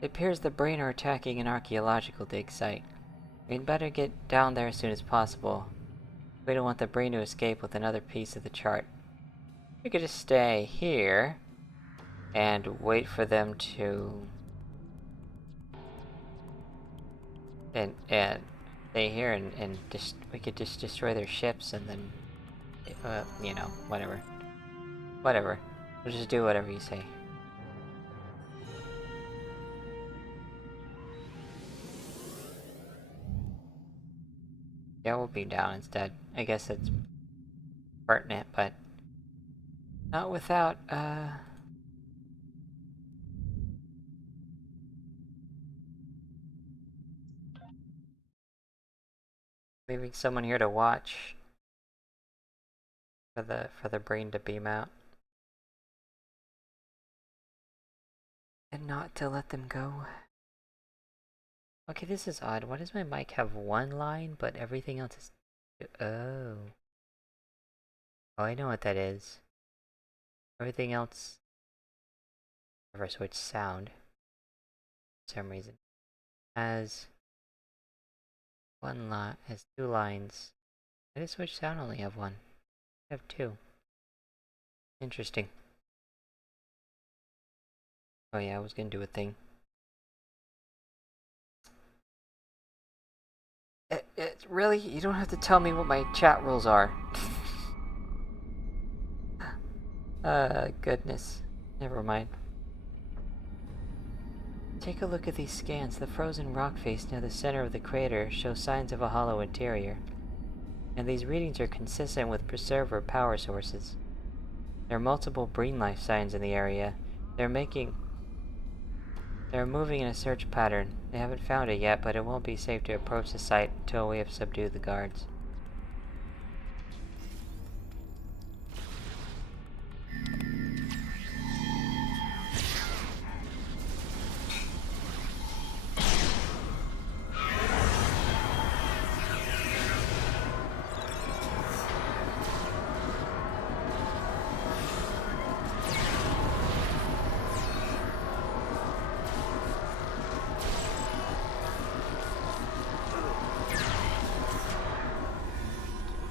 It appears the Breen are attacking an archaeological dig site. We'd better get down there as soon as possible. We don't want the Breen to escape with another piece of the chart. We could just stay here and wait for them to and stay here and just we could just destroy their ships and then you know, whatever. We'll just do whatever you say. Yeah, we'll be down instead. I guess it's pertinent, but not without, leaving someone here to watch for the Breen to beam out. And not to let them go. Okay, this is odd. Why does my mic have one line, but everything else is... Oh. Oh, I know what that is. Everything else... Never switch sound. For some reason. Has... one line... has two lines. Why does switch sound only have one? I have two. Interesting. Oh yeah, I was gonna do a thing. Really? You don't have to tell me what my chat rules are. Goodness. Never mind. Take a look at these scans. The frozen rock face near the center of the crater shows signs of a hollow interior. And these readings are consistent with preserver power sources. There are multiple Breen life signs in the area. They're moving in a search pattern. They haven't found it yet, but it won't be safe to approach the site until we have subdued the guards.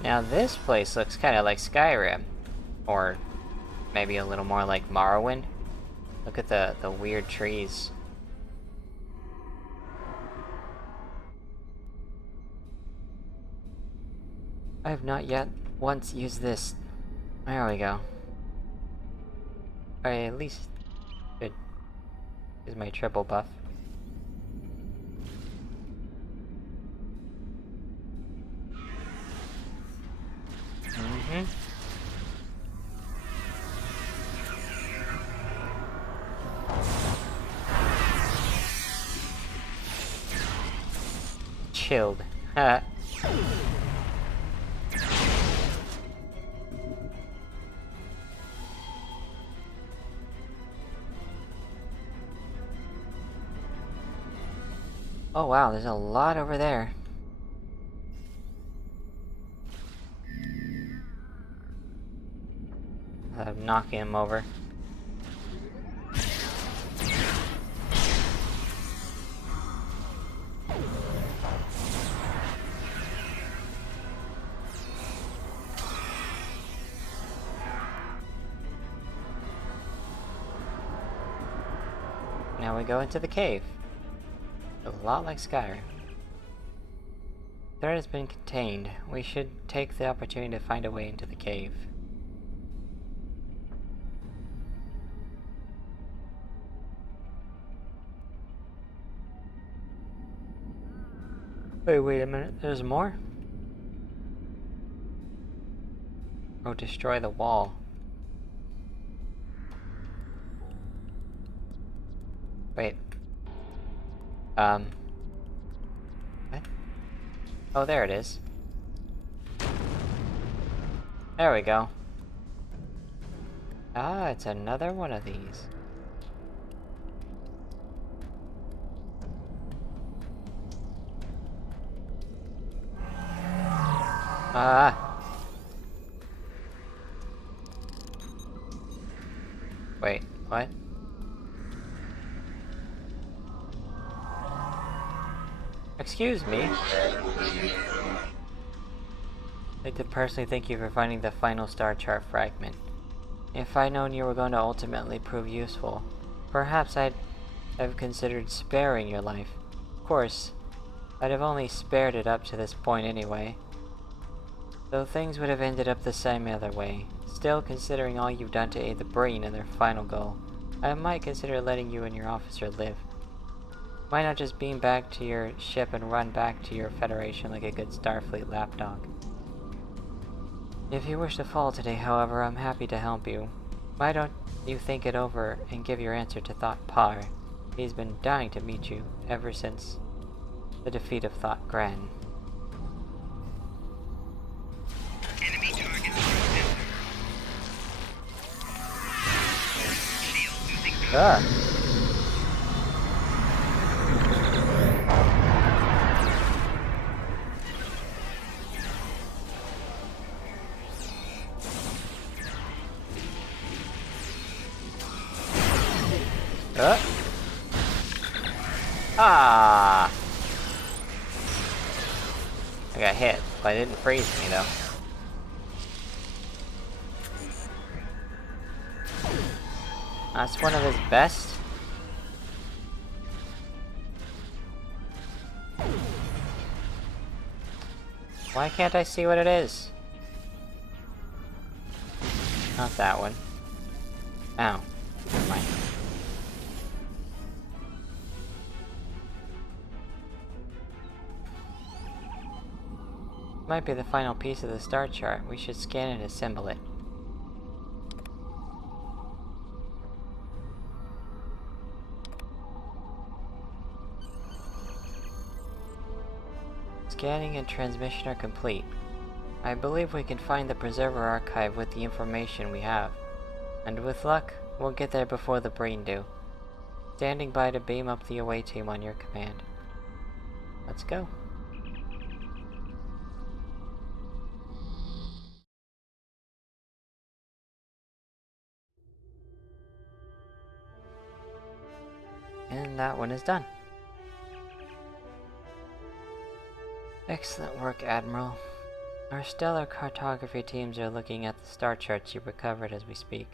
Now this place looks kind of like Skyrim, or maybe a little more like Morrowind. Look at the weird trees. I have not yet once used this. There we go. I at least could use my triple buff. Chilled. Oh wow, there's a lot over there. I'm knocking him over. Now we go into the cave. A lot like Skyrim. The threat has been contained. We should take the opportunity to find a way into the cave. Wait a minute, there's more? Oh, destroy the wall. Wait. What? Oh, there it is. There we go. Ah, it's another one of these. Ah! Wait, what? Excuse me? I'd like to personally thank you for finding the final star chart fragment. If I'd known you were going to ultimately prove useful, perhaps I'd have considered sparing your life. Of course, I'd have only spared it up to this point anyway. Though things would have ended up the same other way. Still, considering all you've done to aid the Breen in their final goal, I might consider letting you and your officer live. Why not just beam back to your ship and run back to your Federation like a good Starfleet lapdog? If you wish to fall today, however, I'm happy to help you. Why don't you think it over and give your answer to Thought Par? He's been dying to meet you ever since the defeat of Thought Gran. Enemy target on center. Shield losing power. Ah! Ah! I got hit, but it didn't freeze me though. That's one of his best. Why can't I see what it is? Not that one. Ow. Never mind. Might be the final piece of the star chart. We should scan and assemble it. Scanning and transmission are complete. I believe we can find the Preserver Archive with the information we have. And with luck, we'll get there before the Breen do. Standing by to beam up the away team on your command. Let's go. And that one is done. Excellent work, Admiral. Our stellar cartography teams are looking at the star charts you recovered as we speak.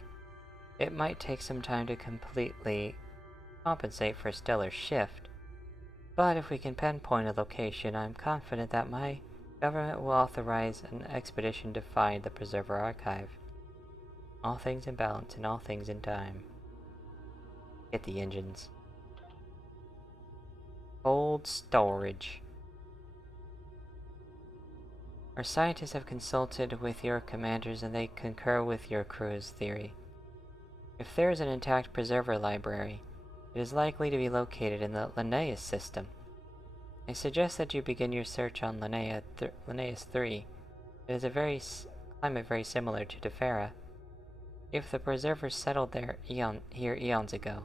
It might take some time to completely compensate for a stellar shift, but if we can pinpoint a location, I'm confident that my government will authorize an expedition to find the Preserver Archive. All things in balance and all things in time. Get the engines. Cold storage. Our scientists have consulted with your commanders and they concur with your crew's theory. If there is an intact preserver library, it is likely to be located in the Linnaeus system. I suggest that you begin your search on Linnaeus 3. It is a climate very similar to Defera. If the preservers settled there here eons ago,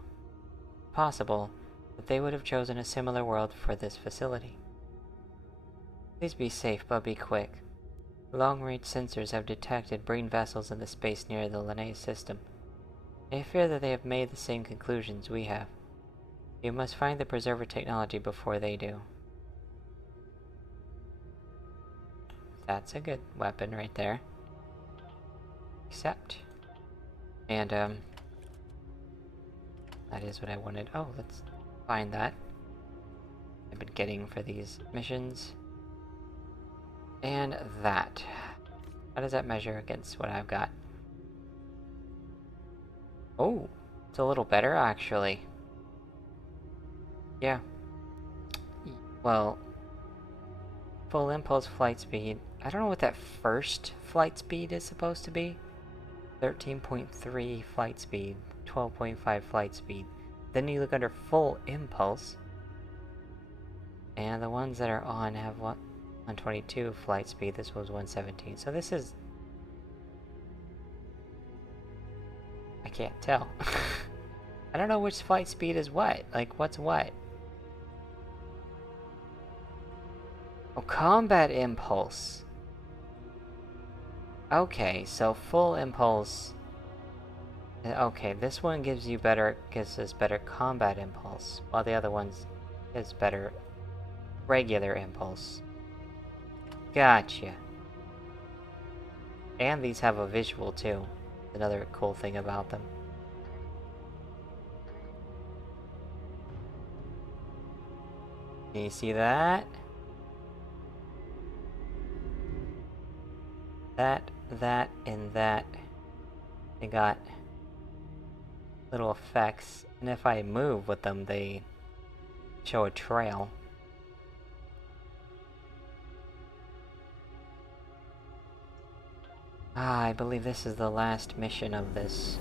possible that they would have chosen a similar world for this facility. Please be safe, but be quick. Long-range sensors have detected Breen vessels in the space near the Linnaeus system. I fear that they have made the same conclusions we have. You must find the preserver technology before they do. That's a good weapon right there. Accept. And, that is what I wanted. Oh, let's find that. I've been getting for these missions. And that. How does that measure against what I've got? Oh, it's a little better actually. Yeah. Well, full impulse flight speed. I don't know what that first flight speed is supposed to be. 13.3 flight speed, 12.5 flight speed. Then you look under full impulse, and the ones that are on have 122 flight speed. This was 117. So this is... I can't tell. I don't know which flight speed is what. Like, what's what? Oh, combat impulse. Okay, so full impulse. Okay, this one gives us better combat impulse, while the other one's gives better regular impulse. Gotcha. And these have a visual too. Another cool thing about them. Can you see that? That, and that. They got little effects, and if I move with them, they show a trail. I believe this is the last mission of this.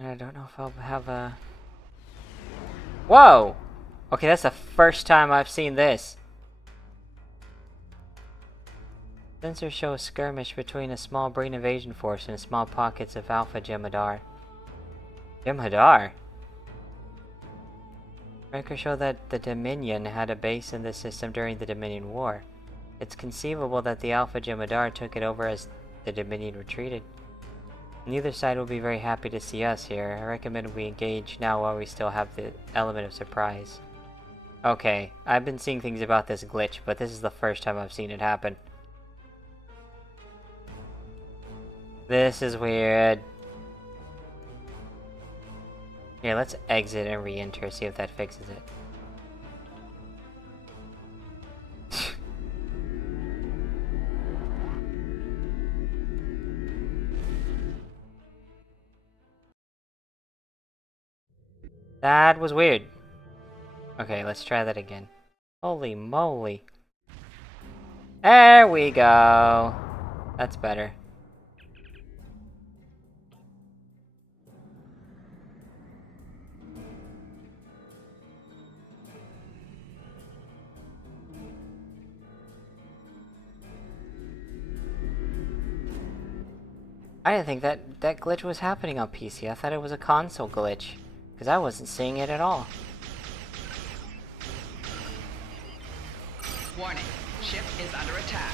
And I don't know if I'll have a... Whoa! Okay, that's the first time I've seen this. Sensors show a skirmish between a small brain invasion force and small pockets of Alpha Jem'Hadar. Jem'Hadar? Records show that the Dominion had a base in the system during the Dominion War. It's conceivable that the Alpha Jem'Hadar took it over as the Dominion retreated. Neither side will be very happy to see us here. I recommend we engage now while we still have the element of surprise. Okay, I've been seeing things about this glitch, but this is the first time I've seen it happen. This is weird. Here, let's exit and re-enter, see if that fixes it. That was weird. Okay, let's try that again. Holy moly. There we go. That's better. I didn't think that glitch was happening on PC. I thought it was a console glitch, because I wasn't seeing it at all. Warning, ship is under attack.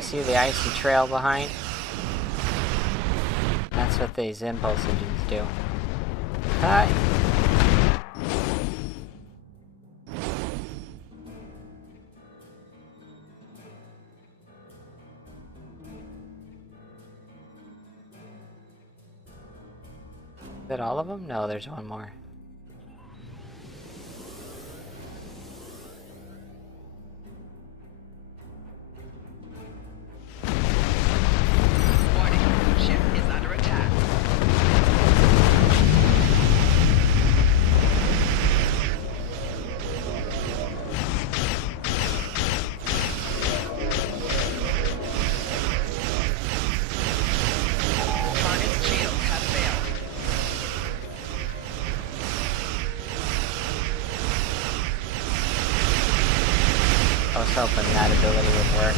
See the icy trail behind? That's what these impulse engines do. Cut! Is that all of them? No, there's one more. I was hoping that ability would work.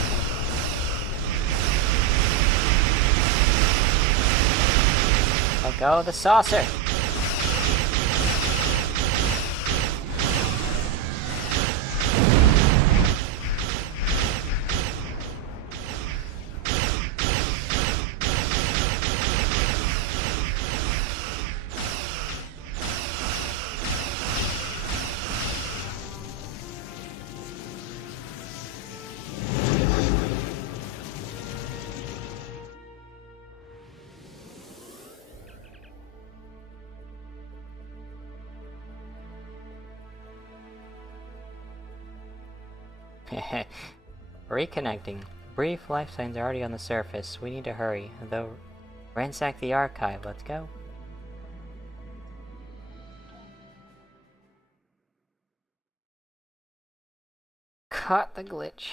Let go of the saucer! Reconnecting. Brief life signs are already on the surface. We need to hurry. Though, ransack the archive. Let's go. Caught the glitch.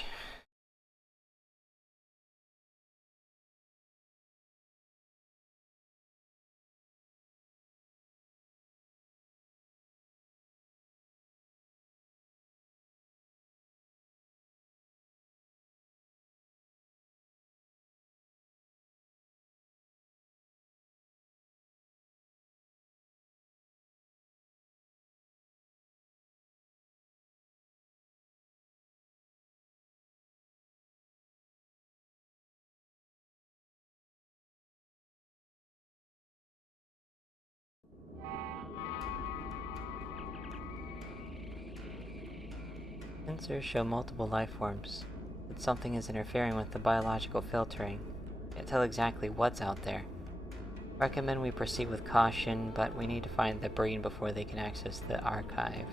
Sensors show multiple life forms, but something is interfering with the biological filtering. Can't tell exactly what's out there. Recommend we proceed with caution, but we need to find the Breen before they can access the archive.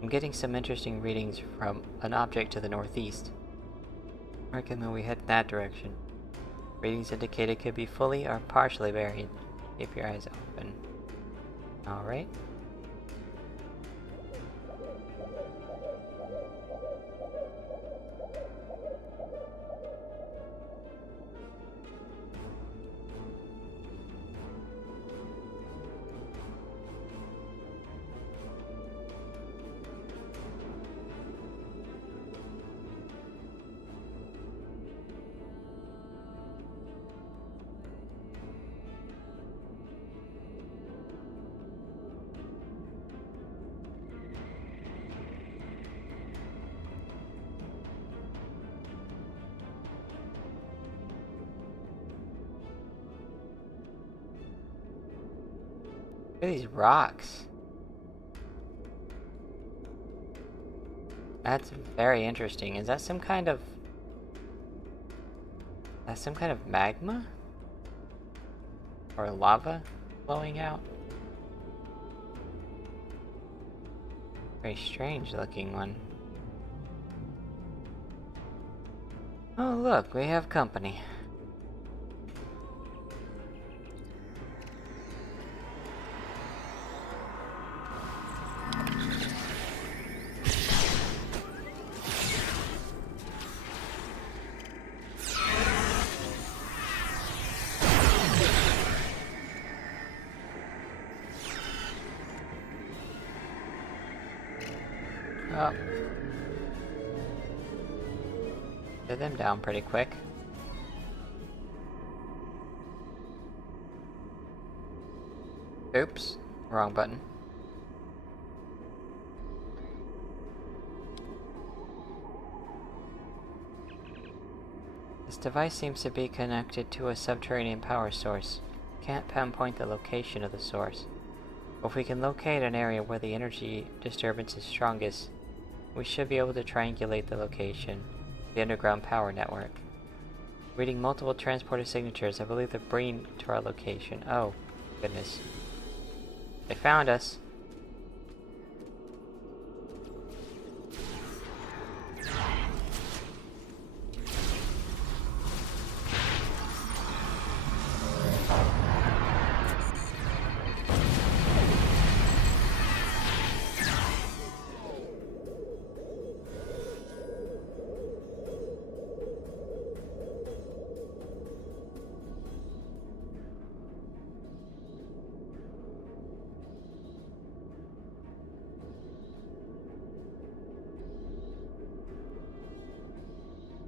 I'm getting some interesting readings from an object to the northeast. Recommend we head in that direction. Readings indicate it could be fully or partially buried. Keep your eyes open. Alright. Look at these rocks. That's very interesting. Is that some kind of... That's some kind of magma? Or lava flowing out? Very strange looking one. Oh look, we have company. Oh. Get them down pretty quick. Oops, wrong button. This device seems to be connected to a subterranean power source. Can't pinpoint the location of the source. If we can locate an area where the energy disturbance is strongest, we should be able to triangulate the location, the underground power network. Reading multiple transporter signatures, I believe they're bringing to our location. Oh, goodness. They found us.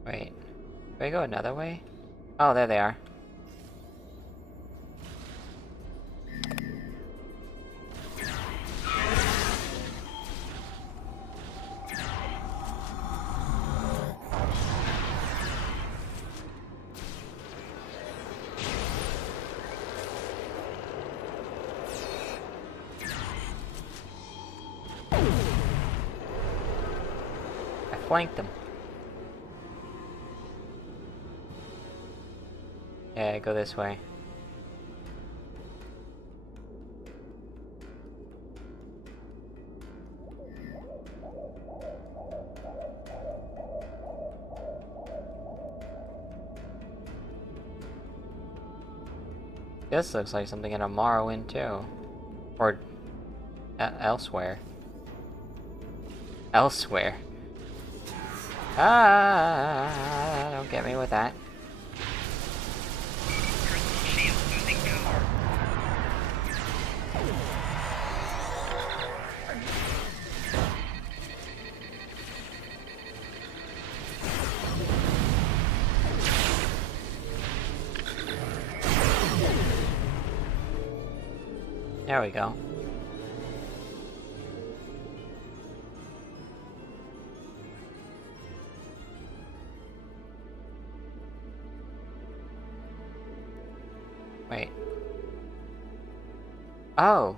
Wait, do I go another way? Oh, there they are. I flanked them. Yeah, go this way. This looks like something in a Morrowind too. Or elsewhere. Elsewhere. Ah, don't get me with that. Shield losing power. There we go. Wait. Oh!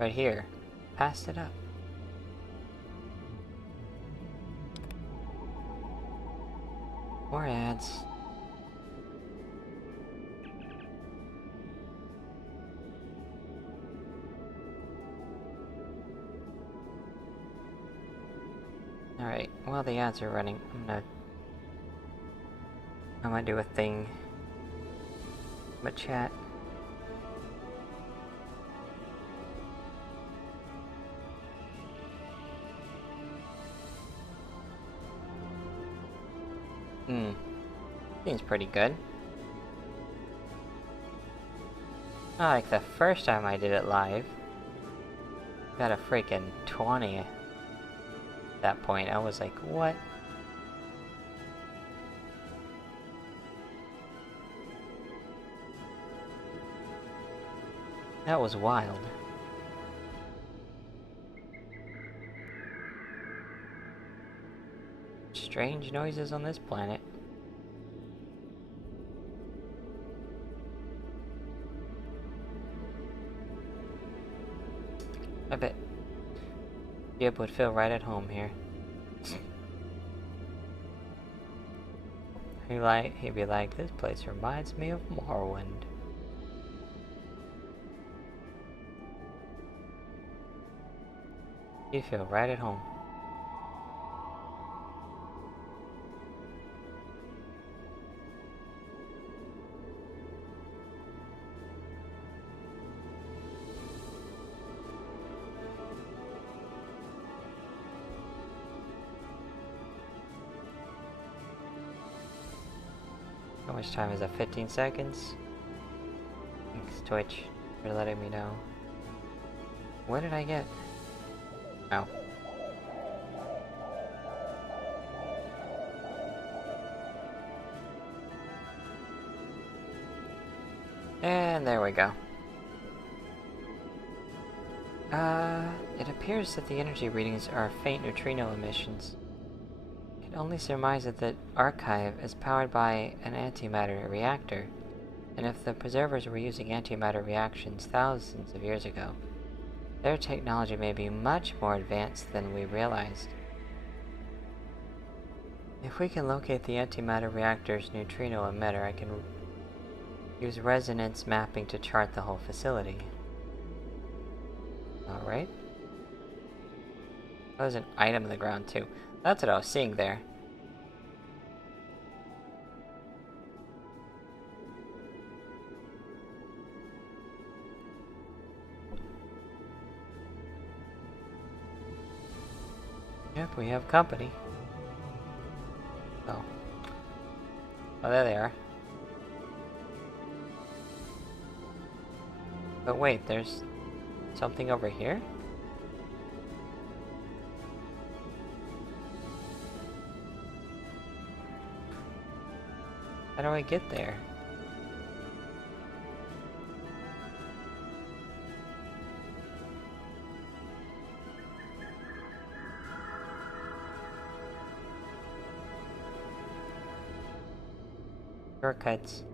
Right here. Passed it up. More ads. Alright, while the ads are running, I might do a thing. But chat. Seems pretty good. Not like the first time I did it live. Got a freaking 20. At that point, I was like, what? That was wild. Strange noises on this planet. I bet Gib would feel right at home here. He'd be like, this place reminds me of Morrowind. You feel right at home. How much time is that? 15 seconds? Thanks, Twitch, for letting me know. What did I get? Oh. And there we go. It appears that the energy readings are faint neutrino emissions. I can only surmise that the archive is powered by an antimatter reactor, and if the preservers were using antimatter reactions thousands of years ago, their technology may be much more advanced than we realized. If we can locate the antimatter reactor's neutrino emitter, I can use resonance mapping to chart the whole facility. Alright. There's an item in the ground too. That's what I was seeing there. Yep, we have company. Oh. Oh, there they are. But wait, there's something over here? How do I get there? Shortcuts.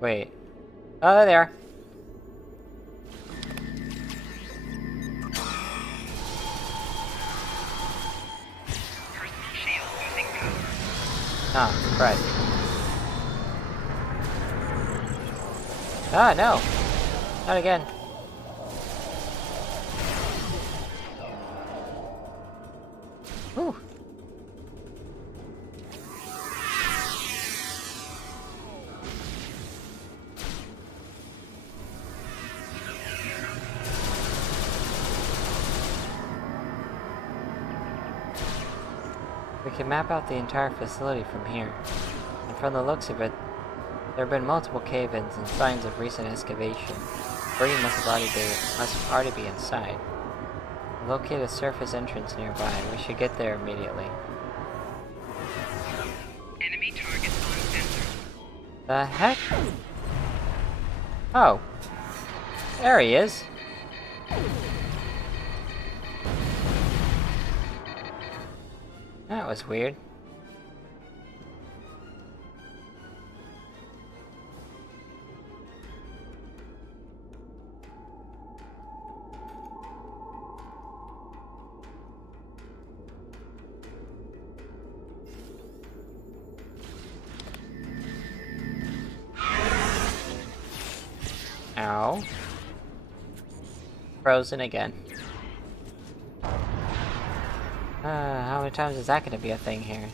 Wait. Oh, there they are. Shield losing power. Ah, right. Ah, no! Not again. Whew. We can map out the entire facility from here, and from the looks of it, there have been multiple cave-ins and signs of recent excavation. Breen must already be inside. Locate a surface entrance nearby. We should get there immediately. Enemy targets on sensor. The heck? Oh. There he is. That was weird. Ow. Frozen again. How many times is that gonna be a thing here?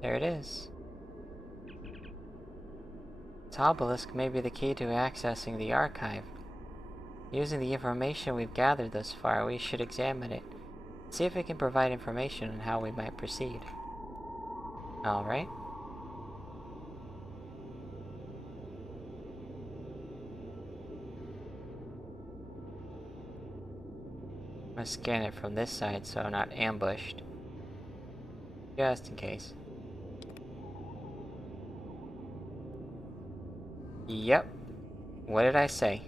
There it is. This obelisk may be the key to accessing the archive. Using the information we've gathered thus far, we should examine it. See if it can provide information on how we might proceed. Alright. I'm gonna scan it from this side so I'm not ambushed. Just in case. Yep. What did I say?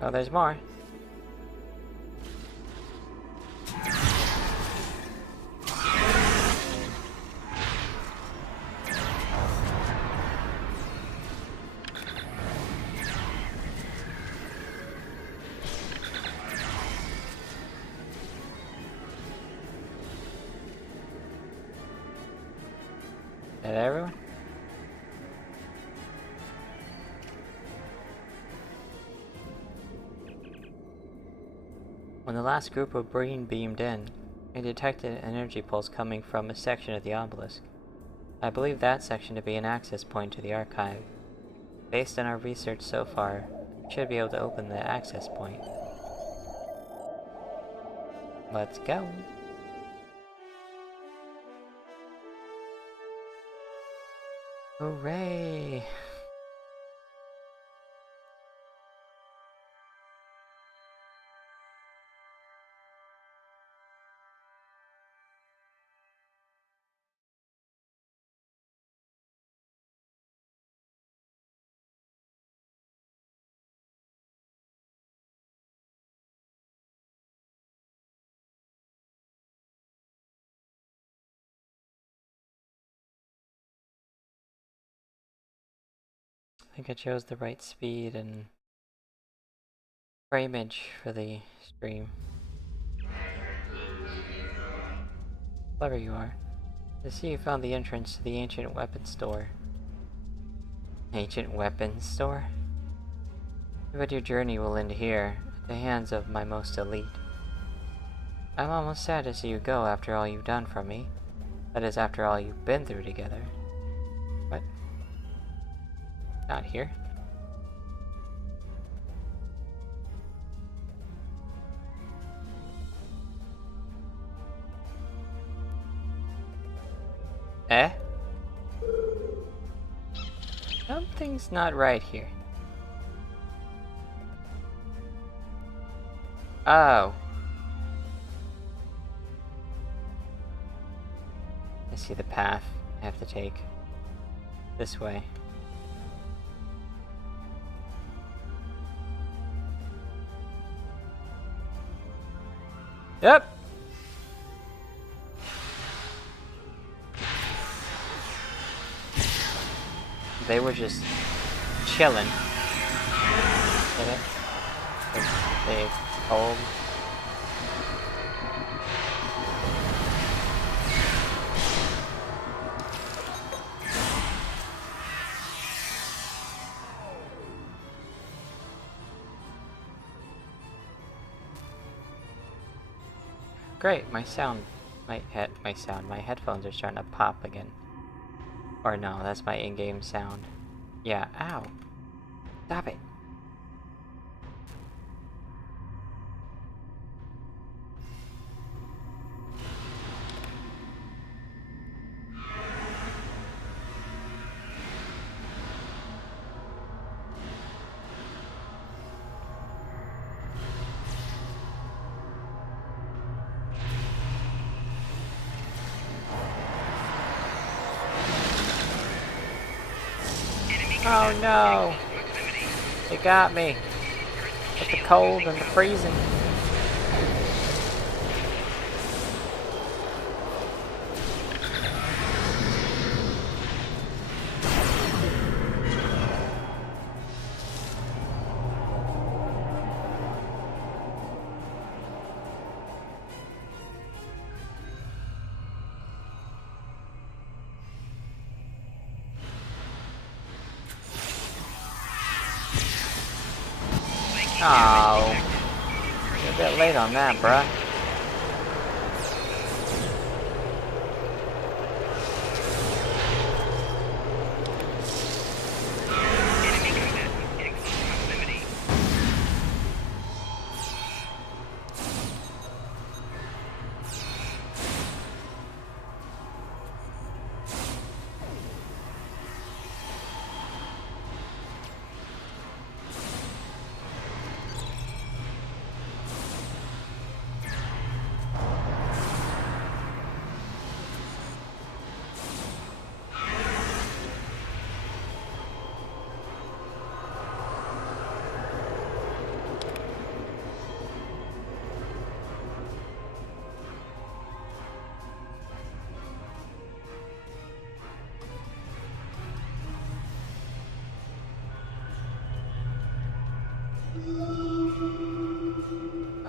Oh, there's more. Is that everyone? When the last group of Breen beamed in, I detected an energy pulse coming from a section of the obelisk. I believe that section to be an access point to the archive. Based on our research so far, we should be able to open the access point. Let's go. Hooray! I think I chose the right speed and frameage for the stream. Clever you are. I see you found the entrance to the ancient weapons store. Ancient weapons store? I bet your journey will end here, at the hands of my most elite. I'm almost sad to see you go after all you've done for me. That is, after all you've been through together. What? Not here. Eh? Something's not right here. Oh. I see the path I have to take. This way. Yep. They were just chilling. Get it? They cold. Great, my headphones are starting to pop again. Or no, that's my in-game sound. Yeah, ow. Stop it. Oh no! They got me! With the cold and the freezing. Oh, you're a bit late on that, bruh.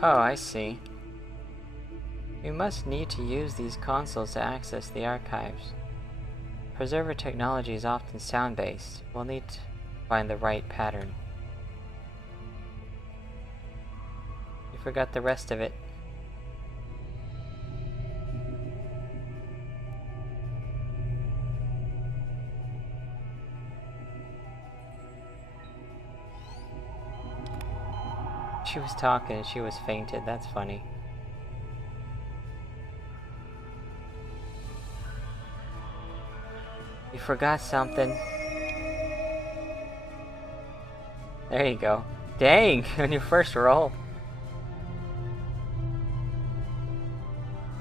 Oh, I see. We must need to use these consoles to access the archives. Preserver technology is often sound-based. We'll need to find the right pattern. You forgot the rest of it. She was talking and she was fainted. That's funny. You forgot something. There you go. Dang, on your first roll.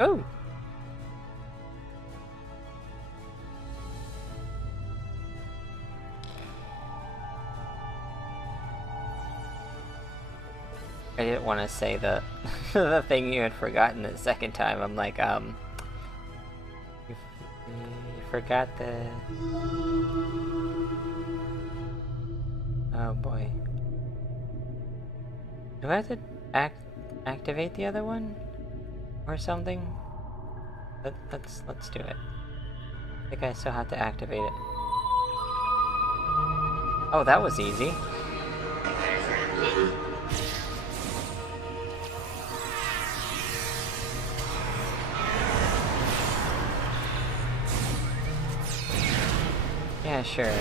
Ooh. I didn't want to say the the thing you had forgotten the second time. I'm like, you forgot the... Oh boy. Do I have to activate the other one? Or something? Let's do it. I think I still have to activate it. Oh, that was easy. Yeah, sure.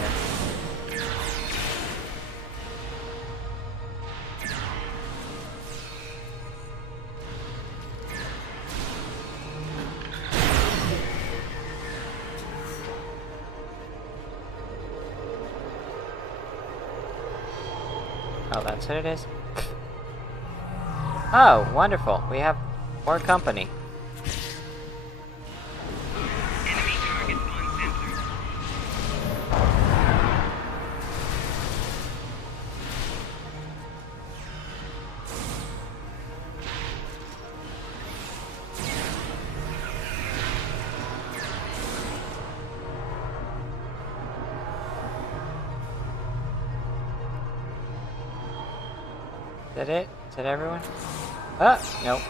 Oh, that's what it is? Oh, wonderful. We have more company. Enemy targets on sensor. Is that it? Is that everyone? Ah, nope.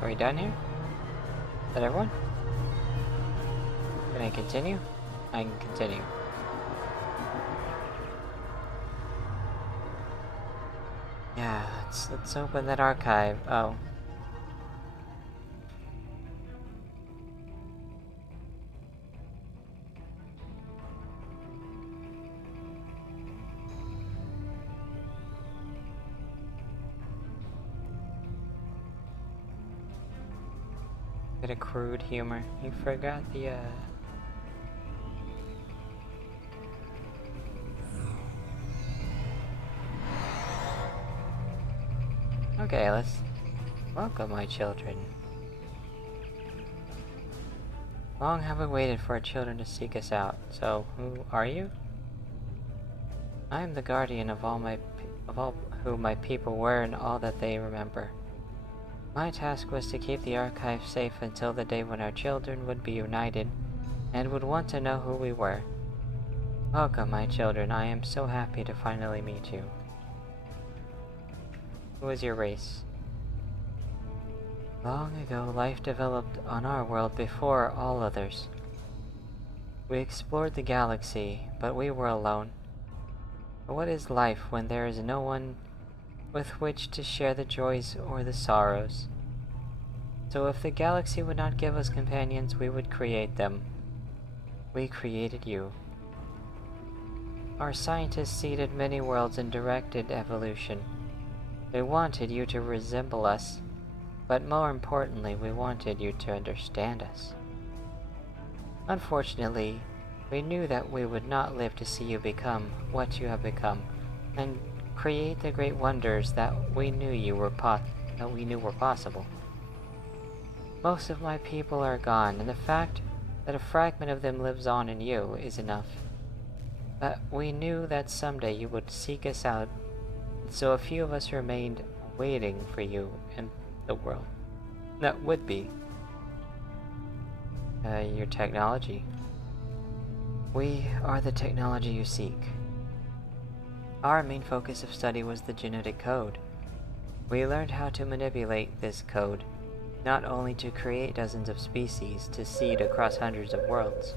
Are we done here? Is that everyone? Can I continue? I can continue. Yeah, let's open that archive. Oh. Bit of crude humor. You forgot the Okay, let's welcome my children. Long have we waited for our children to seek us out. So, who are you? I am the guardian of all who my people were and all that they remember. My task was to keep the archive safe until the day when our children would be united and would want to know who we were. Welcome, my children. I am so happy to finally meet you. Who is your race? Long ago, life developed on our world before all others. We explored the galaxy, but we were alone. But what is life when there is no one with which to share the joys or the sorrows? So if the galaxy would not give us companions, we would create them. We created you. Our scientists seeded many worlds and directed evolution. We wanted you to resemble us, but more importantly, we wanted you to understand us. Unfortunately, we knew that we would not live to see you become what you have become, and create the great wonders that we knew were possible. Most of my people are gone, and the fact that a fragment of them lives on in you is enough. But we knew that someday you would seek us out, so a few of us remained waiting for you in the world. That would be your technology. We are the technology you seek. Our main focus of study was the genetic code. We learned how to manipulate this code, not only to create dozens of species to seed across hundreds of worlds,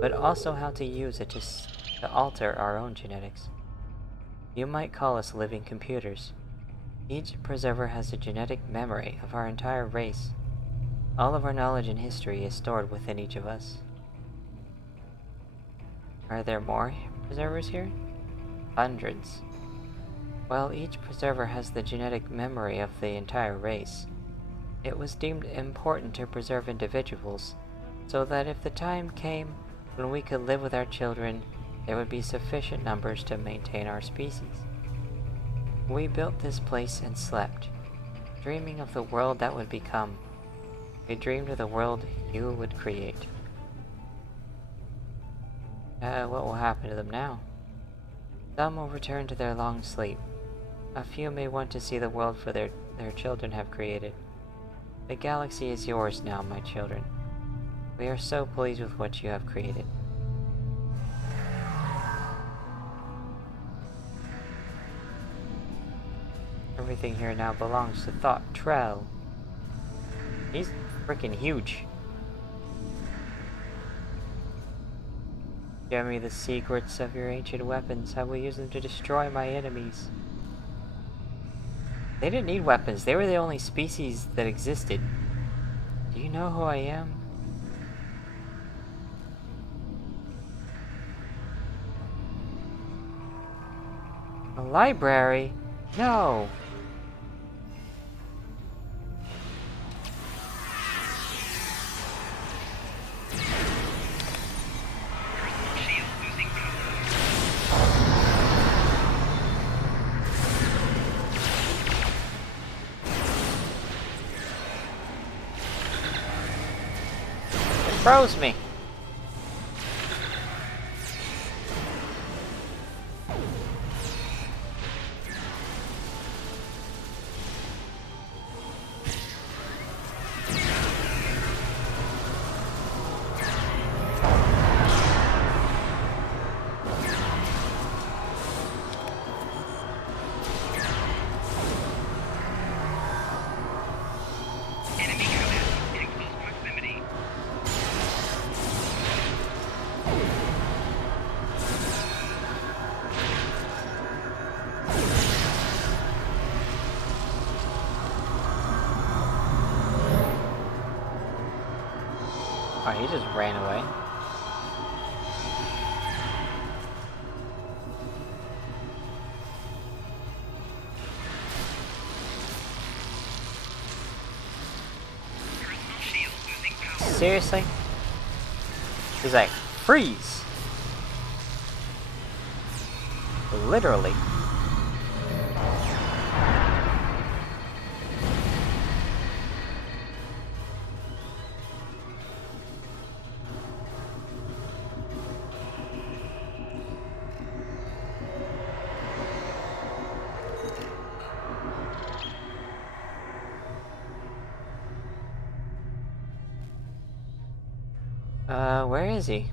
but also how to use it to alter our own genetics. You might call us living computers. Each preserver has a genetic memory of our entire race. All of our knowledge and history is stored within each of us. Are there more preservers here? Hundreds. While each preserver has the genetic memory of the entire race, it was deemed important to preserve individuals, so that if the time came when we could live with our children, there would be sufficient numbers to maintain our species. We built this place and slept, dreaming of the world that would become. We dreamed of the world you would create. What will happen to them now? Some will return to their long sleep. A few may want to see the world for their children have created. The galaxy is yours now, my children. We are so pleased with what you have created. Everything here now belongs to Thought Trell. He's freaking huge. Show me the secrets of your ancient weapons. I will use them to destroy my enemies. They didn't need weapons. They were the only species that existed. Do you know who I am? A library? No. Shield losing power. It froze me. Enemy combat in close proximity. Oh, he just ran away. Personal shield losing power. Seriously? He's like, freeze! Literally. Where is he?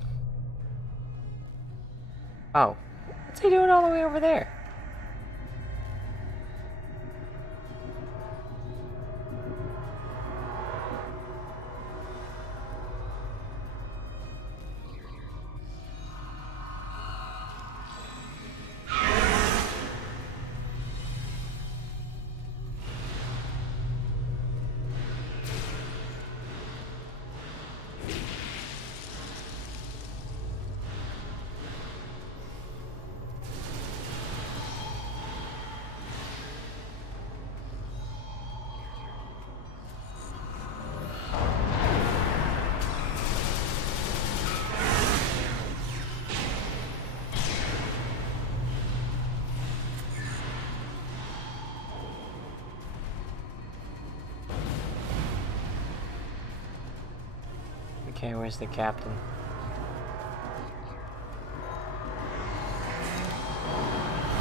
Oh. What's he doing all the way over there? Okay, where's the captain?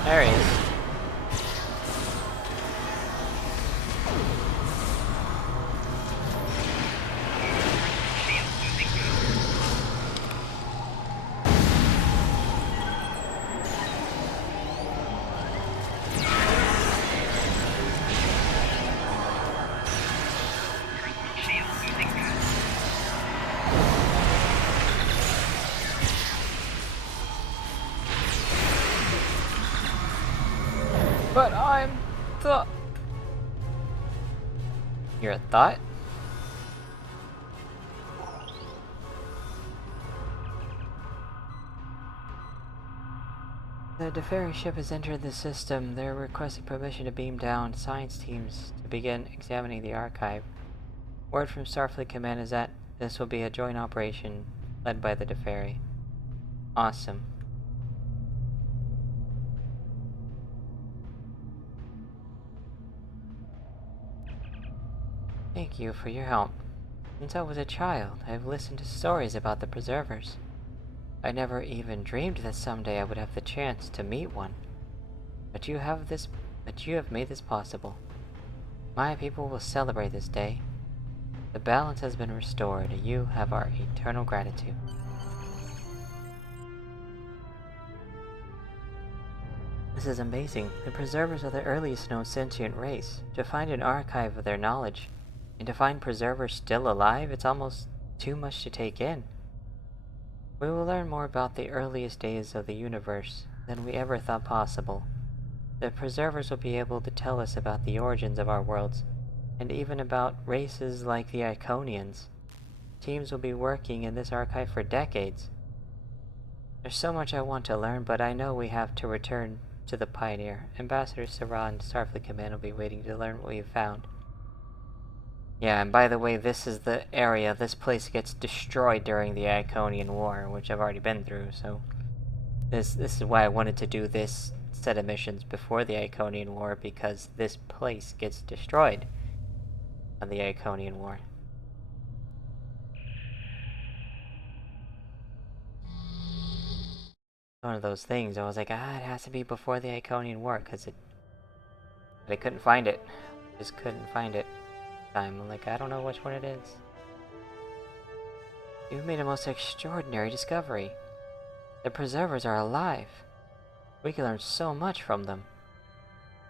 There he is. Shield losing power. Personal shield losing power. But I'm the... You're a thought? The Deferi ship has entered the system. They're requesting permission to beam down science teams to begin examining the archive. Word from Starfleet Command is that this will be a joint operation led by the Deferi. Awesome. Thank you for your help. Since I was a child, I've listened to stories about the Preservers. I never even dreamed that someday I would have the chance to meet one. But you have made this possible. My people will celebrate this day. The balance has been restored, and you have our eternal gratitude. This is amazing. The Preservers are the earliest known sentient race. To find an archive of their knowledge, and to find Preservers still alive, it's almost too much to take in. We will learn more about the earliest days of the universe than we ever thought possible. The Preservers will be able to tell us about the origins of our worlds, and even about races like the Iconians. Teams will be working in this archive for decades. There's so much I want to learn, but I know we have to return to the Pioneer. Ambassador Saran and Starfleet Command will be waiting to learn what we have found. Yeah, and by the way, this is the area. This place gets destroyed during the Iconian War, which I've already been through, so... This is why I wanted to do this set of missions before the Iconian War, because this place gets destroyed on the Iconian War. One of those things, I was like, it has to be before the Iconian War, because I couldn't find it. Just couldn't find it. I'm like, I don't know which one it is. You've made a most extraordinary discovery. The preservers are alive. We can learn so much from them.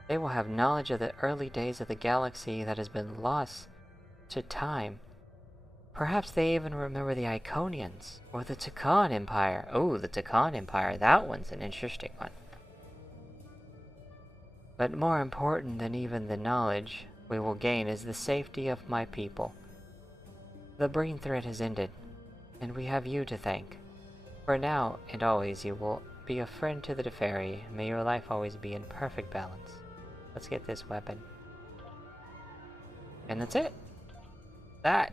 They will have knowledge of the early days of the galaxy that has been lost to time. Perhaps they even remember the Iconians, or the Takan Empire. Oh, the Takan Empire, that one's an interesting one. But more important than even the knowledge we will gain is the safety of my people. The brain threat has ended, and we have you to thank. For now and always you will be a friend to the Deferi. May your life always be in perfect balance. Let's get this weapon. And that's it. That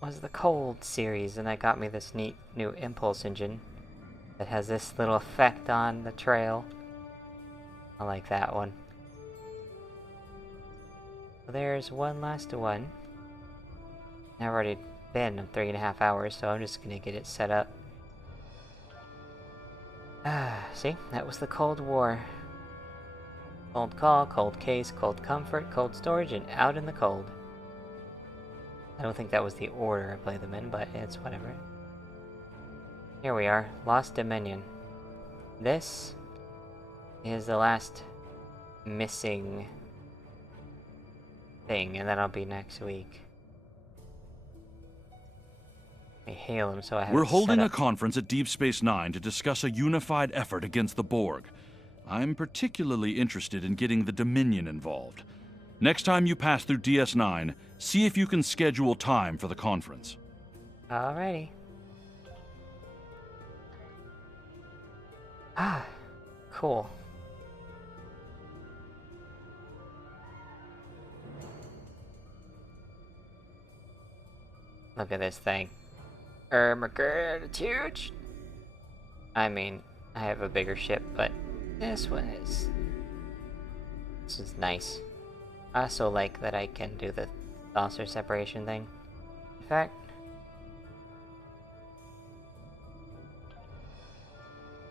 was the Cold series, and that got me this neat new impulse engine that has this little effect on the trail. I like that one. There's one last one. I've already been 3.5 hours, so I'm just gonna get it set up. See? That was the Cold War. Cold call, cold case, cold comfort, cold storage, and out in the cold. I don't think that was the order I played them in, but it's whatever. Here we are, Lost Dominion. This is the last missing thing, and that'll be next week. Let me hail him so I have We're holding set a up. conference at Deep Space Nine to discuss a unified effort against the Borg. I'm particularly interested in getting the Dominion involved. Next time you pass through DS9, see if you can schedule time for the conference. Alrighty. Cool. Look at this thing. My god, it's huge! I mean, I have a bigger ship, but this one is... This is nice. I also like that I can do the saucer separation thing. In fact...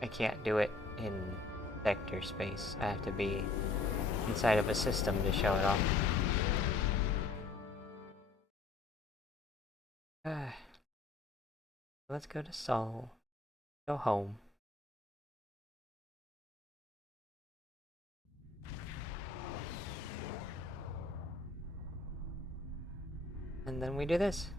I can't do it in sector space. I have to be inside of a system to show it off. Let's go to Sol. Go home. And then we do this.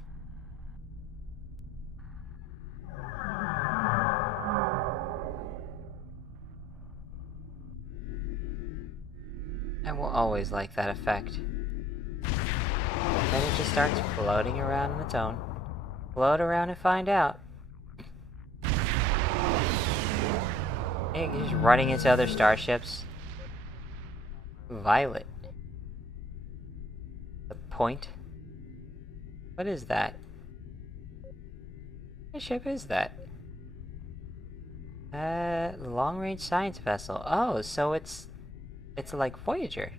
I will always like that effect. Then it just starts floating around on its own. Float around and find out. Hey, he's just running into other starships. Violet. The point? What is that? What ship is that? Long-range science vessel. Oh, so it's like Voyager.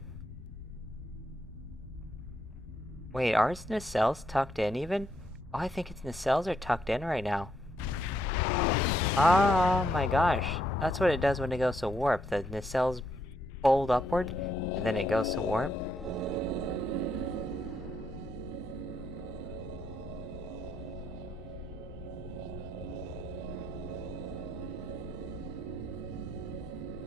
Wait, are its nacelles tucked in even? Oh, I think its nacelles are tucked in right now. Oh my gosh. That's what it does when it goes to warp. The nacelles fold upward, and then it goes to warp.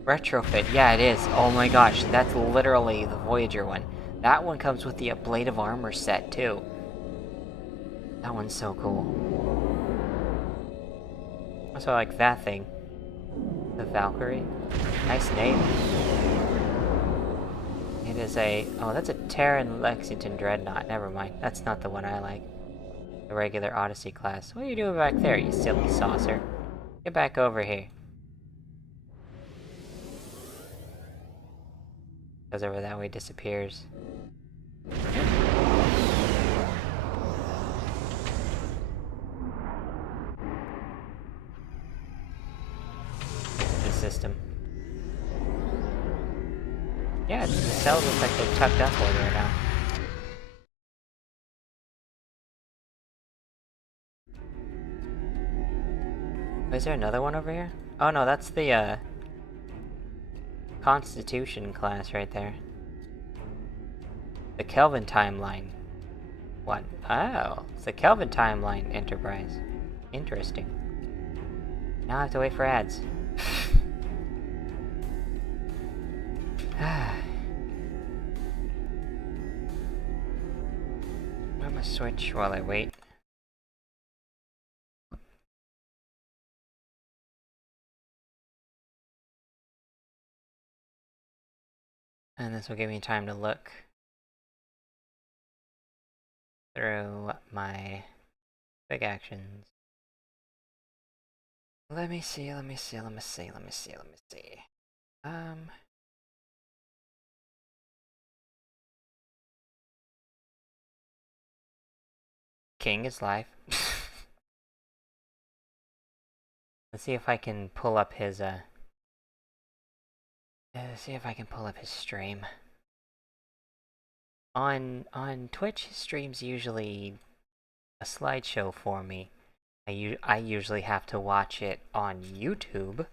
Retrofit, yeah it is. Oh my gosh, that's literally the Voyager one. That one comes with the ablative armor set too. That one's so cool. Also, I like that thing. The Valkyrie. Nice name. It is a... Oh, that's a Terran Lexington Dreadnought. Never mind. That's not the one I like. The regular Odyssey class. What are you doing back there, you silly saucer? Get back over here. Goes over that way, disappears. The system. Yeah, the cells look like they're tucked upward right now. Is there another one over here? Oh no, that's the Constitution class right there. The Kelvin timeline. What? Oh, it's the Kelvin timeline Enterprise. Interesting. Now I have to wait for ads. I'm gonna switch while I wait. And this will give me time to look through my big actions. Let me see. King is live. Let's see if I can pull up his stream. On Twitch, his stream's usually a slideshow for me. I usually have to watch it on YouTube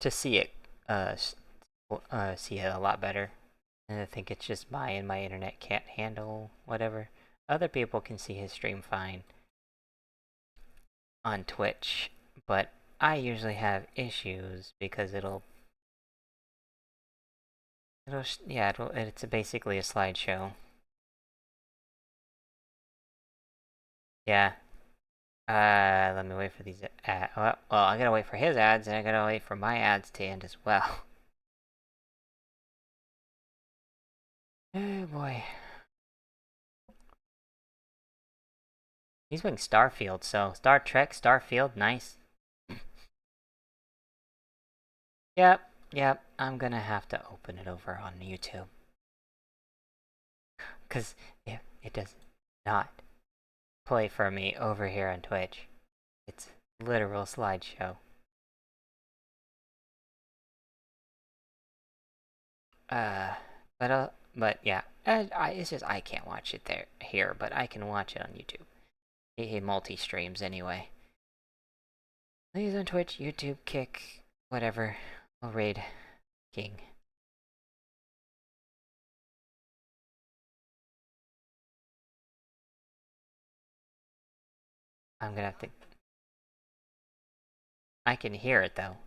to see it a lot better. And I think it's just my internet can't handle whatever. Other people can see his stream fine on Twitch, but I usually have issues because it's basically a slideshow. Yeah. Let me wait for these well, I gotta wait for his ads, and I gotta wait for my ads to end as well. Oh boy. He's playing Starfield, so Star Trek, Starfield, nice. Yep, I'm gonna have to open it over on YouTube. Cause it does not play for me over here on Twitch. It's literal slideshow. But yeah, it's just I can't watch it here, but I can watch it on YouTube. He multi-streams anyway. He's on Twitch, YouTube, Kick, whatever. I'll raid King. I'm gonna have to... I can hear it though.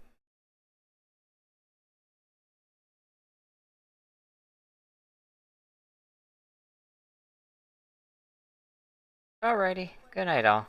Alrighty, good night all.